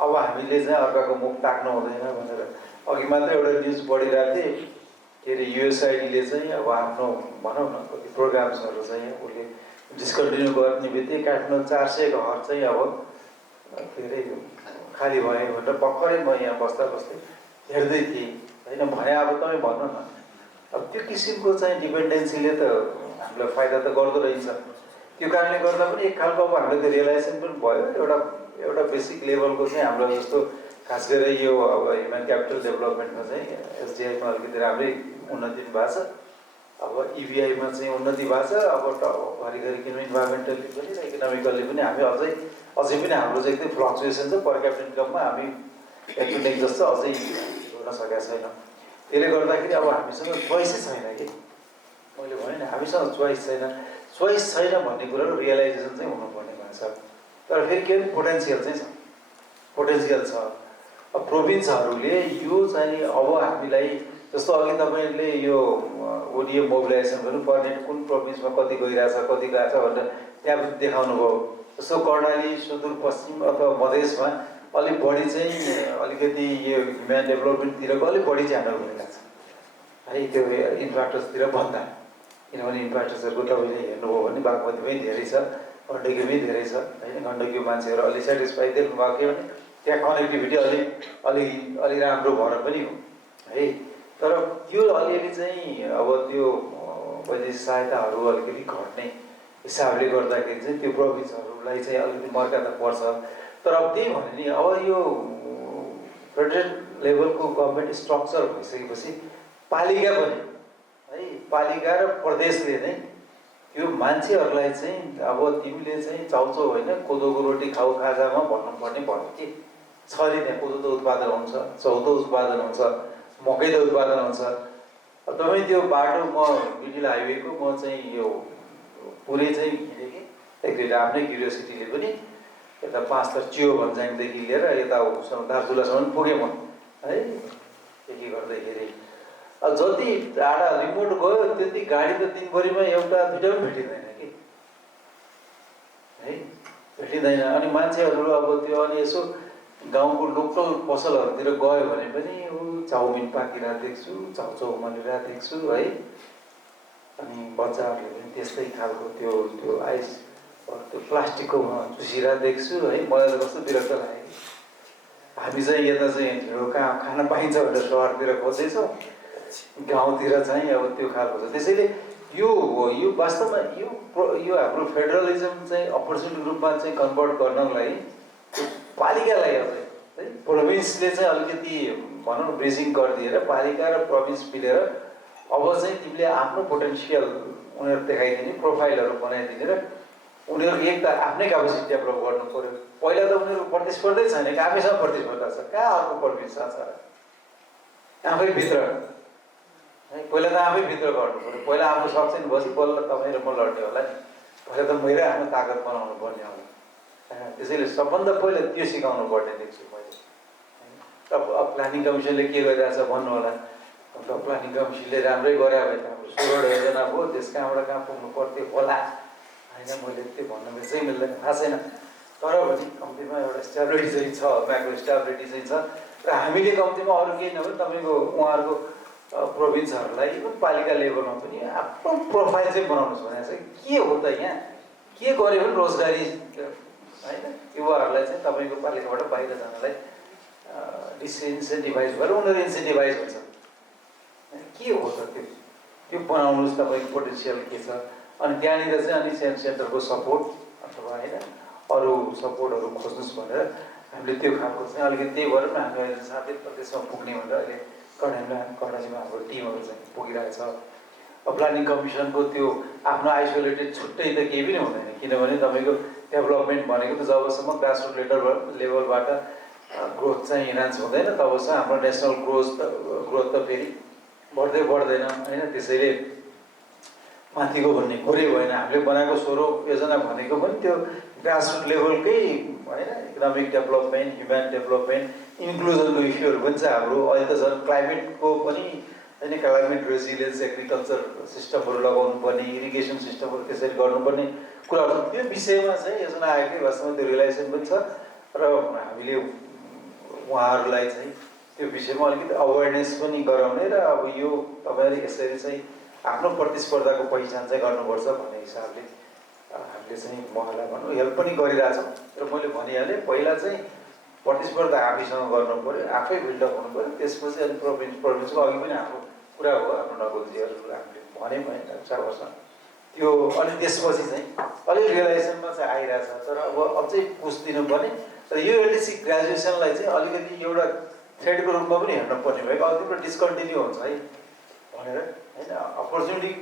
अब हामीले चाहिँ अर्काको मुख ताक्नु हुँदैन भनेर अघि मात्रै एउटा न्युज पढिरहेको थिएँ के अरे युएसआइडीले चाहिँ अब आफ्नो भनौँ न कति प्रोग्राम्सहरू चाहिँ उसले डिस्कन्टिन्यू गर्ने बित्तिकै काठमाडौँ 400 घर चाहिँ अब के अरे खाली भयो भनेर भर्खरै म यहाँ बस्दा बस्दै हेर्दै थिएँ होइन भने। अब तपाईँ भन्नु न अब त्यो किसिमको चाहिँ डिपेन्डेन्सीले त हामीलाई फाइदा त गर्दो रहेछ। त्यो कारणले गर्दा पनि एक खालको अब हामीले त्यो रियलाइजेसन पनि भयो एउटा बेसिक लेभलको चाहिँ हाम्रो जस्तो खास गरेर यो अब ह्युमन क्यापिटल डेभलपमेन्टमा चाहिँ एसडिआईमा अलिकति राम्रै उन्नति भएको छ। अब इबिआईमा चाहिँ उन्नति भएको छ। अब घरिघरि किन इन्भाइरोमेन्टली पनि र इकोनोमिकल्ली पनि हामी अझै पनि हाम्रो चाहिँ एकदम फ्लक्चुएसन छ। पर क्यापिटल इन्कममा हामी एपिडेक जस्तो अझै जोड्न सकेका छैनौँ। त्यसले गर्दाखेरि अब हामीसँग चोइसै छैन कि मैले भने नि हामीसँग चोइस छैन भन्ने कुराको रियलाइजेसन चाहिँ हुनुपर्ने भएको छ। तर फेरि के पोटेन्सियल चाहिँ छ, पोटेन्सियल छ। अब प्रोभिन्सहरूले यो चाहिँ अब हामीलाई जस्तो अघि तपाईँले यो ओडिएम मोबिलाइजेसन गर्नुपर्ने कुन प्रोभिन्समा कति गइरहेछ कति गएको छ भनेर त्यहाँ देखाउनु भयो। जस्तो कर्णाली सुदूरपश्चिम अथवा मधेसमा अलिक बढी चाहिँ अलिकति यो ह्युमन डेभलपमेन्टतिरको अलिक बढी चाहिँ हाम्रो भइरहेको छ है त्यो इन्फ्रास्ट्रक्चरतिर भन्दा। किनभने इन्फ्रास्ट्रक्चरको तपाईँले हेर्नुभयो भने बागमतीमै धेरै छ, गण्डकीमै धेरै छ होइन। गण्डकीको मान्छेहरू अलिक सेटिस्फाई देख्नु भएको के भने त्यहाँ कनेक्टिभिटी अलि राम्रो भएर पनि हो है। तर त्यो अलिअलि चाहिँ अब त्यो वैदेशिक सहायताहरू अलिकति घट्ने हिसाबले गर्दाखेरि चाहिँ त्यो प्रोभिन्सहरूलाई चाहिँ अलिकति मर्यादा पर्छ। तर अब त्यही भने नि अब यो फेडरल लेभलको गभर्मेन्ट स्ट्रक्चर भइसकेपछि पालिका पनि है, पालिका र प्रदेशले नै त्यो मान्छेहरूलाई चाहिँ अब तिमीले चाहिँ चाउचाउ होइन कोदोको रोटी खाऊ खाजामा भन्नुपर्ने भयो कि छ नि। त्यहाँ कोदो त उत्पादन हुन्छ, चाउ त उत्पादन हुन्छ, मकै त उत्पादन हुन्छ। तपाईँ त्यो बाटो म मिडिल हाइवेको म चाहिँ यो पुरै चाहिँ हिँडेँ कि एकचोटि आफ्नै क्युरियोसिटीले पनि यता 5 थर चियो भन्ज्याङदेखि लिएर यता दार्चुलासम्म पुगेँ म है के गर्दाखेरि। अब जति टाढा रिमोट गयो त्यति गाडी त दिनभरिमा एउटा दुइटा पनि भेटिँदैन कि है, भेटिँदैन। अनि मान्छेहरू अब त्यो अनि यसो गाउँको लोकल पसलहरूतिर गयो भने पनि चाउमिन पाकिरहेको देख्छु, चाउचाउ maniरहेको देख्छु है। अनि बच्चाहरूले पनि त्यस्तै खालको त्यो आइस त्यो प्लास्टिकको चुसिरहेको देख्छु है। मलाई त कस्तो विरक्त लाग्यो कि हामी चाहिँ यता चाहिँ ढिँडो कहाँ खान पाइन्छ भनेर सहरतिर खोज्दैछौँ, गाउँतिर चाहिँ अब त्यो खालको छ। त्यसैले यो वास्तवमा यो हाम्रो फेडरलिजम चाहिँ अपर्च्युनिटी रूपमा चाहिँ कन्भर्ट गर्नलाई पालिकालाई अझै है प्रोभिन्सले चाहिँ अलिकति भनौँ न ब्रिजिङ गरिदिएर पालिका र प्रोभिन्स मिलेर अब चाहिँ तिमीले आफ्नो पोटेन्सियल उनीहरू देखाइदिने, प्रोफाइलहरू बनाइदिने र उनीहरू एक त आफ्नै क्यापेसिटी डेभलप गर्नु पऱ्यो। पहिला त उनीहरू प्रतिस्पर्धै छैन कि आफैसँग प्रतिस्पर्धा छ, कहाँ अर्को प्रोभिन्स छ आफैभित्र है। पहिला त आफैभित्र गर्नु पऱ्यो। पहिला आफू सक्छ नि बसी बल्ल तपाईँ र म लड्ने होला नि। पहिला त मैले आफ्नो ताकत बनाउनु पर्ने होला। त्यसैले सबभन्दा पहिला त्यो सिकाउनु पर्ने देख्छु मैले। अब प्लानिङ कमिसनले के गरिरहेछ भन्नु होला। अब प्लानिङ कमिसनले राम्रै गरे भए त हाम्रो 16 योजना भयो, त्यस कहाँबाट कहाँ पुग्नु पर्थ्यो होला होइन। मैले त्यो भन्नु चाहिँ मिल्दैन, थाहा छैन। तर पनि कम्तीमा एउटा स्टेबिलिटी चाहिँ छ, म्याक्रो स्टेबिलिटी चाहिँ छ। र हामीले कम्तीमा अरू केही नभए तपाईँको उहाँहरूको प्रोभिन्सहरूलाई इभन पालिका लेभलमा पनि आफ्नो प्रोफाइल चाहिँ बनाउनुहोस् भनेको चाहिँ के हो त यहाँ के गर्यो भने रोजगारी होइन युवाहरूलाई चाहिँ तपाईँको पालिकाबाट बाहिर जानलाई डिसइन्सेन्टिभाइज भएर उनीहरू इन्सेन्टिभाइज हुन्छ। के हो त त्यो बनाउनुहोस् तपाईँको पोटेन्सियल के छ। अनि त्यहाँनिर चाहिँ अनि सेन्टरको सपोर्ट अथवा होइन अरू सपोर्टहरू खोज्नुहोस् भनेर हामीले त्यो खालको चाहिँ अलिकति त्यही भएर पनि हामी अहिले 7 प्रदेशमा पुग्ने भनेर अहिले कर्णालीमा हाम्रो टिमहरू चाहिँ पुगिरहेछ। अब प्लानिङ कमिसनको त्यो आफ्नो आइसोलेटेड छुट्टै त केही पनि हुँदैन। किनभने तपाईँको डेभलपमेन्ट भनेको त जबसम्म ग्रासरुट लेभलबाट ग्रोथ चाहिँ इन्हान्स हुँदैन तबसम्म हाम्रो नेसनल ग्रोथ त फेरि बढ्दैन होइन। त्यसैले माथिको भन्ने कुरै भएन। हामीले बनाएको 16 योजना भनेको पनि त्यो ग्रासरुट लेभलकै होइन इकोनोमिक डेभलपमेन्ट, ह्युमन डेभलपमेन्ट, इन्क्लुजनको इस्युहरू पनि छ हाम्रो। अहिले त झन् क्लाइमेटको पनि होइन क्लाइमेट रेजिलियन्स एग्रिकल्चर सिस्टमहरू लगाउनु पर्ने, इरिगेसन सिस्टमहरू त्यसरी गर्नुपर्ने कुराहरू त्यो विषयमा चाहिँ योजना आयोगले वास्तवमा त्यो रियलाइजेसन पनि छ र हामीले उहाँहरूलाई चाहिँ त्यो विषयमा अलिकति अवेरनेस पनि गराउने र अब यो तपाईँहरूले यसरी चाहिँ आफ्नो प्रतिस्पर्धाको पहिचान चाहिँ गर्नुपर्छ भन्ने हिसाबले हामीले चाहिँ उहाँलाई भनौँ हेल्प पनि गरिरहेछौँ र मैले भनिहालेँ पहिला चाहिँ प्रतिस्पर्धा आफैसँग गर्नु पऱ्यो, आफै बिल्डअप हुनु पऱ्यो, त्यसपछि अनि प्रोभिन्सको अघि पनि हाम्रो कुरा हो, हाम्रो नगोजीहरू हामीले भन्यौँ है डाक्टर साहबसँग त्यो अनि त्यसपछि चाहिँ अलिक रियलाइजेसनमा चाहिँ आइरहेछ तर अब अझै पुस दिनुपर्ने र यो एलडिसी ग्रेजुएसनलाई चाहिँ अलिकति एउटा थ्रेडको रूपमा पनि हेर्नु पर्ने भयो अझै तिम्रो डिस्कन्टिन्यू हुन्छ है भनेर होइन अपर्च्युनिटी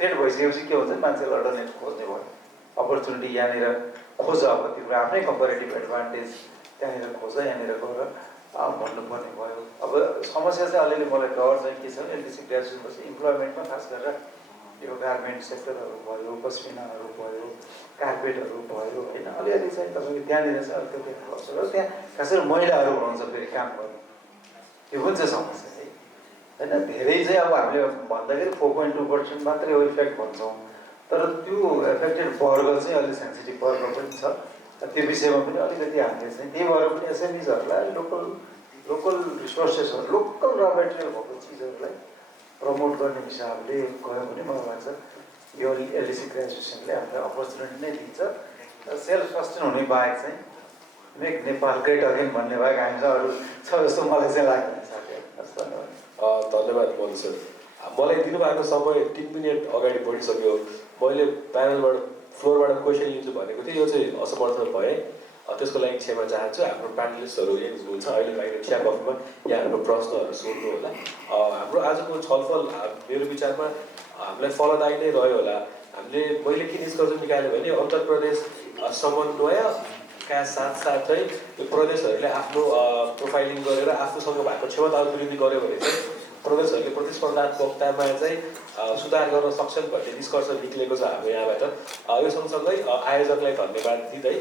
थ्रेड भइसकेपछि के हुन्छ मान्छेले अल्टरनेट खोज्ने भयो अपर्च्युनिटी यहाँनिर खोज अब तिम्रो आफ्नै कम्पेरेटिभ एडभान्टेज त्यहाँनिर खोज यहाँनिर गएर भन्नुपर्ने भयो अब समस्या चाहिँ अलिअलि मलाई डर चाहिँ के छ भने एलडिसी ग्रेजुएसनपछि इम्प्लोइमेन्टमा खास गरेर यो गार्मेन्ट सेक्टरहरू भयो पस्मिनाहरू भयो कार्पेटहरू भयो होइन अलिअलि चाहिँ तपाईँको त्यहाँनिर चाहिँ अलिकति खर्च र त्यहाँ खास गरी महिलाहरू हुनुहुन्छ फेरि काम गर्नु त्यो पनि चाहिँ समस्या है होइन धेरै चाहिँ अब हामीले भन्दाखेरि 4.2% मात्रै हो इफेक्ट भन्छौँ तर त्यो एफेक्टेड वर्ग चाहिँ अलिक सेन्सिटिभ वर्ग पनि छ त्यो विषयमा पनि अलिकति हामीले चाहिँ त्यही भएर पनि एसएमइजहरूलाई लोकल रिसोर्सेसहरू लोकल र मेटेरियल भएको चिजहरूलाई प्रमोट गर्ने हिसाबले गयो भने मलाई लाग्छ यो एलडिसी ग्रेजुएसनले हामीलाई अपर्च्युनिटी नै दिन्छ सेल्फ सस्टेन हुने बाहेक चाहिँ मेक नेपाल ग्रेट अगेन भन्ने बाहेक हामीसँग अरू छ जस्तो मलाई चाहिँ लाग्दैन साथीहरू धन्यवाद मधु सर मलाई दिनुभएको समय 3 मिनट अगाडि बढिसक्यो मैले प्यानलबाट फ्लोरबाट क्वेसन लिन्छु भनेको थिएँ यो चाहिँ असमर्थ भएँ त्यसको लागि क्षमा चाहन्छु हाम्रो प्यानलिस्टहरू हुनुहुन्छ अहिले बाहिर चिया कफीमा यहाँहरूको प्रश्नहरू सोध्नु होला हाम्रो आजको छलफल मेरो विचारमा हामीलाई फलदायी नै रह्यो होला हामीले मैले के निष्कर्ष निकाल्यो भने अन्तर प्रदेश समन्वयका साथसाथै यो प्रदेशहरूले आफ्नो प्रोफाइलिङ गरेर आफूसँग भएको क्षमता अभिवृद्धि गर्यो भने चाहिँ प्रदेशहरूले प्रतिस्पर्धात्मकतामा चाहिँ सुधार गर्न सक्छन् भन्ने निष्कर्ष निक्लेको छ हाम्रो यहाँबाट यो सँगसँगै आयोजकलाई धन्यवाद दिँदै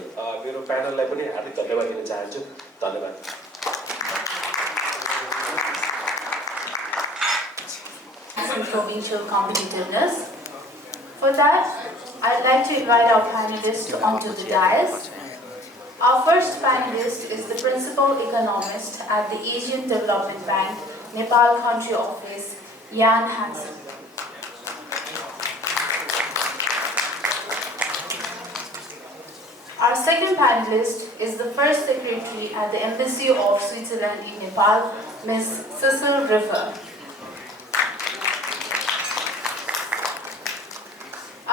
मेरो प्यानललाई पनि हार्दिक धन्यवाद दिन चाहन्छु धन्यवाद Provincial competitiveness. For that, I'd like to invite our panelists onto the dais. Our first panelist is the Principal Economist at the Asian Development Bank, Nepal Country Office, Jan Hansen. Our second panelist is the First Secretary at the Embassy of Switzerland in Nepal, Ms. Cecil River.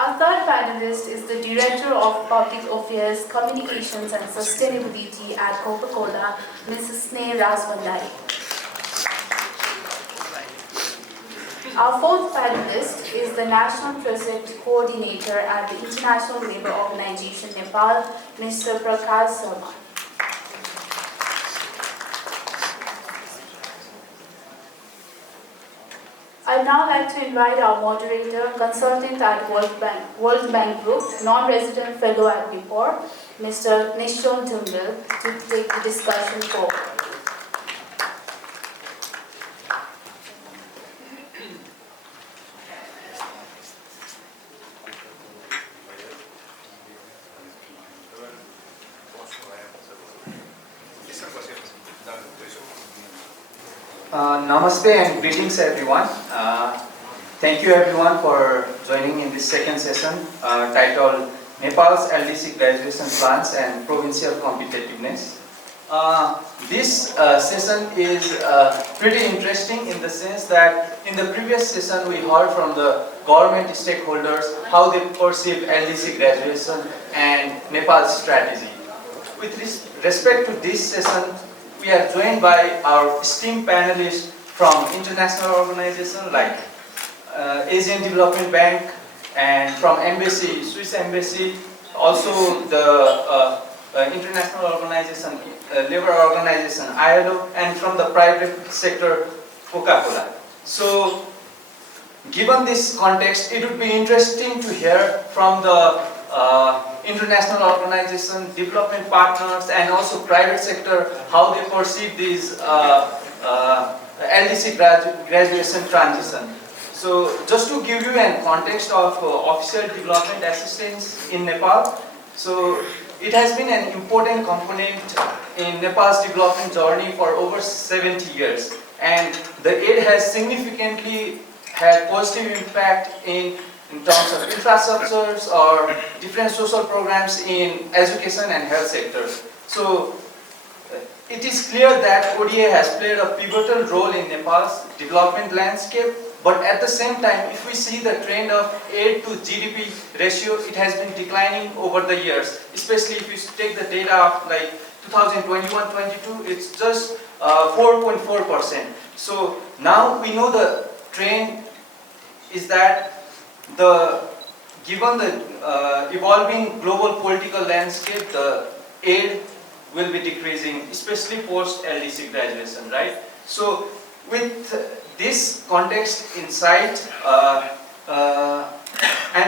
Our third panelist is the Director of Public Affairs, Communications and Sustainability at Coca-Cola, Mrs. Sneh Raswandai. Our fourth panelist is the National Project Coordinator at the International Labour Organization, Nepal, Mr. Prakash Sharma. I'd now like to invite our moderator, consultant at World Bank Group, non-resident fellow at NIPoRe, Mr. Nishchon Tungal, to take the discussion forward. Namaste and greetings everyone. Thank you everyone for joining in this second session titled Nepal's LDC Graduation Plans and Provincial Competitiveness. This session is pretty interesting in the sense that in the previous session we heard from the government stakeholders how they perceive LDC graduation and Nepal's strategy. With respect to this session, we are joined by our esteemed panelists from international organizations like Asian Development Bank and from Embassy, Swiss Embassy, also the international organization, labor organization ILO, and from the private sector Coca-Cola. So, given this context, it would be interesting to hear from the international organization, development partners, and also private sector how they perceive these LDC graduation transition. So just to give you an context of official development assistance in Nepal, so it has been an important component in Nepal's development journey for over 70 years, and the aid has significantly had positive impact in terms of infrastructures or different social programs in education and health sectors. So it is clear that ODA has played a pivotal role in Nepal's development landscape, but at the same time, if we see the trend of aid to GDP ratio, it has been declining over the years, especially if you take the data of like 2021-22, it's just 4.4%. So now we know the trend is that given the evolving global political landscape, the aid will be decreasing, especially post LDC graduation, right? So with this context in sight, I'm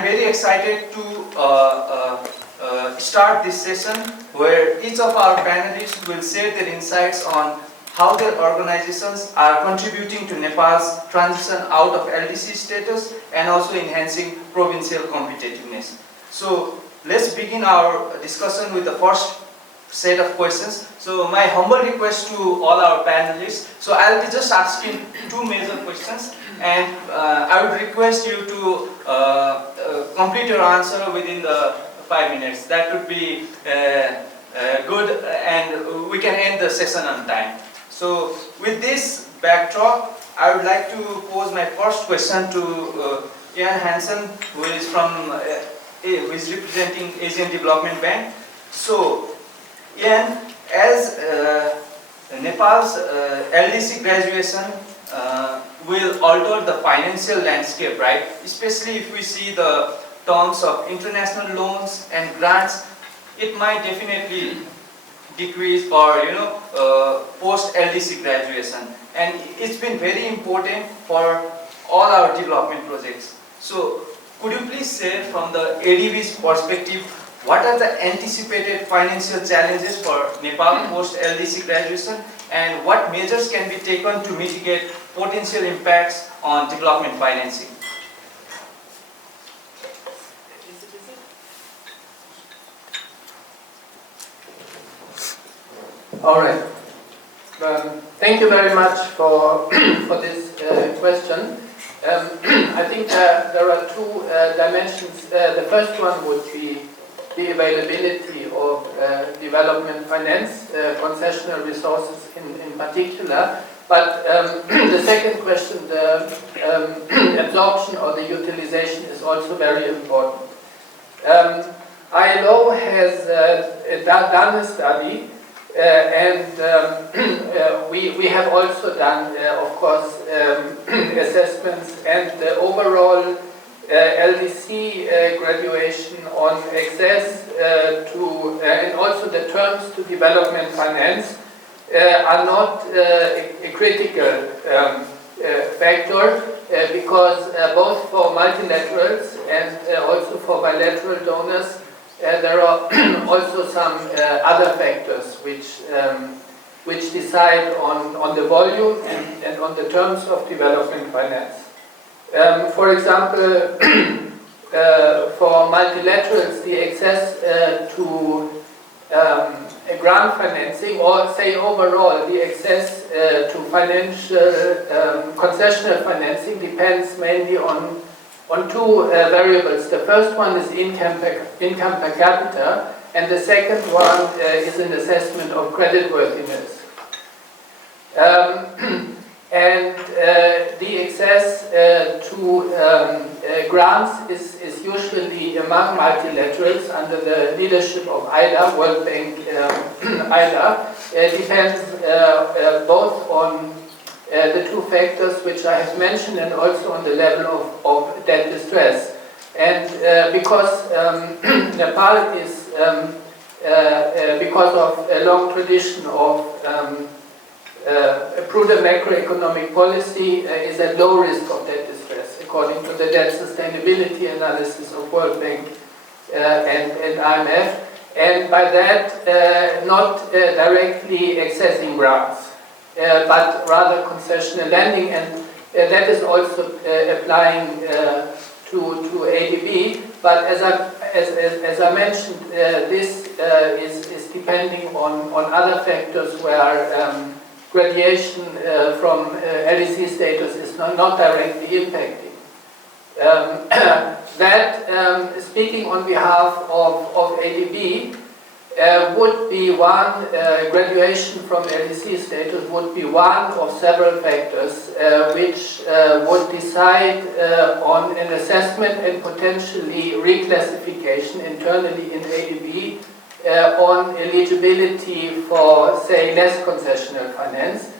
very excited to start this session where each of our panelists will share their insights on how their organizations are contributing to Nepal's transition out of LDC status and also enhancing provincial competitiveness. So let's begin our discussion with the first set of questions. So my humble request to all our panelists, so I'll be just asking two major questions, and I would request you to complete your answer within the 5 minutes. That would be good, and we can end the session on time. So with this backdrop, I would like to pose my first question to Ian Hansen, who is representing Asian Development Bank. So Ian, as Nepal's LDC graduation will alter the financial landscape, right? Especially if we see the terms of international loans and grants, it might definitely decrease or post LDC graduation, and it's been very important for all our development projects. So could you please share from the ADB's perspective, what are the anticipated financial challenges for Nepal post LDC graduation, and what measures can be taken to mitigate potential impacts on development financing? All right. Thank you very much for this question. I think there are two dimensions. The first one would be the availability of development finance, concessional resources in particular. But the second question, the absorption or the utilization, is also very important. ILO has done a study, and we have also done, of course, assessments, and the overall LDC graduation on access to and also the terms to development finance are not a critical factor because both for multilaterals and also for bilateral donors there are also some other factors which decide on the volume and on the terms of development finance. For example, for multilaterals, the access to grant financing, or say overall the access to financial concessional financing, depends mainly on two variables. The first one is income per capita, and the second one is an assessment of creditworthiness. And the access to grants is usually among multilaterals under the leadership of IDA, World Bank IDA. It depends both on the two factors which I have mentioned and also on the level of debt distress. And because Nepal is, because of a long tradition of a prudent macroeconomic policy, is at low risk of debt distress, according to the debt sustainability analysis of World Bank and IMF, and by that not directly accessing grants. but rather concessional lending, and that is also applying to ADB. But as I mentioned, this is depending on other factors where graduation from LDC status is not directly impacting. Speaking on behalf of ADB, would be one, graduation from LDC status would be one of several factors which would decide on an assessment and potentially reclassification internally in ADB on eligibility for, say, less concessional finance,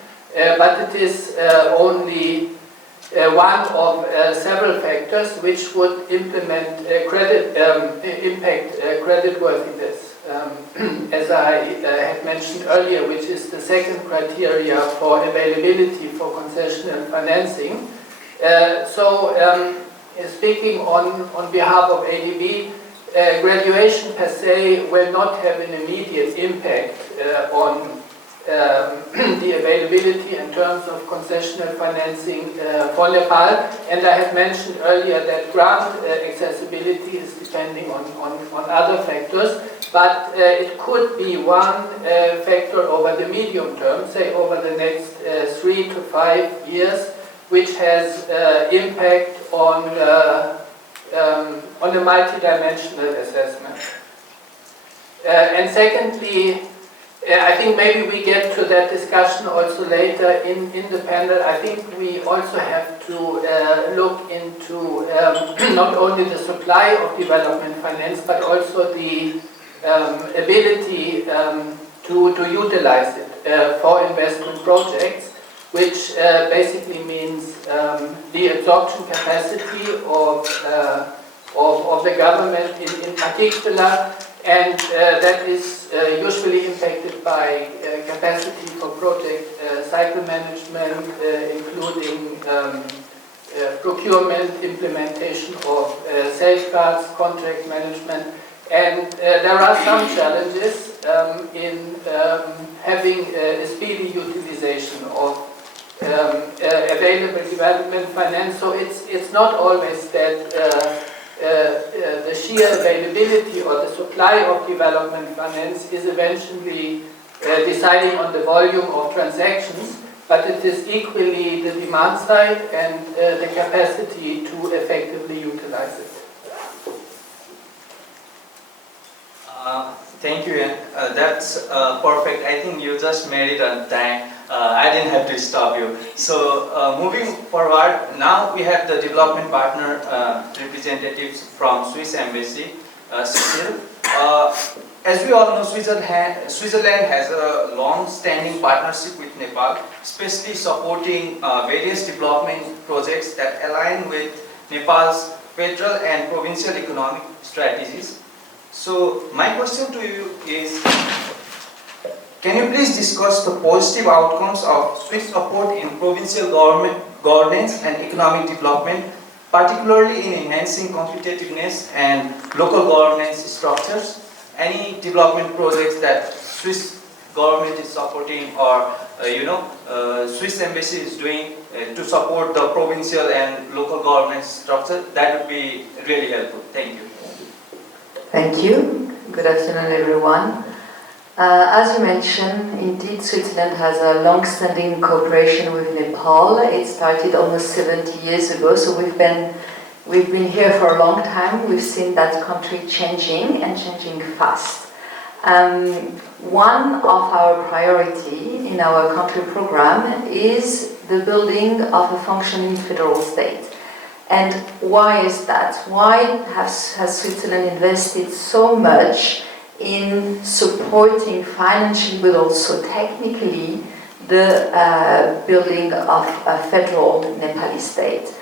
but it is only one of several factors which would impact creditworthiness. As I had mentioned earlier, which is the second criteria for availability for concessional financing. Speaking on behalf of ADB, graduation per se will not have an immediate impact on the availability in terms of concessional financing for Nepal, and I had mentioned earlier that grant accessibility is depending on other factors, but it could be one factor over the medium term, say over the next 3 to 5 years, which has impact on a multidimensional assessment. And secondly, I think maybe we get to that discussion also later in the panel. I think we also have to look into not only the supply of development finance, but also the ability to utilize it for investment projects, which basically means the absorption capacity of the government in particular, and that is usually impacted by capacity for project cycle management, including procurement, implementation of safeguards, contract management, and there are some challenges in having a speedy utilization of available development finance. So it's not always that the sheer availability or the supply of development finance is eventually deciding on the volume of transactions, but it is equally the demand side and the capacity to effectively utilize it. Thank you, Ian. That's perfect. I think you just made it on time. I didn't have to stop you. So moving forward, now we have the development partner representatives from Swiss Embassy, Cecile. As we all know, Switzerland has a long-standing partnership with Nepal, especially supporting various development projects that align with Nepal's federal and provincial economic strategies. So my question to you is, can you please discuss the positive outcomes of Swiss support in provincial governance and economic development, particularly in enhancing competitiveness and local governance structures? Any development projects that Swiss government is supporting, or Swiss embassy is doing to support the provincial and local governance structure, that would be really helpful. Thank you. Thank you. Good afternoon, everyone. As you mentioned, indeed, Switzerland has a long-standing cooperation with Nepal. It started almost 70 years ago, so we've been here for a long time. We've seen that country changing and changing fast. One of our priority in our country program is the building of a functioning federal state. And why is that? Why has Switzerland invested so much in supporting financially but also technically the building of a federal Nepali state?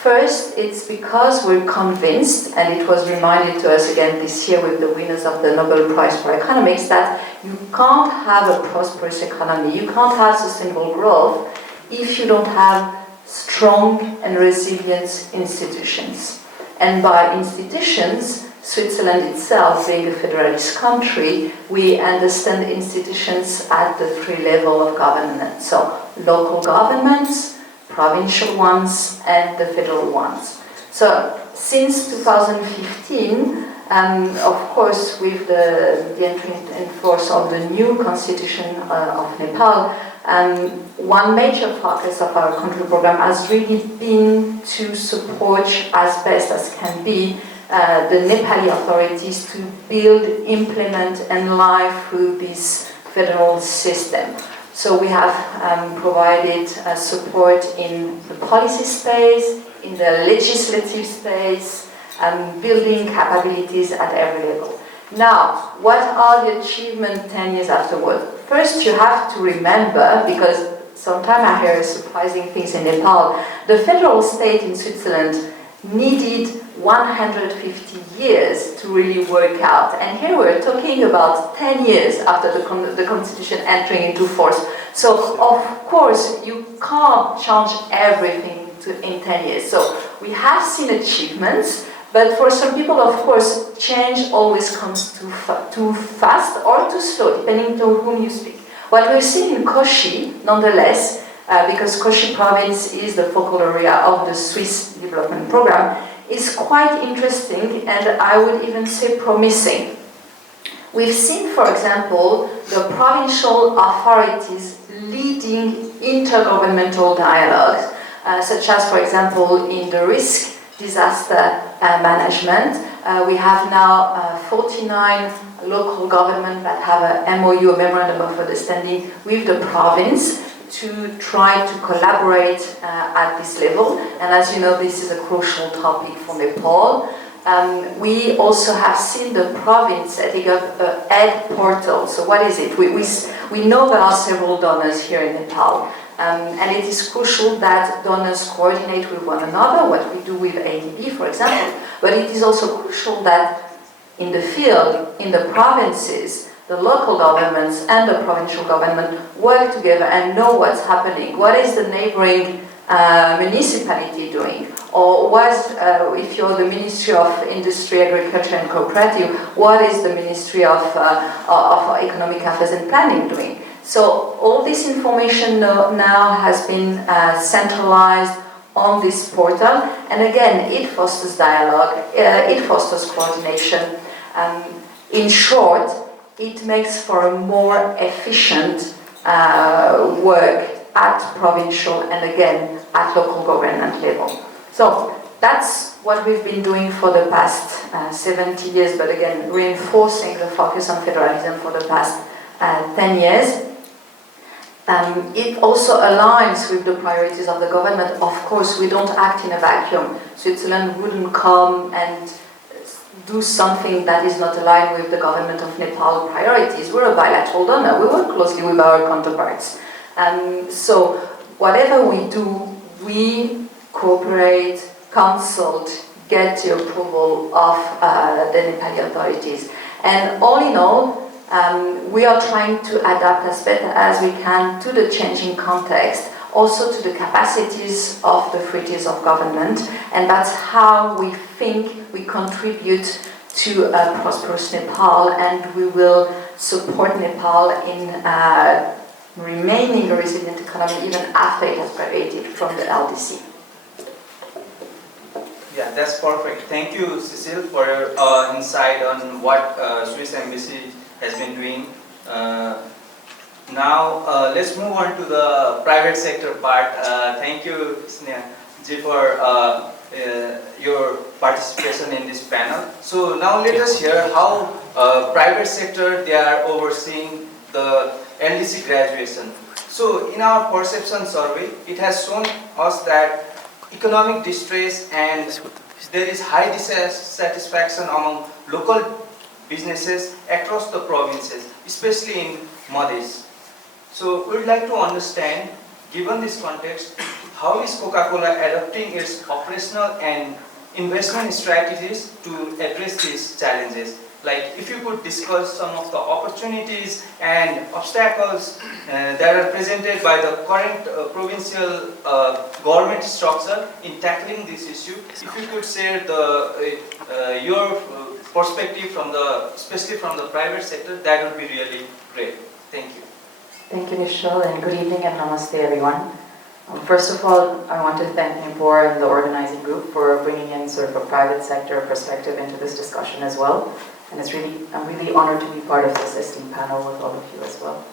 First, it's because we're convinced, and it was reminded to us again this year with the winners of the Nobel Prize for Economics, that you can't have a prosperous economy, you can't have sustainable growth if you don't have strong and resilient institutions. And by institutions, Switzerland itself being a federalist country, we understand institutions at the three levels of government. So local governments, provincial ones, and the federal ones. So since 2015, of course, with the entry in force of the new constitution of Nepal, one major focus of our country program has really been to support as best as can be the Nepali authorities to build, implement, and live through this federal system. So we have provided support in the policy space, in the legislative space, building capabilities at every level. Now, what are the achievements 10 years afterward? First, you have to remember, because sometimes I hear surprising things in Nepal, the federal state in Switzerland needed 150 years to really work out. And here we're talking about 10 years after the constitution entering into force. So, of course, you can't change everything in 10 years. So, we have seen achievements, but for some people, of course, change always comes too fast or too slow, depending on whom you speak. What we've seen in Koshi, nonetheless, because Koshi province is the focal area of the Swiss development program, is quite interesting and I would even say promising. We've seen, for example, the provincial authorities leading intergovernmental dialogues, such as, for example, in the risk disaster management. We have now 49 local governments that have a MOU, a Memorandum of Understanding, with the province to try to collaborate at this level. And as you know, this is a crucial topic for Nepal. We also have seen the province setting up an aid portal. So what is it? We know there are several donors here in Nepal. And it is crucial that donors coordinate with one another, what we do with ADB, for example. But it is also crucial that in the field, in the provinces, the local governments and the provincial government work together and know what's happening. What is the neighboring municipality doing? Or if you're the Ministry of Industry, Agriculture and Cooperative, what is the Ministry of Economic Affairs and Planning doing? So all this information now has been centralized on this portal, and again, it fosters dialogue, it fosters coordination. In short, it makes for a more efficient work at provincial and again at local government level. So that's what we've been doing for the past 70 years, but again, reinforcing the focus on federalism for the past 10 years. It also aligns with the priorities of the government. Of course, we don't act in a vacuum. Switzerland wouldn't come and do something that is not aligned with the Government of Nepal priorities. We're a bilateral donor. We work closely with our counterparts. So whatever we do, we cooperate, consult, get the approval of the Nepali authorities. And all in all, we are trying to adapt as better as we can to the changing context, also to the capacities of the treaties of government, and that's how we think we contribute to a prosperous Nepal, and we will support Nepal in remaining a resilient economy even after it has graduated from the LDC. Yeah, that's perfect. Thank you, Cecile, for your insight on what Swiss Embassy has been doing. Now, let's move on to the private sector part. Thank you, Sneha-ji, for your participation in this panel. So now let us hear how private sector, they are overseeing the LDC graduation. So in our perception survey, it has shown us that economic distress and there is high dissatisfaction among local businesses across the provinces, especially in Madhes. So we would like to understand, given this context, how is Coca-Cola adopting its operational and investment strategies to address these challenges? like if you could discuss some of the opportunities and obstacles that are presented by the current provincial government structure in tackling this issue. If you could share your perspective from especially from the private sector, that would be really great. Thank you. Thank you, Michelle, and good evening and namaste, everyone. First of all, I want to thank NIPoRe and the organizing group for bringing in sort of a private sector perspective into this discussion as well. And I'm really honored to be part of this esteemed panel with all of you as well.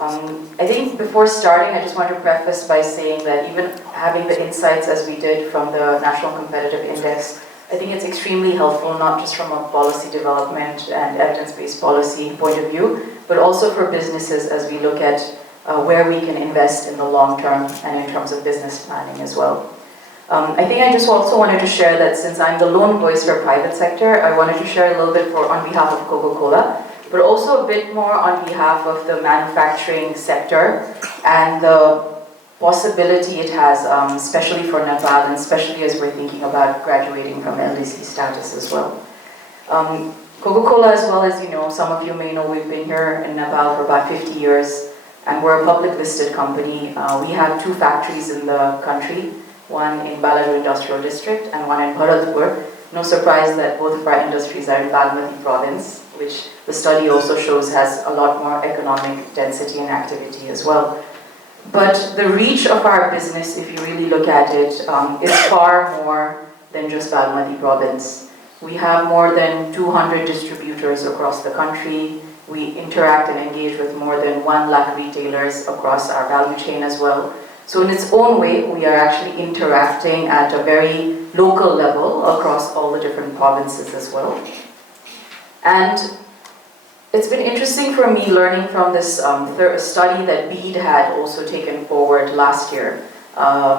I think before starting, I just want to preface by saying that even having the insights as we did from the National Competitive Index, I think it's extremely helpful, not just from a policy development and evidence-based policy point of view, but also for businesses as we look at where we can invest in the long term and in terms of business planning as well. I think I just also wanted to share that since I'm the lone voice for private sector, I wanted to share a little bit on behalf of Coca-Cola, but also a bit more on behalf of the manufacturing sector and the possibility it has, especially for Nepal and especially as we're thinking about graduating from LDC status as well. Coca-Cola, as well as you know, some of you may know, we've been here in Nepal for about 50 years and we're a public listed company. We have 2 factories in the country, one in Baladu Industrial District and one in Bharatpur. No surprise that both of our industries are in Bagmati province, which the study also shows has a lot more economic density and activity as well. But the reach of our business, if you really look at it, is far more than just Bagmati province. We have more than 200 distributors across the country. We interact and engage with more than 1 lakh retailers across our value chain as well. So in its own way, we are actually interacting at a very local level across all the different provinces as well. And it's been interesting for me learning from this study that BEAD had also taken forward last year.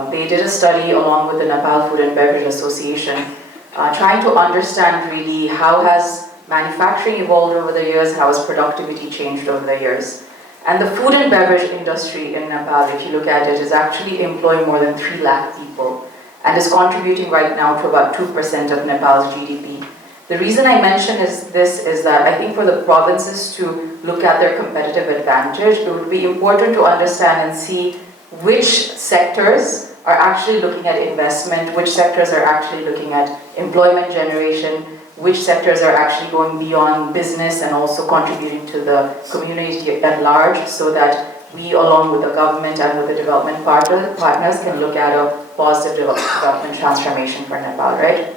They did a study along with the Nepal Food and Beverage Association, trying to understand really how has manufacturing evolved over the years, how has productivity changed over the years. And the food and beverage industry in Nepal, if you look at it, is actually employing more than 3 lakh people and is contributing right now to about 2% of Nepal's GDP. The reason I mention this is that I think for the provinces to look at their competitive advantage, it would be important to understand and see which sectors are actually looking at investment, which sectors are actually looking at employment generation, which sectors are actually going beyond business and also contributing to the community at large, so that we, along with the government and with the development partners, can look at a positive development transformation for Nepal, right?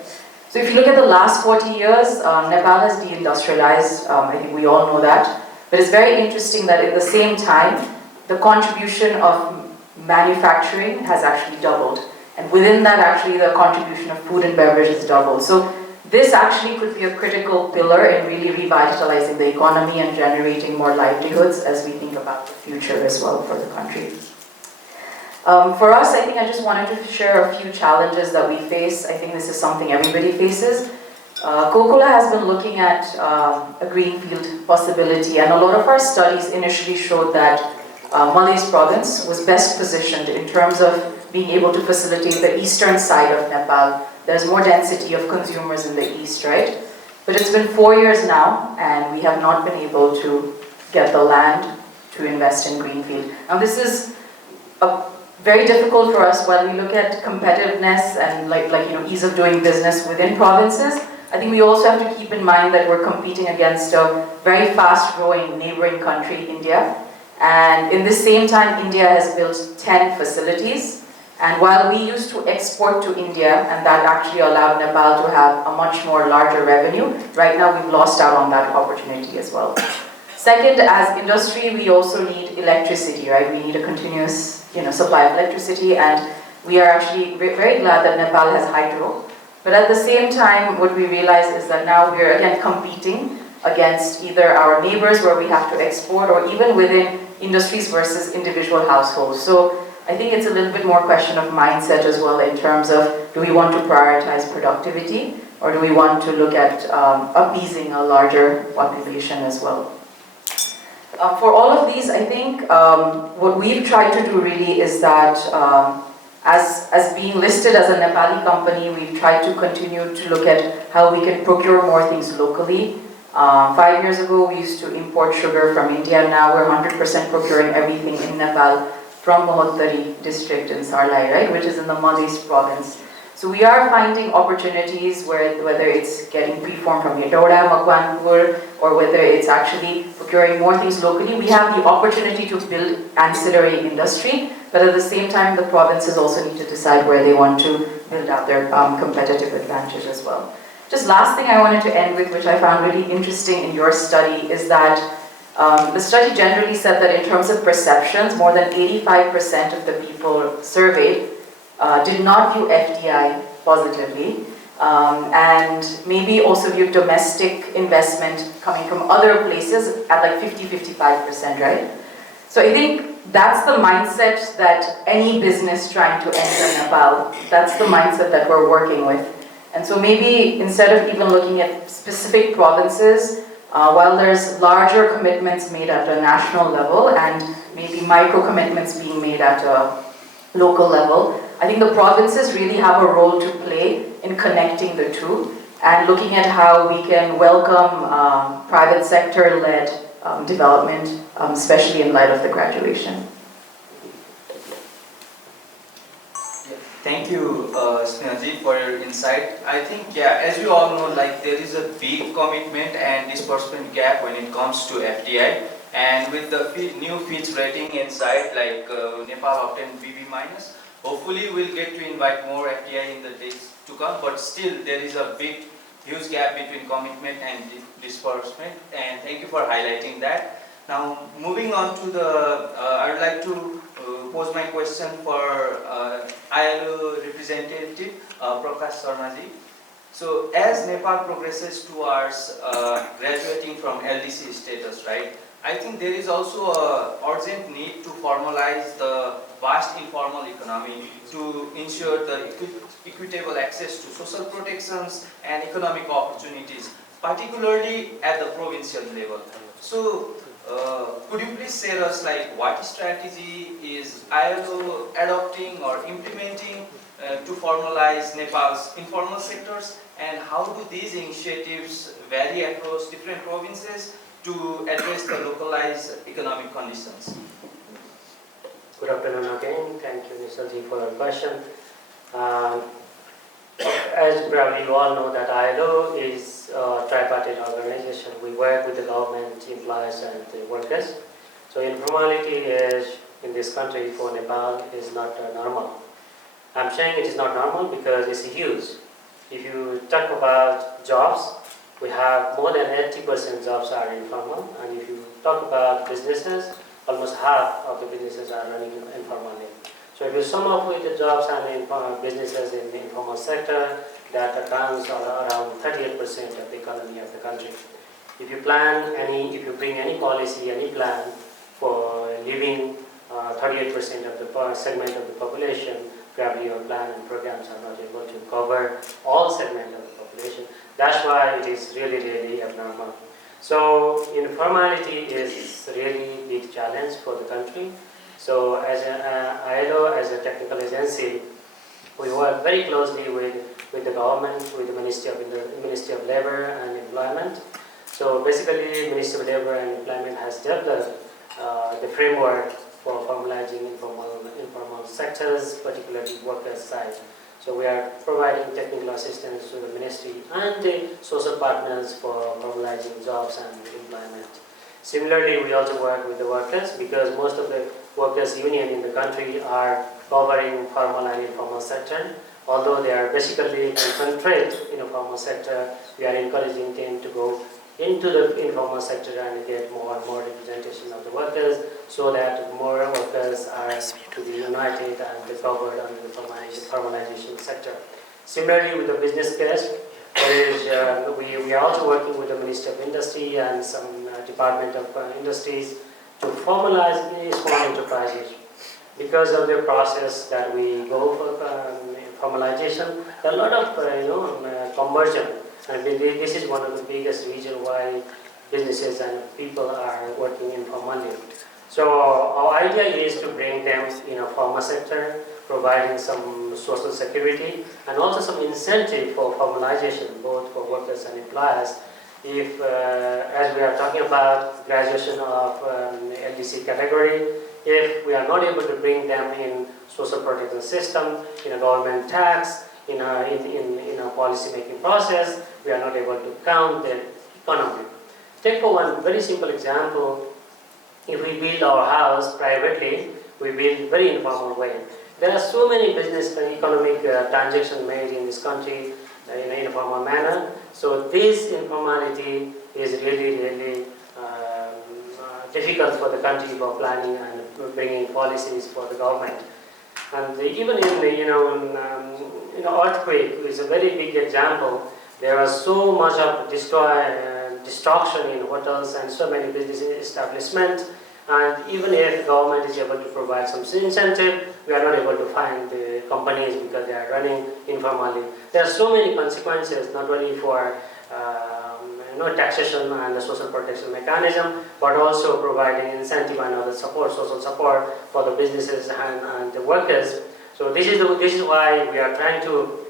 So if you look at the last 40 years, Nepal has deindustrialized, I think we all know that, but it's very interesting that at the same time, the contribution of manufacturing has actually doubled. And within that, actually, the contribution of food and beverage has doubled. So this actually could be a critical pillar in really revitalizing the economy and generating more livelihoods as we think about the future as well for the country. For us, I think I just wanted to share a few challenges that we face. I think this is something everybody faces. Coca-Cola has been looking at a greenfield possibility, and a lot of our studies initially showed that Malays province was best positioned in terms of being able to facilitate the eastern side of Nepal. There's more density of consumers in the east, right? But it's been 4 years now, and we have not been able to get the land to invest in greenfield. Now this is very difficult for us while we look at competitiveness and ease of doing business within provinces. I think we also have to keep in mind that we're competing against a very fast-growing neighboring country, India. And in the same time, India has built 10 facilities. And while we used to export to India, and that actually allowed Nepal to have a much more larger revenue, right now we've lost out on that opportunity as well. Second, as industry, we also need electricity, right? We need a continuous supply of electricity, and we are actually very glad that Nepal has hydro. But at the same time, what we realize is that now we're again competing against either our neighbors where we have to export, or even within industries versus individual households. So I think it's a little bit more question of mindset as well in terms of, do we want to prioritize productivity, or do we want to look at appeasing a larger population as well? For all of these, I think what we've tried to do really is that as being listed as a Nepali company, we've tried to continue to look at how we can procure more things locally. 5 years ago, we used to import sugar from India. Now we're 100% procuring everything in Nepal from Mohottari district in Sarlai, right, which is in the Madhya province. So we are finding opportunities whether it's getting preform from Yatoda, Makwanpur, or whether it's actually procuring more things locally. We have the opportunity to build ancillary industry, but at the same time, the provinces also need to decide where they want to build out their competitive advantage as well. Just last thing I wanted to end with, which I found really interesting in your study, is that the study generally said that in terms of perceptions, more than 85% of the people surveyed did not view FDI positively, and maybe also view domestic investment coming from other places at like 50-55%, right? So I think that's the mindset that any business trying to enter Nepal, that's the mindset that we're working with. And so maybe instead of even looking at specific provinces, while there's larger commitments made at a national level and maybe micro commitments being made at a local level, I think the provinces really have a role to play in connecting the two and looking at how we can welcome private sector-led development, especially in light of the graduation. Thank you, Snehaji, for your insight. I think, yeah, as you all know, like there is a big commitment and disbursement gap when it comes to FDI. And with the new Fitch rating inside, like Nepal obtained BB-, hopefully we'll get to invite more FDI in the days to come. But still, there is a huge gap between commitment and disbursement. And thank you for highlighting that. Now, moving on to the, I would like to pose my question for ILO representative, Prakash Sharmaji. So, as Nepal progresses towards graduating from LDC status, right, I think there is also an urgent need to formalize the vast informal economy to ensure the equitable access to social protections and economic opportunities, particularly at the provincial level. So, could you please share us like what strategy is ILO adopting or implementing to formalize Nepal's informal sectors, and how do these initiatives vary across different provinces to address the localized economic conditions? Good afternoon again. Thank you, Mr. Ji, for your question. As probably you all know that ILO is a tripartite organization. We work with the government, employees and the workers. So informality is in this country for Nepal is not normal. I'm saying it is not normal because it's huge. If you talk about jobs, we have more than 80% jobs are informal, and if you talk about businesses, almost half of the businesses are running informally. So if you sum up with the jobs and businesses in the informal sector, that accounts around 38% of the economy of the country. If you bring any policy, any plan for leaving 38% of the segment of the population, probably your plan and programs are not able to cover all segments of the population. That's why it is really, really abnormal. So informality is really a big challenge for the country. So as ILO, as a technical agency, we work very closely with the government, with the Ministry of Labor and Employment. So basically, Ministry of Labor and Employment has developed the framework for formalizing informal sectors, particularly workers' side. So we are providing technical assistance to the ministry and the social partners for formalizing jobs and employment. Similarly, we also work with the workers because most of the workers' union in the country are covering formal and informal sector. Although they are basically concentrated in a formal sector, we are encouraging them to go into the informal sector and get more and more representation of the workers so that more workers are to be united and be covered under the formalization sector. Similarly, with the business case, we are also working with the Ministry of Industry and some Department of Industries to formalize small enterprises. Because of the process that we go for formalization, there are a lot of conversion. And this is one of the biggest reasons why businesses and people are working informally. So our idea is to bring them in a formal sector, providing some social security and also some incentive for formalization, both for workers and employers. If, as we are talking about graduation of LDC category, if we are not able to bring them in social protection system, in a government tax, in a policy making process, we are not able to count their economy. Take for one very simple example, if we build our house privately, we build very informal way. There are so many business and economic transactions made in this country in an informal manner. So this informality is really difficult for the country for planning and bringing policies for the government. And even in the earthquake is a very big example. There was so much of destruction in hotels and so many business establishments. And even if the government is able to provide some incentive, we are not able to find the companies because they are running informally. There are so many consequences, not only for taxation and the social protection mechanism, but also providing incentive and other support, social support for the businesses and the workers. So this is why we are trying to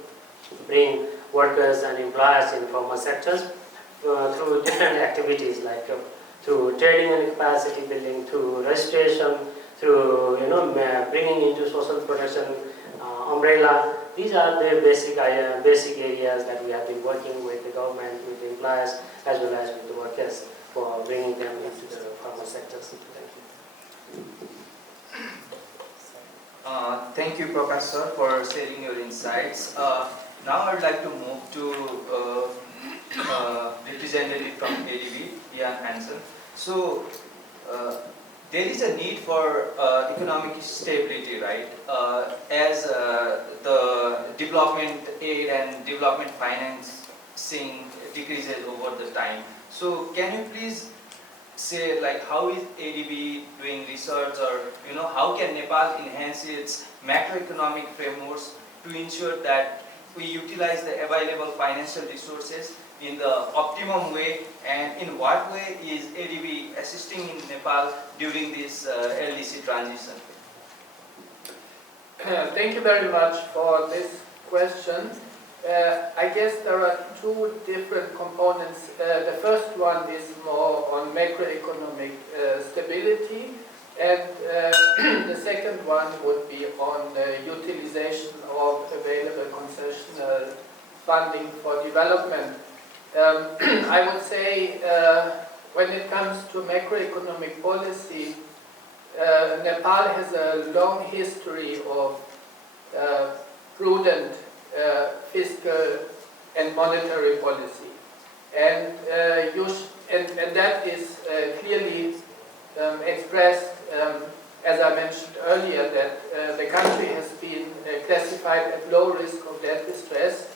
bring workers and employers in formal sectors through different activities like through training and capacity building, through registration, through bringing into social protection umbrella. These are the basic areas that we have been working with the government, with the employers, as well as with the workers for bringing them into the formal sectors. Thank you. Thank you, Professor, for sharing your insights. Now I would like to move to representative from ADB, Ian Hansen. So there is a need for economic stability, right? As the development aid and development financing decreases over the time. So can you please say how is ADB doing research, or how can Nepal enhance its macroeconomic frameworks to ensure that we utilize the available financial resources in the optimum way, and in what way is ADB assisting in Nepal during this LDC transition? Thank you very much for this question. I guess there are two different components. The first one is more on macroeconomic stability, and the second one would be on utilization of available concessional funding for development. I would say when it comes to macroeconomic policy, Nepal has a long history of prudent fiscal and monetary policy, and that is clearly expressed, as I mentioned earlier, that the country has been classified at low risk of debt distress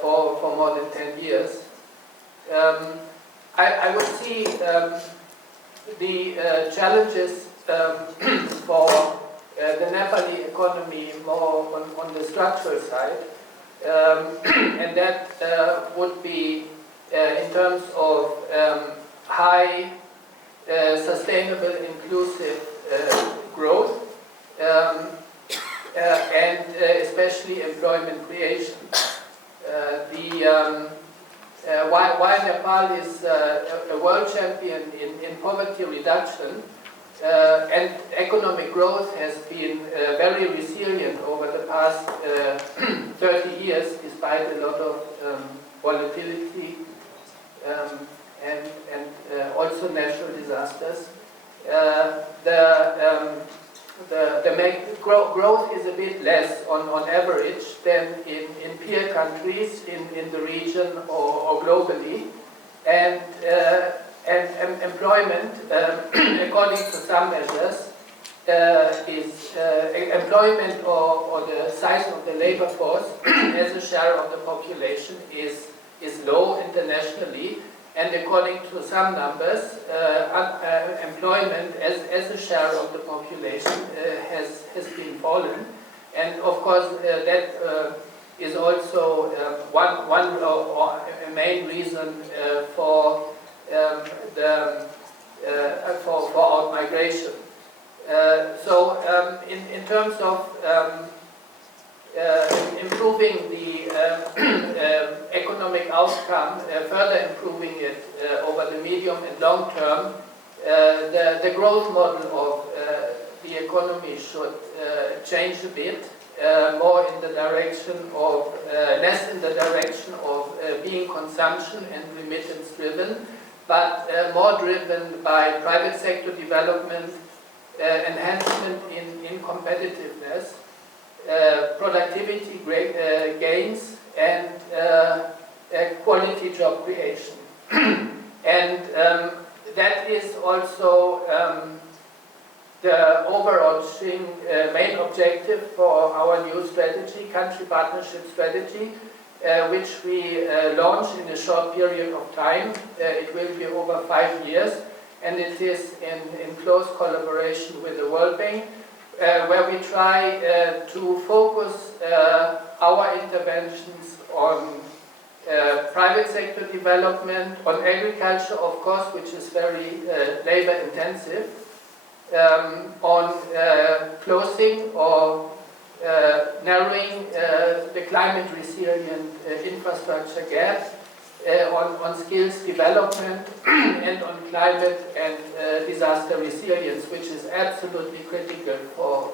for more than 10 years. I would see the challenges for the Nepali economy more on the structural side, and that would be in terms of high, sustainable, inclusive growth, and especially employment creation. While Nepal is a world champion in poverty reduction, and economic growth has been very resilient over the past 30 years, despite a lot of volatility and also natural disasters. Growth is a bit less on average than in peer countries in the region or globally, and employment, according to some measures, is employment or the size of the labor force as a share of the population is low internationally, and according to some numbers, employment as a share of the population has been fallen, and of course that is also one or a main reason for out migration. So in terms of improving the economic economic outcome, further improving it over the medium and long term, the growth model of the economy should change a bit, more in the direction of, less in the direction of being consumption and remittance driven, but more driven by private sector development, enhancement in competitiveness, productivity gains, and quality job creation. And that is also the overarching main objective for our new strategy, country partnership strategy, which we launched in a short period of time. It will be over 5 years, and it is in close collaboration with the World Bank, where we try to focus our interventions on private sector development, on agriculture, of course, which is very labor intensive, on closing or narrowing the climate resilient infrastructure gap, on skills development, and on climate and disaster resilience, which is absolutely critical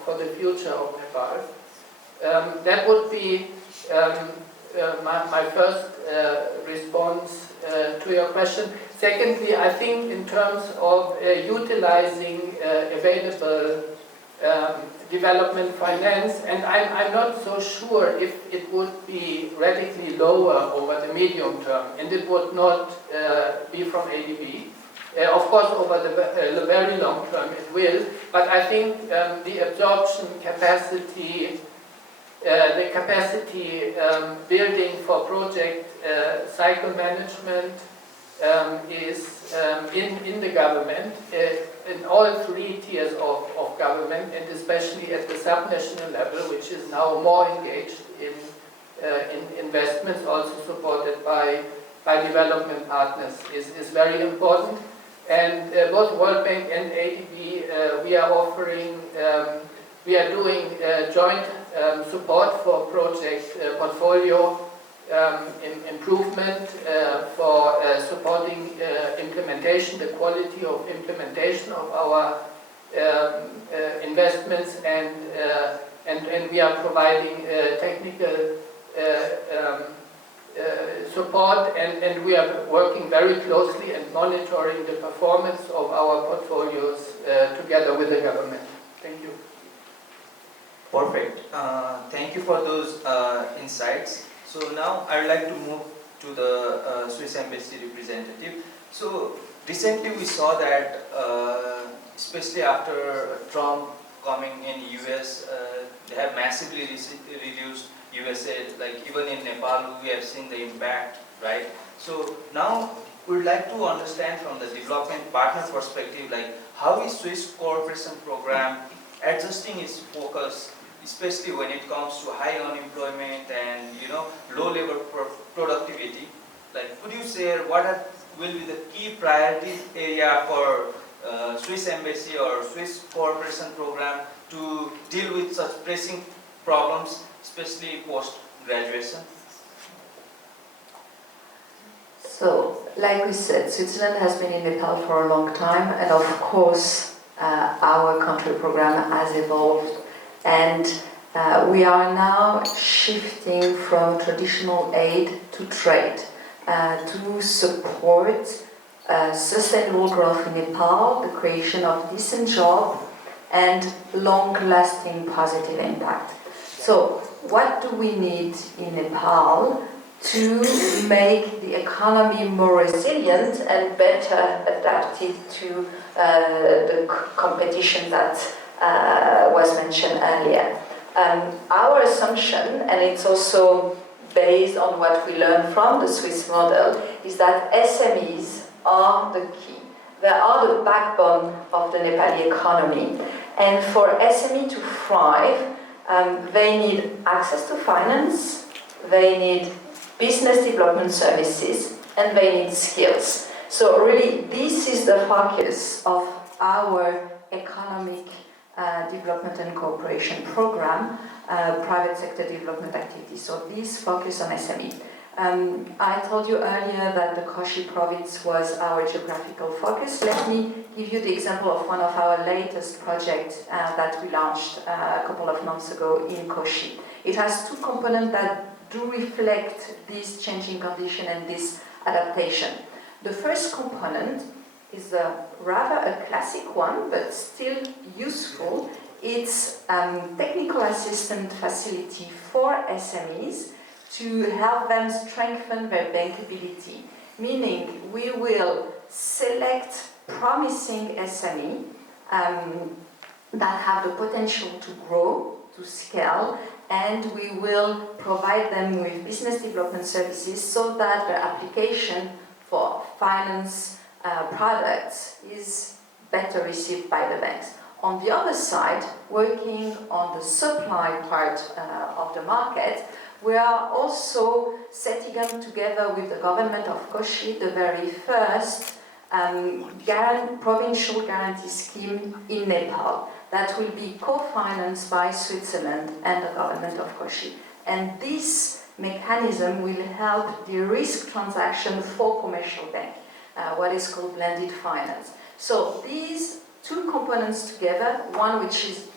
for the future of Nepal. That would be my first response to your question. Secondly, I think in terms of utilizing available development finance, and I'm not so sure if it would be radically lower over the medium term, and it would not be from ADB. Of course, over the very long term it will, but I think the absorption capacity, the capacity building for project cycle management is in the government, in all 3 tiers of government, and especially at the subnational level, which is now more engaged in investments, also supported by development partners, is very important. And both World Bank and ADB, we are offering, we are doing joint support for project portfolio improvement, for supporting implementation, the quality of implementation of our investments, and we are providing technical support, and we are working very closely and monitoring the performance of our portfolios together with the government. Thank you. Perfect. Thank you for those insights. So now I would like to move to the Swiss Embassy representative. So recently we saw that, especially after Trump coming in US, they have massively reduced USA, like even in Nepal we have seen the impact, right? So now we would like to understand from the development partner perspective, like how is Swiss cooperation program adjusting its focus, especially when it comes to high unemployment and low labor productivity. Like, could you share what will be the key priority area for Swiss Embassy or Swiss cooperation program to deal with such pressing problems, especially post-graduation? So, like we said, Switzerland has been in Nepal for a long time, and of course our country program has evolved, and we are now shifting from traditional aid to trade to support sustainable growth in Nepal, the creation of decent jobs, and long-lasting positive impact. So, what do we need in Nepal to make the economy more resilient and better adapted to the competition that was mentioned earlier? Our assumption, and it's also based on what we learned from the Swiss model, is that SMEs are the key. They are the backbone of the Nepali economy, and for SME to thrive, they need access to finance, they need business development services, and they need skills. So really, this is the focus of our economic development and cooperation program, private sector development activities. So this focus on SME. I told you earlier that the Koshi province was our geographical focus. Let me give you the example of one of our latest projects that we launched a couple of months ago in Koshi. It has two components that do reflect this changing condition and this adaptation. The first component is rather a classic one, but still useful. It's technical assistance facility for SMEs to help them strengthen their bankability, meaning we will select promising SME that have the potential to grow, to scale, and we will provide them with business development services so that their application for finance products is better received by the banks. On the other side, working on the supply part of the market, we are also setting up together with the government of Koshi the very first provincial guarantee scheme in Nepal that will be co-financed by Switzerland and the government of Koshi. And this mechanism will help de-risk transaction for commercial bank, what is called blended finance. So these two components together, one which is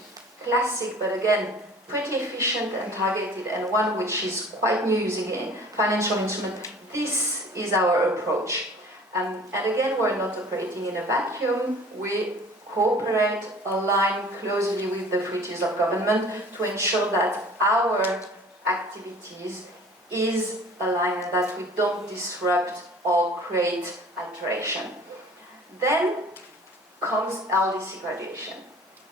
classic but again pretty efficient and targeted, and one which is quite new using a financial instrument, this is our approach. And again, we're not operating in a vacuum. We cooperate, align closely with the three tiers of government to ensure that our activities is aligned and that we don't disrupt or create alteration. Then comes LDC graduation.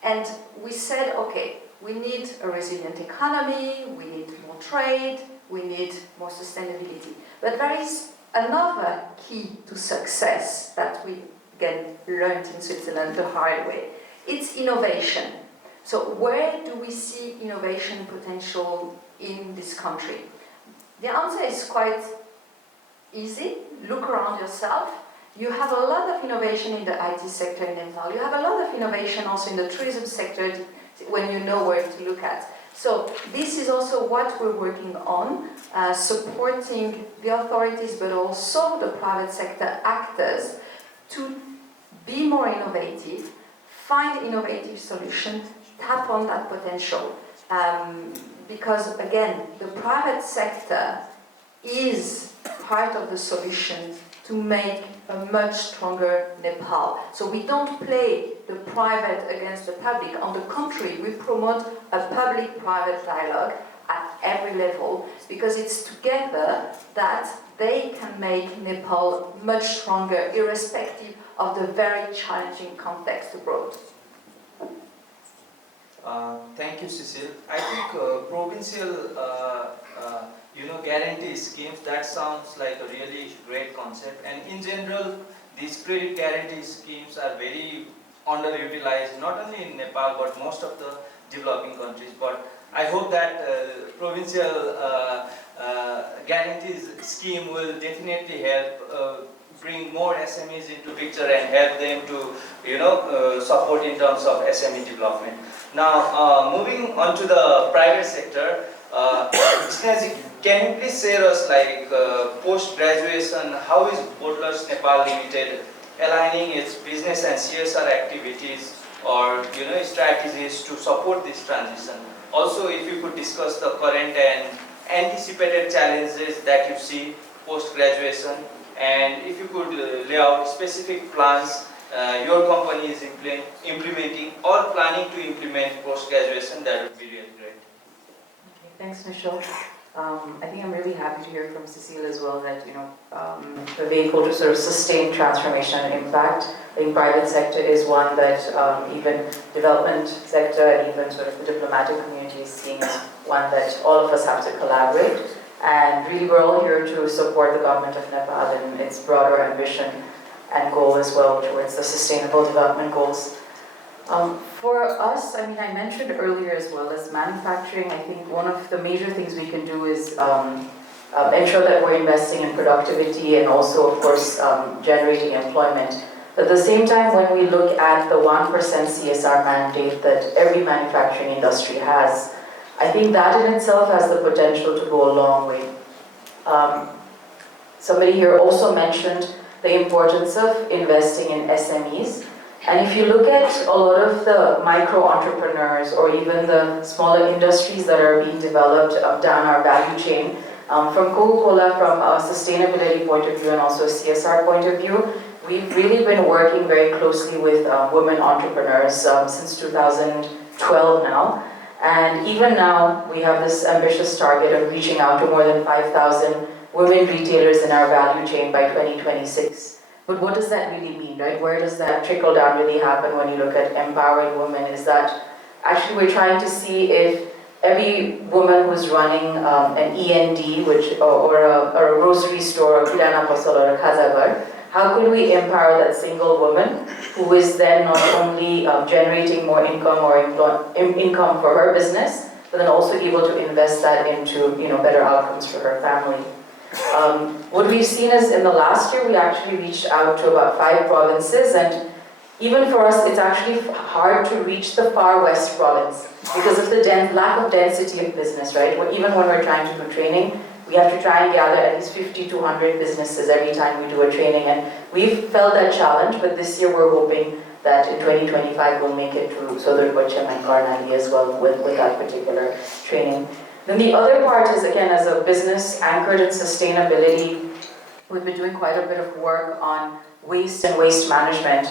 And we said, okay, we need a resilient economy, we need more trade, we need more sustainability. But there is another key to success that we again learned in Switzerland the hard way. It's innovation. So where do we see innovation potential in this country? The answer is quite easy. Look around yourself. You have a lot of innovation in the IT sector in Nepal. You have a lot of innovation also in the tourism sector when you know where to look at. So this is also what we're working on, supporting the authorities but also the private sector actors to be more innovative, find innovative solutions, tap on that potential. Because again, the private sector is part of the solution to make a much stronger Nepal. So we don't play the private against the public. On the contrary, we promote a public-private dialogue at every level, because it's together that they can make Nepal much stronger, irrespective of the very challenging context abroad. Thank you, Cecile. I think provincial guarantee schemes, that sounds like a really great concept. And in general, these credit guarantee schemes are very underutilized, not only in Nepal, but most of the developing countries. But I hope that provincial guarantees scheme will definitely help bring more SMEs into picture and help them to support in terms of SME development. Now, moving on to the private sector, can you please share us, like, post-graduation, how is Bottlers Nepal Limited aligning its business and CSR activities or strategies to support this transition? Also, if you could discuss the current and anticipated challenges that you see post-graduation, and if you could lay out specific plans your company is implementing or planning to implement post-graduation, that would be really great. Okay, thanks, Michelle. I think I'm really happy to hear from Cecile as well that the vehicle to sort of sustain transformation and impact in private sector is one that even development sector and even sort of the diplomatic community is seeing as one that all of us have to collaborate. And really, we're all here to support the government of Nepal in its broader ambition and goal as well towards the sustainable development goals. For us, I mentioned earlier as well as manufacturing, I think one of the major things we can do is ensure that we're investing in productivity and also, of course, generating employment. At the same time, when we look at the 1% CSR mandate that every manufacturing industry has, I think that in itself has the potential to go a long way. Somebody here also mentioned the importance of investing in SMEs. And if you look at a lot of the micro entrepreneurs or even the smaller industries that are being developed down our value chain, from Coca-Cola, from a sustainability point of view and also a CSR point of view, we've really been working very closely with women entrepreneurs since 2012 now. And even now, we have this ambitious target of reaching out to more than 5,000 women retailers in our value chain by 2026. But what does that really mean, right? Where does that trickle down really happen when you look at empowering women? Is that actually we're trying to see if every woman who's running an END, or a grocery store, or kirana pasal or a khazagar, how can we empower that single woman who is then not only generating more income or income for her business, but then also able to invest that into better outcomes for her family. What we've seen is in the last year, we actually reached out to about 5 provinces, and even for us, it's actually hard to reach the far west province because of the lack of density of business, right? Even when we're trying to do training, we have to try and gather at least 50 to 100 businesses every time we do a training, and we've felt that challenge, but this year we're hoping that in 2025 we'll make it to Sodurpachem and Karnali as well with that particular training. Then the other part is, again, as a business anchored in sustainability, we've been doing quite a bit of work on waste and waste management.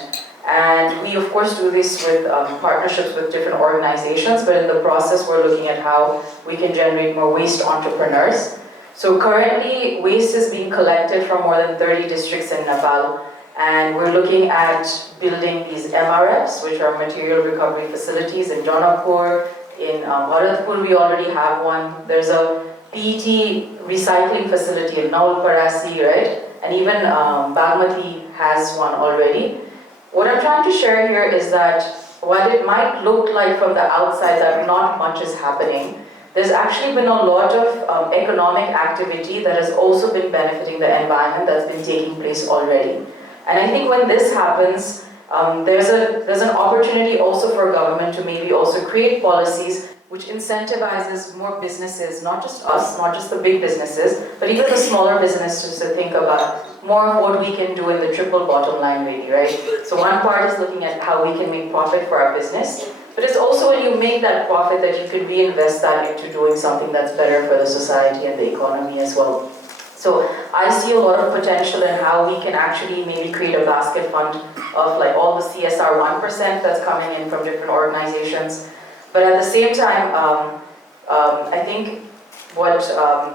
And we, of course, do this with partnerships with different organizations, but in the process, we're looking at how we can generate more waste entrepreneurs. So currently, waste is being collected from more than 30 districts in Nepal, and we're looking at building these MRFs, which are material recovery facilities in Jaunapur. In Bharatpur, we already have one. There's a PET recycling facility in Naulparasi, right? And even Bagmati has one already. What I'm trying to share here is that while it might look like from the outside that not much is happening, there's actually been a lot of economic activity that has also been benefiting the environment that's been taking place already. And I think when this happens, there's an opportunity also for government to maybe also create policies which incentivizes more businesses, not just us, not just the big businesses, but even the smaller businesses to think about more of what we can do in the triple bottom line really, right? So one part is looking at how we can make profit for our business, but it's also when you make that profit that you can reinvest that into doing something that's better for the society and the economy as well. So I see a lot of potential in how we can actually maybe create a basket fund of like all the CSR 1% that's coming in from different organizations. But at the same time, I think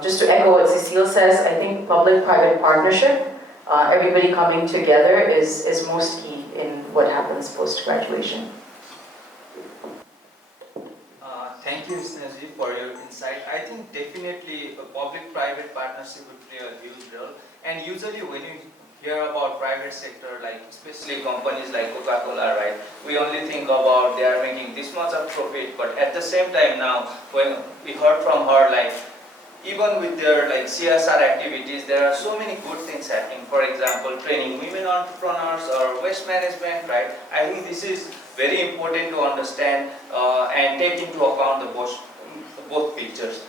just to echo what Cecile says, I think public-private partnership, everybody coming together is most key in what happens post-graduation. Thank you, Snaji, for your insight. I think definitely a public-private partnership would play a huge role. And usually when you hear about private sector, like especially companies like Coca-Cola, right? We only think about they are making this much of profit, but at the same time now, when we heard from her, like even with their like CSR activities, there are so many good things happening. For example, training women entrepreneurs or waste management, right? I think this is very important to understand and take into account the both pictures.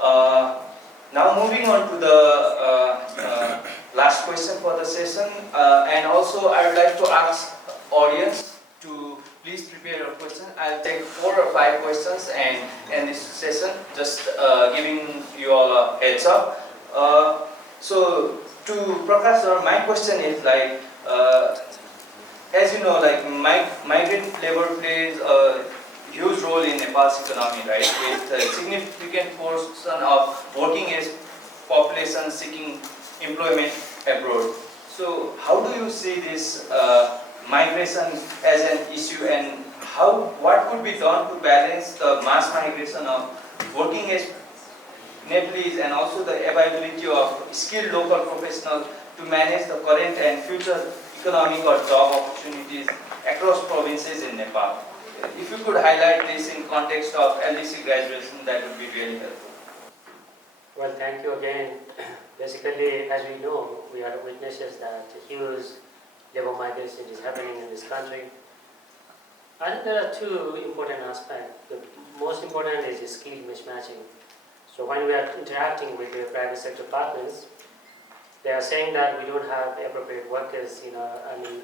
Now moving on to the last question for the session, and also I would like to ask audience to please prepare your question. I'll take 4 or 5 questions and end this session, just giving you all a heads up. So to Professor, my question is like, as you know, like migrant labor plays a huge role in Nepal's economy, right? With a significant portion of working age population seeking employment abroad. So how do you see this migration as an issue, and what could be done to balance the mass migration of working age Nepalese and also the availability of skilled local professionals to manage the current and future economic or job opportunities across provinces in Nepal? If you could highlight this in context of LDC graduation, that would be really helpful. Well, thank you again. Basically, as we know, we are witnesses that huge labor migration is happening in this country. I think there are 2 important aspects. The most important is skill mismatching. So when we are interacting with the private sector partners, they are saying that we don't have appropriate workers,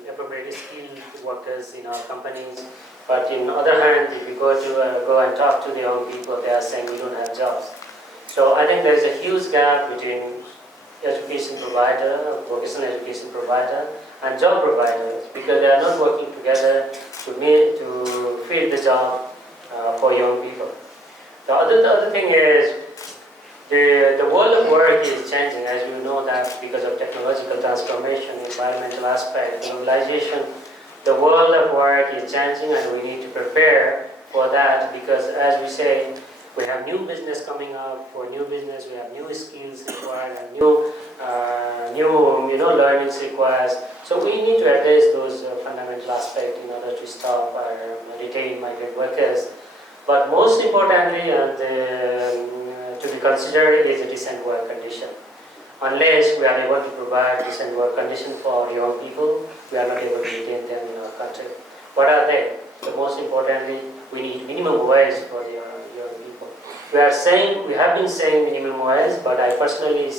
appropriate skilled workers in our companies. But in other hand, if you go and talk to the young people, they are saying we don't have jobs. So I think there is a huge gap between education provider, vocational education provider, and job providers, because they are not working together to fill the job for young people. The other thing is, the world of work is changing, as you know that because of technological transformation, environmental aspect, globalization. The world of work is changing and we need to prepare for that, because as we say, we have new business coming up. For new business, we have new skills required and new learnings required. So we need to address those fundamental aspects in order to stop or retain migrant workers. But most importantly, and to be considered is a decent work condition. Unless we are able to provide decent work condition for young people, we are not able to retain them in our country. What are they? So most importantly, we need minimum wage for the young people. We have been saying minimum wage, but I personally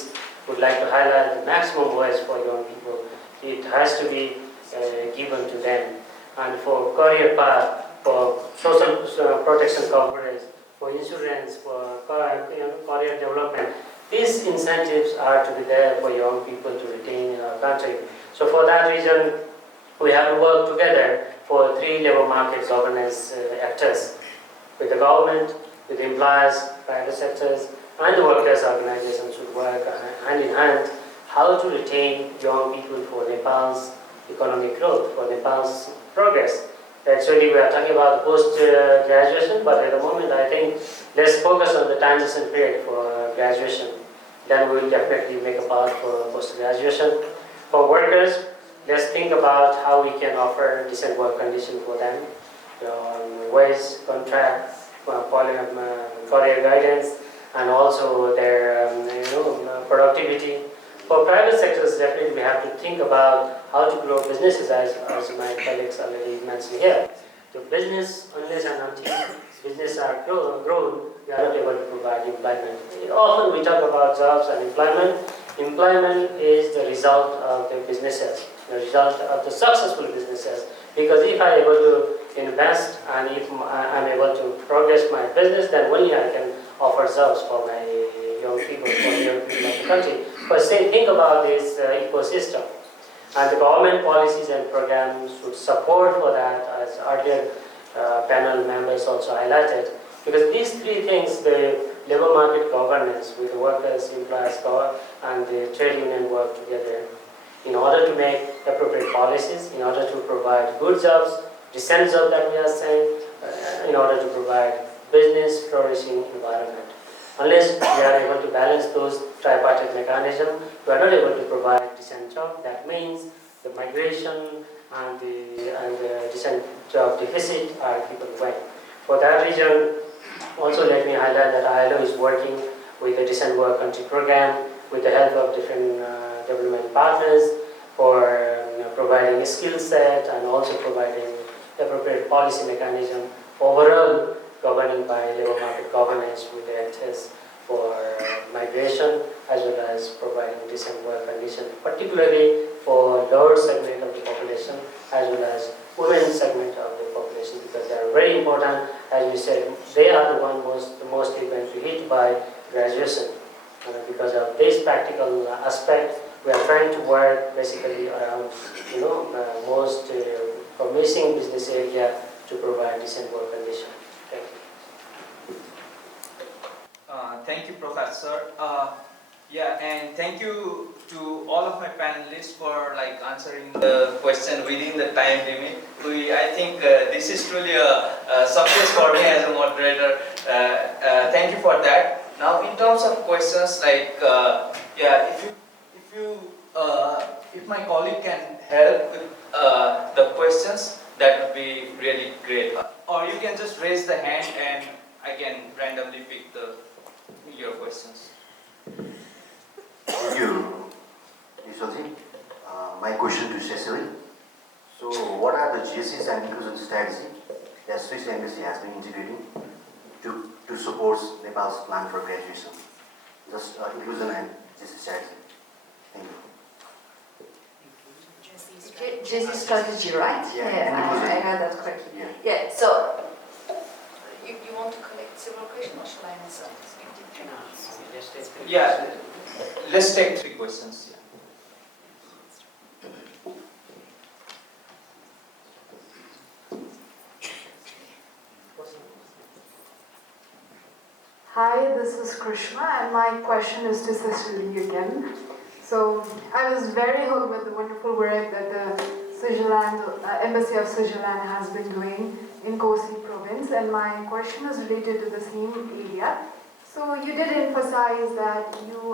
would like to highlight the maximum wage for young people. It has to be given to them. And for career path, for social protection coverage, for insurance, for career development, these incentives are to be there for young people to retain in our country. So for that reason, we have to work together for 3 labor market governance actors, with the government, with the employers, private sectors, and the workers' organizations should work hand in hand how to retain young people for Nepal's economic growth, for Nepal's progress. Actually, we are talking about post-graduation, but at the moment I think let's focus on the transition period for graduation. Then we will definitely make a path for post-graduation. For workers, let's think about how we can offer decent work condition for them, wage, contract, career guidance, and also their productivity. For private sectors, definitely we have to think about how to grow businesses, as my colleagues already mentioned here. The business, unless and until businesses are grown, we are not able to provide employment. Often we talk about jobs and employment. Employment is the result of the businesses, the result of the successful businesses. Because if I am able to invest and if I am able to progress my business, then only I can offer jobs for my young people, for the young people of the country. But think about this ecosystem. And the government policies and programs should support for that, as earlier panel members also highlighted. Because these 3 things, the labor market governance with the workers, employers, and the trade union work together in order to make appropriate policies, in order to provide good jobs, decent jobs that we are saying, in order to provide business flourishing environment. Unless we are able to balance those tripartite mechanisms, we are not able to provide decent job. That means the migration and the decent job deficit are keep going. For that reason, also let me highlight that ILO is working with the decent work country program with the help of different development partners for providing a skill set and also providing appropriate policy mechanism overall governing by labor market governance with the actors for migration as well as providing decent work conditions, particularly for lower segment of the population as well as women segment of the population, because they are very important. As we said, they are the one mostly going to be hit by graduation. Because of this practical aspect, we are trying to work basically around most promising business area to provide decent work conditions. Thank you. Thank you, Professor. And thank you to all of my panelists for answering the question within the time limit. I think this is truly a success for me as a moderator. Thank you for that. Now, in terms of questions, if my colleague can help with the questions, that would be really great. Or you can just raise the hand and I can randomly pick your questions. Thank you, Nishalji. My question to Cecily. So, what are the GSCs and inclusion strategy that Swiss Embassy has been integrating to to support Nepal's plan for graduation? Just inclusion and strategy. Thank you. JC strategy, right? Yeah, I heard that correctly. Yeah, so you want to collect several questions, or shall I answer? Yeah, let's take 3 questions. Hi, this is Krishna, and my question is to Cecily again. So, I was very hooked with the wonderful work that the Switzerland, Embassy of Switzerland has been doing in Kosi province, and my question is related to the same area. So, you did emphasize that you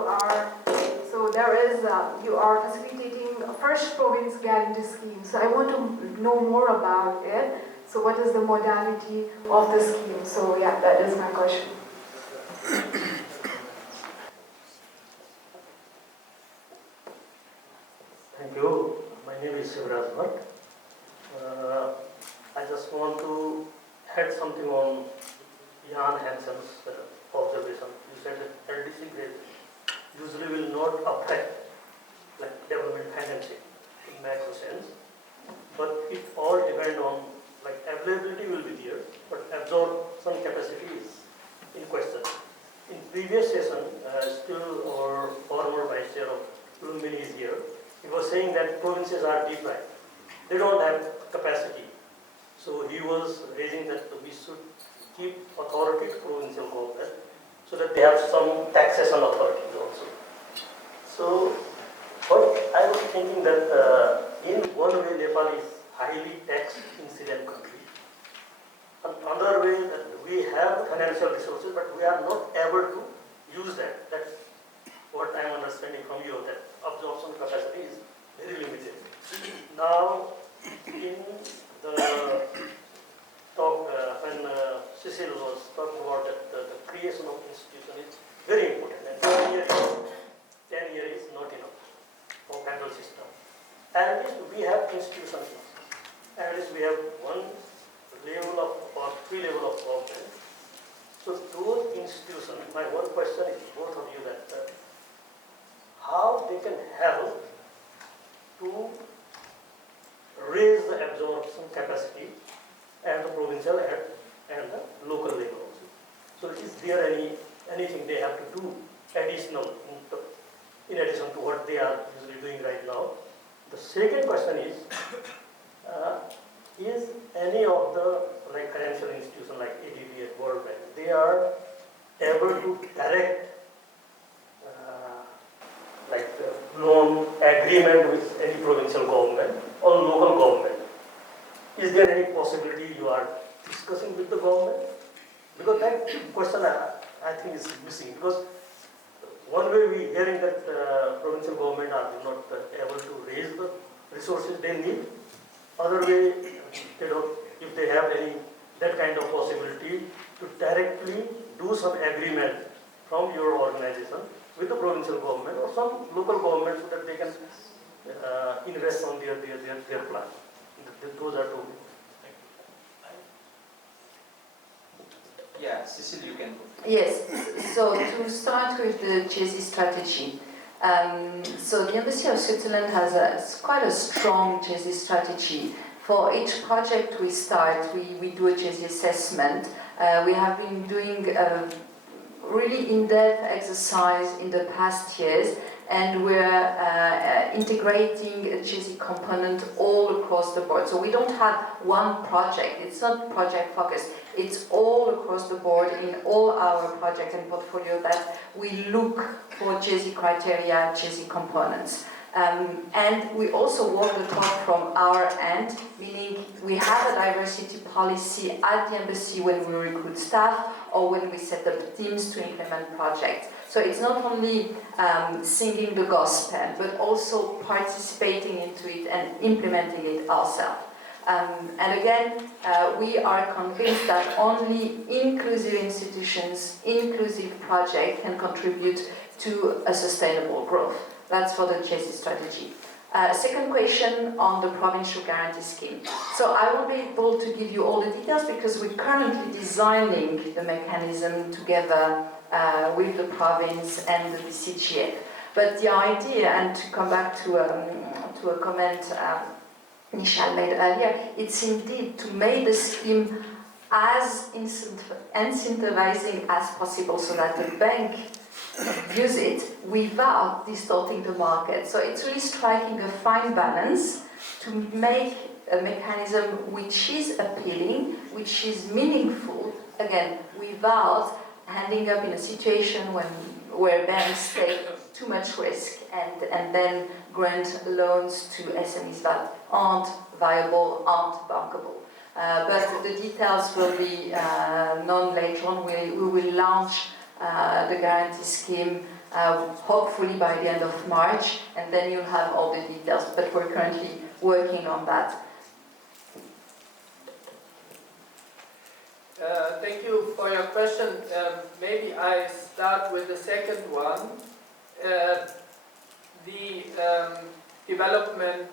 are facilitating a first province guarantee scheme. So, I want to know more about it. So, what is the modality of the scheme? So, yeah, that is my question. Thank you. My name is Shivraj Bhatt. I just want to add something on Jan Hansen's observation. You said that LDC grade usually will not affect like development financing in macro sense, but it all depends on like availability will be there, but absorption capacity is in question. In previous session, still our former vice chair of Lumbini is here. He was saying that provinces are deprived. They don't have capacity. So he was raising that we should keep authority to provincial government so that they have some taxation authorities also. So what I was thinking that in one way Nepal is highly tax incident country. Another way that we have financial resources but we are not able to use that. That's what I am understanding from you, that absorption capacity is very limited. Now, in the talk, when Cecil was talking about that the creation of institution is very important, and 10 years is not enough for federal system. At least we have institutions. At least we have one level of or 3 levels of government. So those institutions, my one question is both of you that how they can help to raise the absorption capacity at the provincial and the local level also. So is there anything they have to do additional in addition to what they are usually doing right now? The second question is any of the like financial institutions like ADB and World Bank, they are able to direct like loan agreement with any provincial government or local government? Is there any possibility you are discussing with the government? Because that question I think is missing, because one way we hearing that provincial government are not able to raise the resources they need. Other way, they don't, if they have any that kind of possibility to directly do some agreement from your organization with the provincial government or some local government so that they can invest on their plan. Those are 2. Yeah, Cecil, you can. Yes, so to start with the JC strategy. So the Embassy of Switzerland has quite a strong JC strategy. For each project we start, we do a JC assessment. We have been doing a really in-depth exercise in the past years, and we're integrating a JC component all across the board. So we don't have one project, it's not project focused, it's all across the board in all our projects and portfolio that we look for JC criteria, JC components. And we also walk the talk from our end, meaning we have a diversity policy at the embassy when we recruit staff or when we set up teams to implement projects. So it's not only singing the gospel, but also participating into it and implementing it ourselves. And again, we are convinced that only inclusive institutions, inclusive projects can contribute to a sustainable growth. That's for the JC strategy. Second question on the provincial guarantee scheme. So I won't be able to give you all the details because we're currently designing the mechanism together with the province and the DCGF. But the idea, and to come back to a comment Nishal made earlier, it's indeed to make the scheme as incentivizing as possible so that the bank use it without distorting the market. So it's really striking a fine balance to make a mechanism which is appealing, which is meaningful, again, without ending up in a situation where banks take too much risk and then grant loans to SMEs that aren't viable, aren't bankable. But the details will be known later on. We will launch the guarantee scheme hopefully by the end of March, and then you'll have all the details, but we're currently working on that. Thank you for your question. Maybe I start with the second one. The development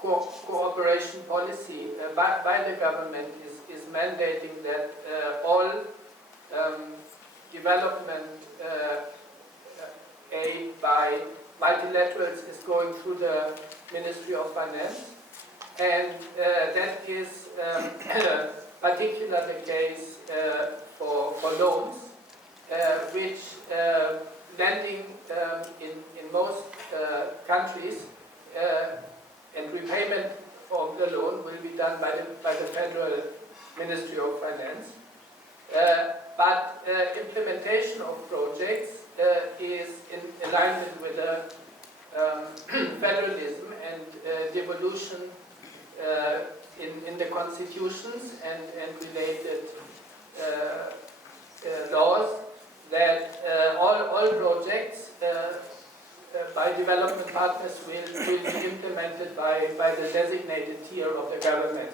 cooperation policy by the government is mandating that all development aid by multilaterals is going through the Ministry of Finance, and that is particularly the case for loans, which lending in most countries and repayment of the loan will be done by the Federal Ministry of Finance. But implementation of projects is in alignment with the federalism and devolution in the constitutions and related laws, that all projects by development partners will be implemented by the designated tier of the government.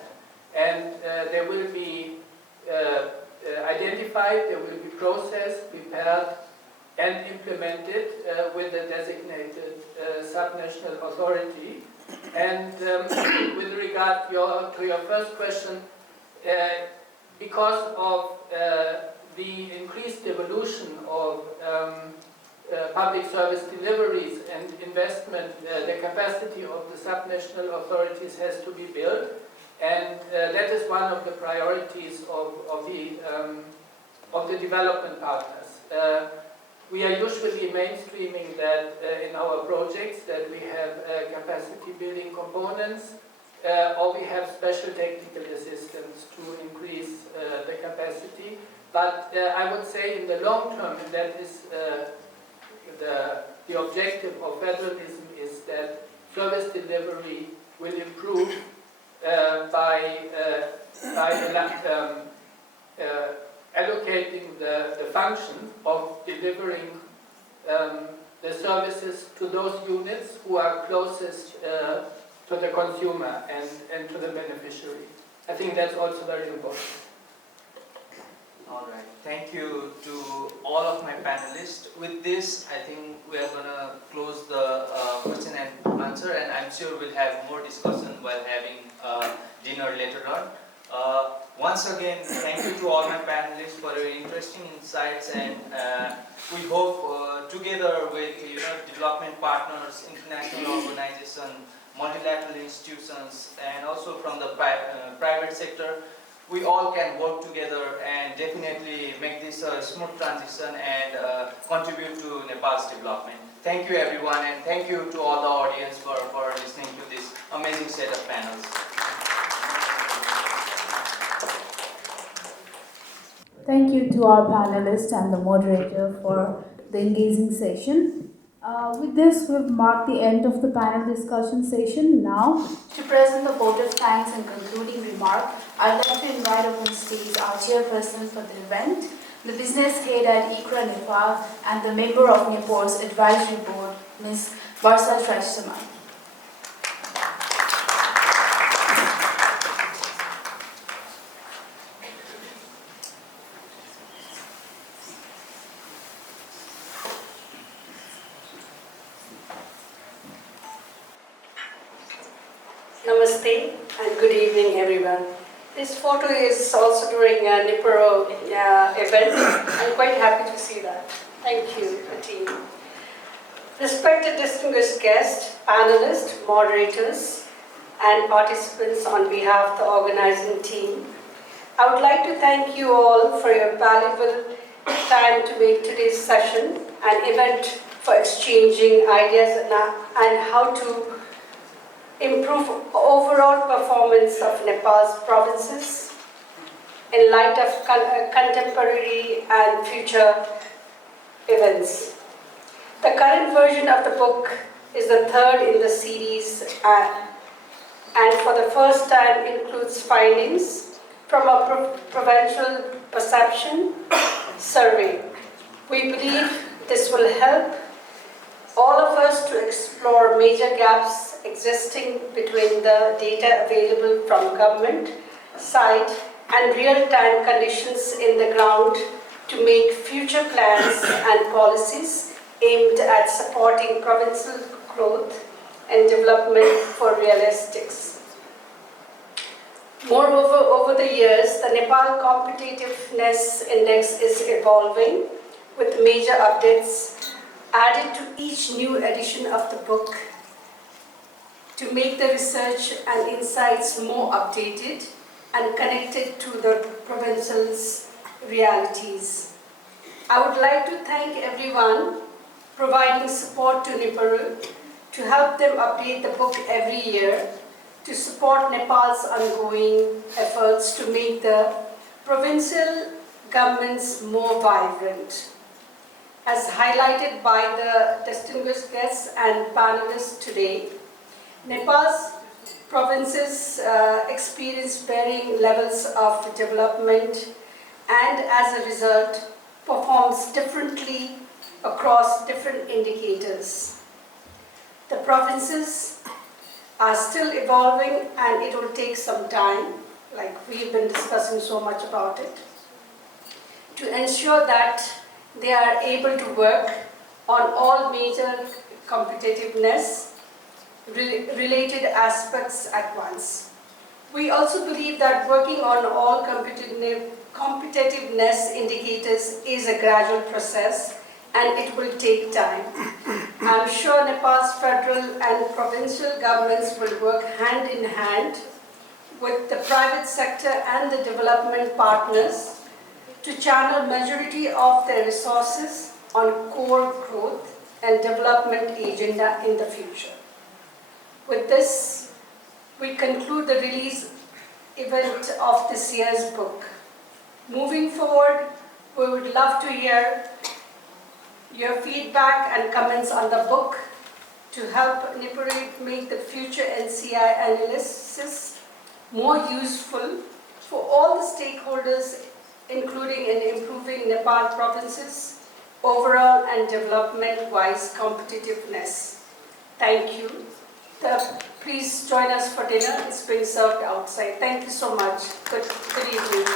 And they will be identified, they will be processed, prepared, and implemented with the designated subnational authority. And with regard to your first question, because of the increased devolution of public service deliveries and investment, the capacity of the subnational authorities has to be built, and that is one of the priorities of the development partners. We are usually mainstreaming that in our projects, that we have capacity building components, or we have special technical assistance to increase the capacity. But I would say in the long term, and that is the objective of federalism, is that service delivery will improve by allocating the function of delivering the services to those units who are closest to the consumer and to the beneficiary. I think that's also very important. All right. Thank you to all of my panelists. With this, I think we are going to close the question and answer, and I'm sure we'll have more discussion while having dinner later on. Once again, thank you to all my panelists for your interesting insights, and we hope together with development partners, international organizations, multilateral institutions, and also from the private sector, we all can work together and definitely make this a smooth transition and contribute to Nepal's development. Thank you everyone, and thank you to all the audience for listening to this amazing set of panels. Thank you to our panelists and the moderator for the engaging session. With this, we've marked the end of the panel discussion session. Now, to present the vote of thanks and concluding remark, I'd like to invite up on stage our chairperson for the event, the business head at ICRA Nepal, and the member of NIPoRe's advisory board, Ms. Varsa Trashsaman. Namaste and good evening, everyone. This photo is also during a NIPoRe event. I'm quite happy to see that. Thank you, the team. Respected distinguished guests, panelists, moderators, and participants on behalf of the organizing team, I would like to thank you all for your valuable time to make today's session an event for exchanging ideas and how to improve overall performance of Nepal's provinces in light of contemporary and future events. The current version of the book is the third in the series and for the first time includes findings from a provincial perception survey. We believe this will help all of us to explore major gaps existing between the data available from government side and real-time conditions in the ground to make future plans and policies aimed at supporting provincial growth and development for realistics. Moreover, over the years, the Nepal Competitiveness Index is evolving with major updates added to each new edition of the book to make the research and insights more updated and connected to the provincial's realities. I would like to thank everyone providing support to NIPoRe to help them update the book every year to support Nepal's ongoing efforts to make the provincial governments more vibrant. As highlighted by the distinguished guests and panelists today, Nepal's provinces experience varying levels of development and as a result performs differently across different indicators. The provinces are still evolving and it will take some time, like we've been discussing so much about it, to ensure that they are able to work on all major competitiveness related aspects at once. We also believe that working on all competitiveness indicators is a gradual process and it will take time. I'm sure Nepal's federal and provincial governments will work hand in hand with the private sector and the development partners to channel majority of their resources on core growth and development agenda in the future. With this, we conclude the release event of this year's book. Moving forward, we would love to hear your feedback and comments on the book to help NIPoRe make the future NCI analysis more useful for all the stakeholders, including in improving Nepal provinces' overall and development-wise competitiveness. Thank you. Please join us for dinner. It's being served outside. Thank you so much. Good evening.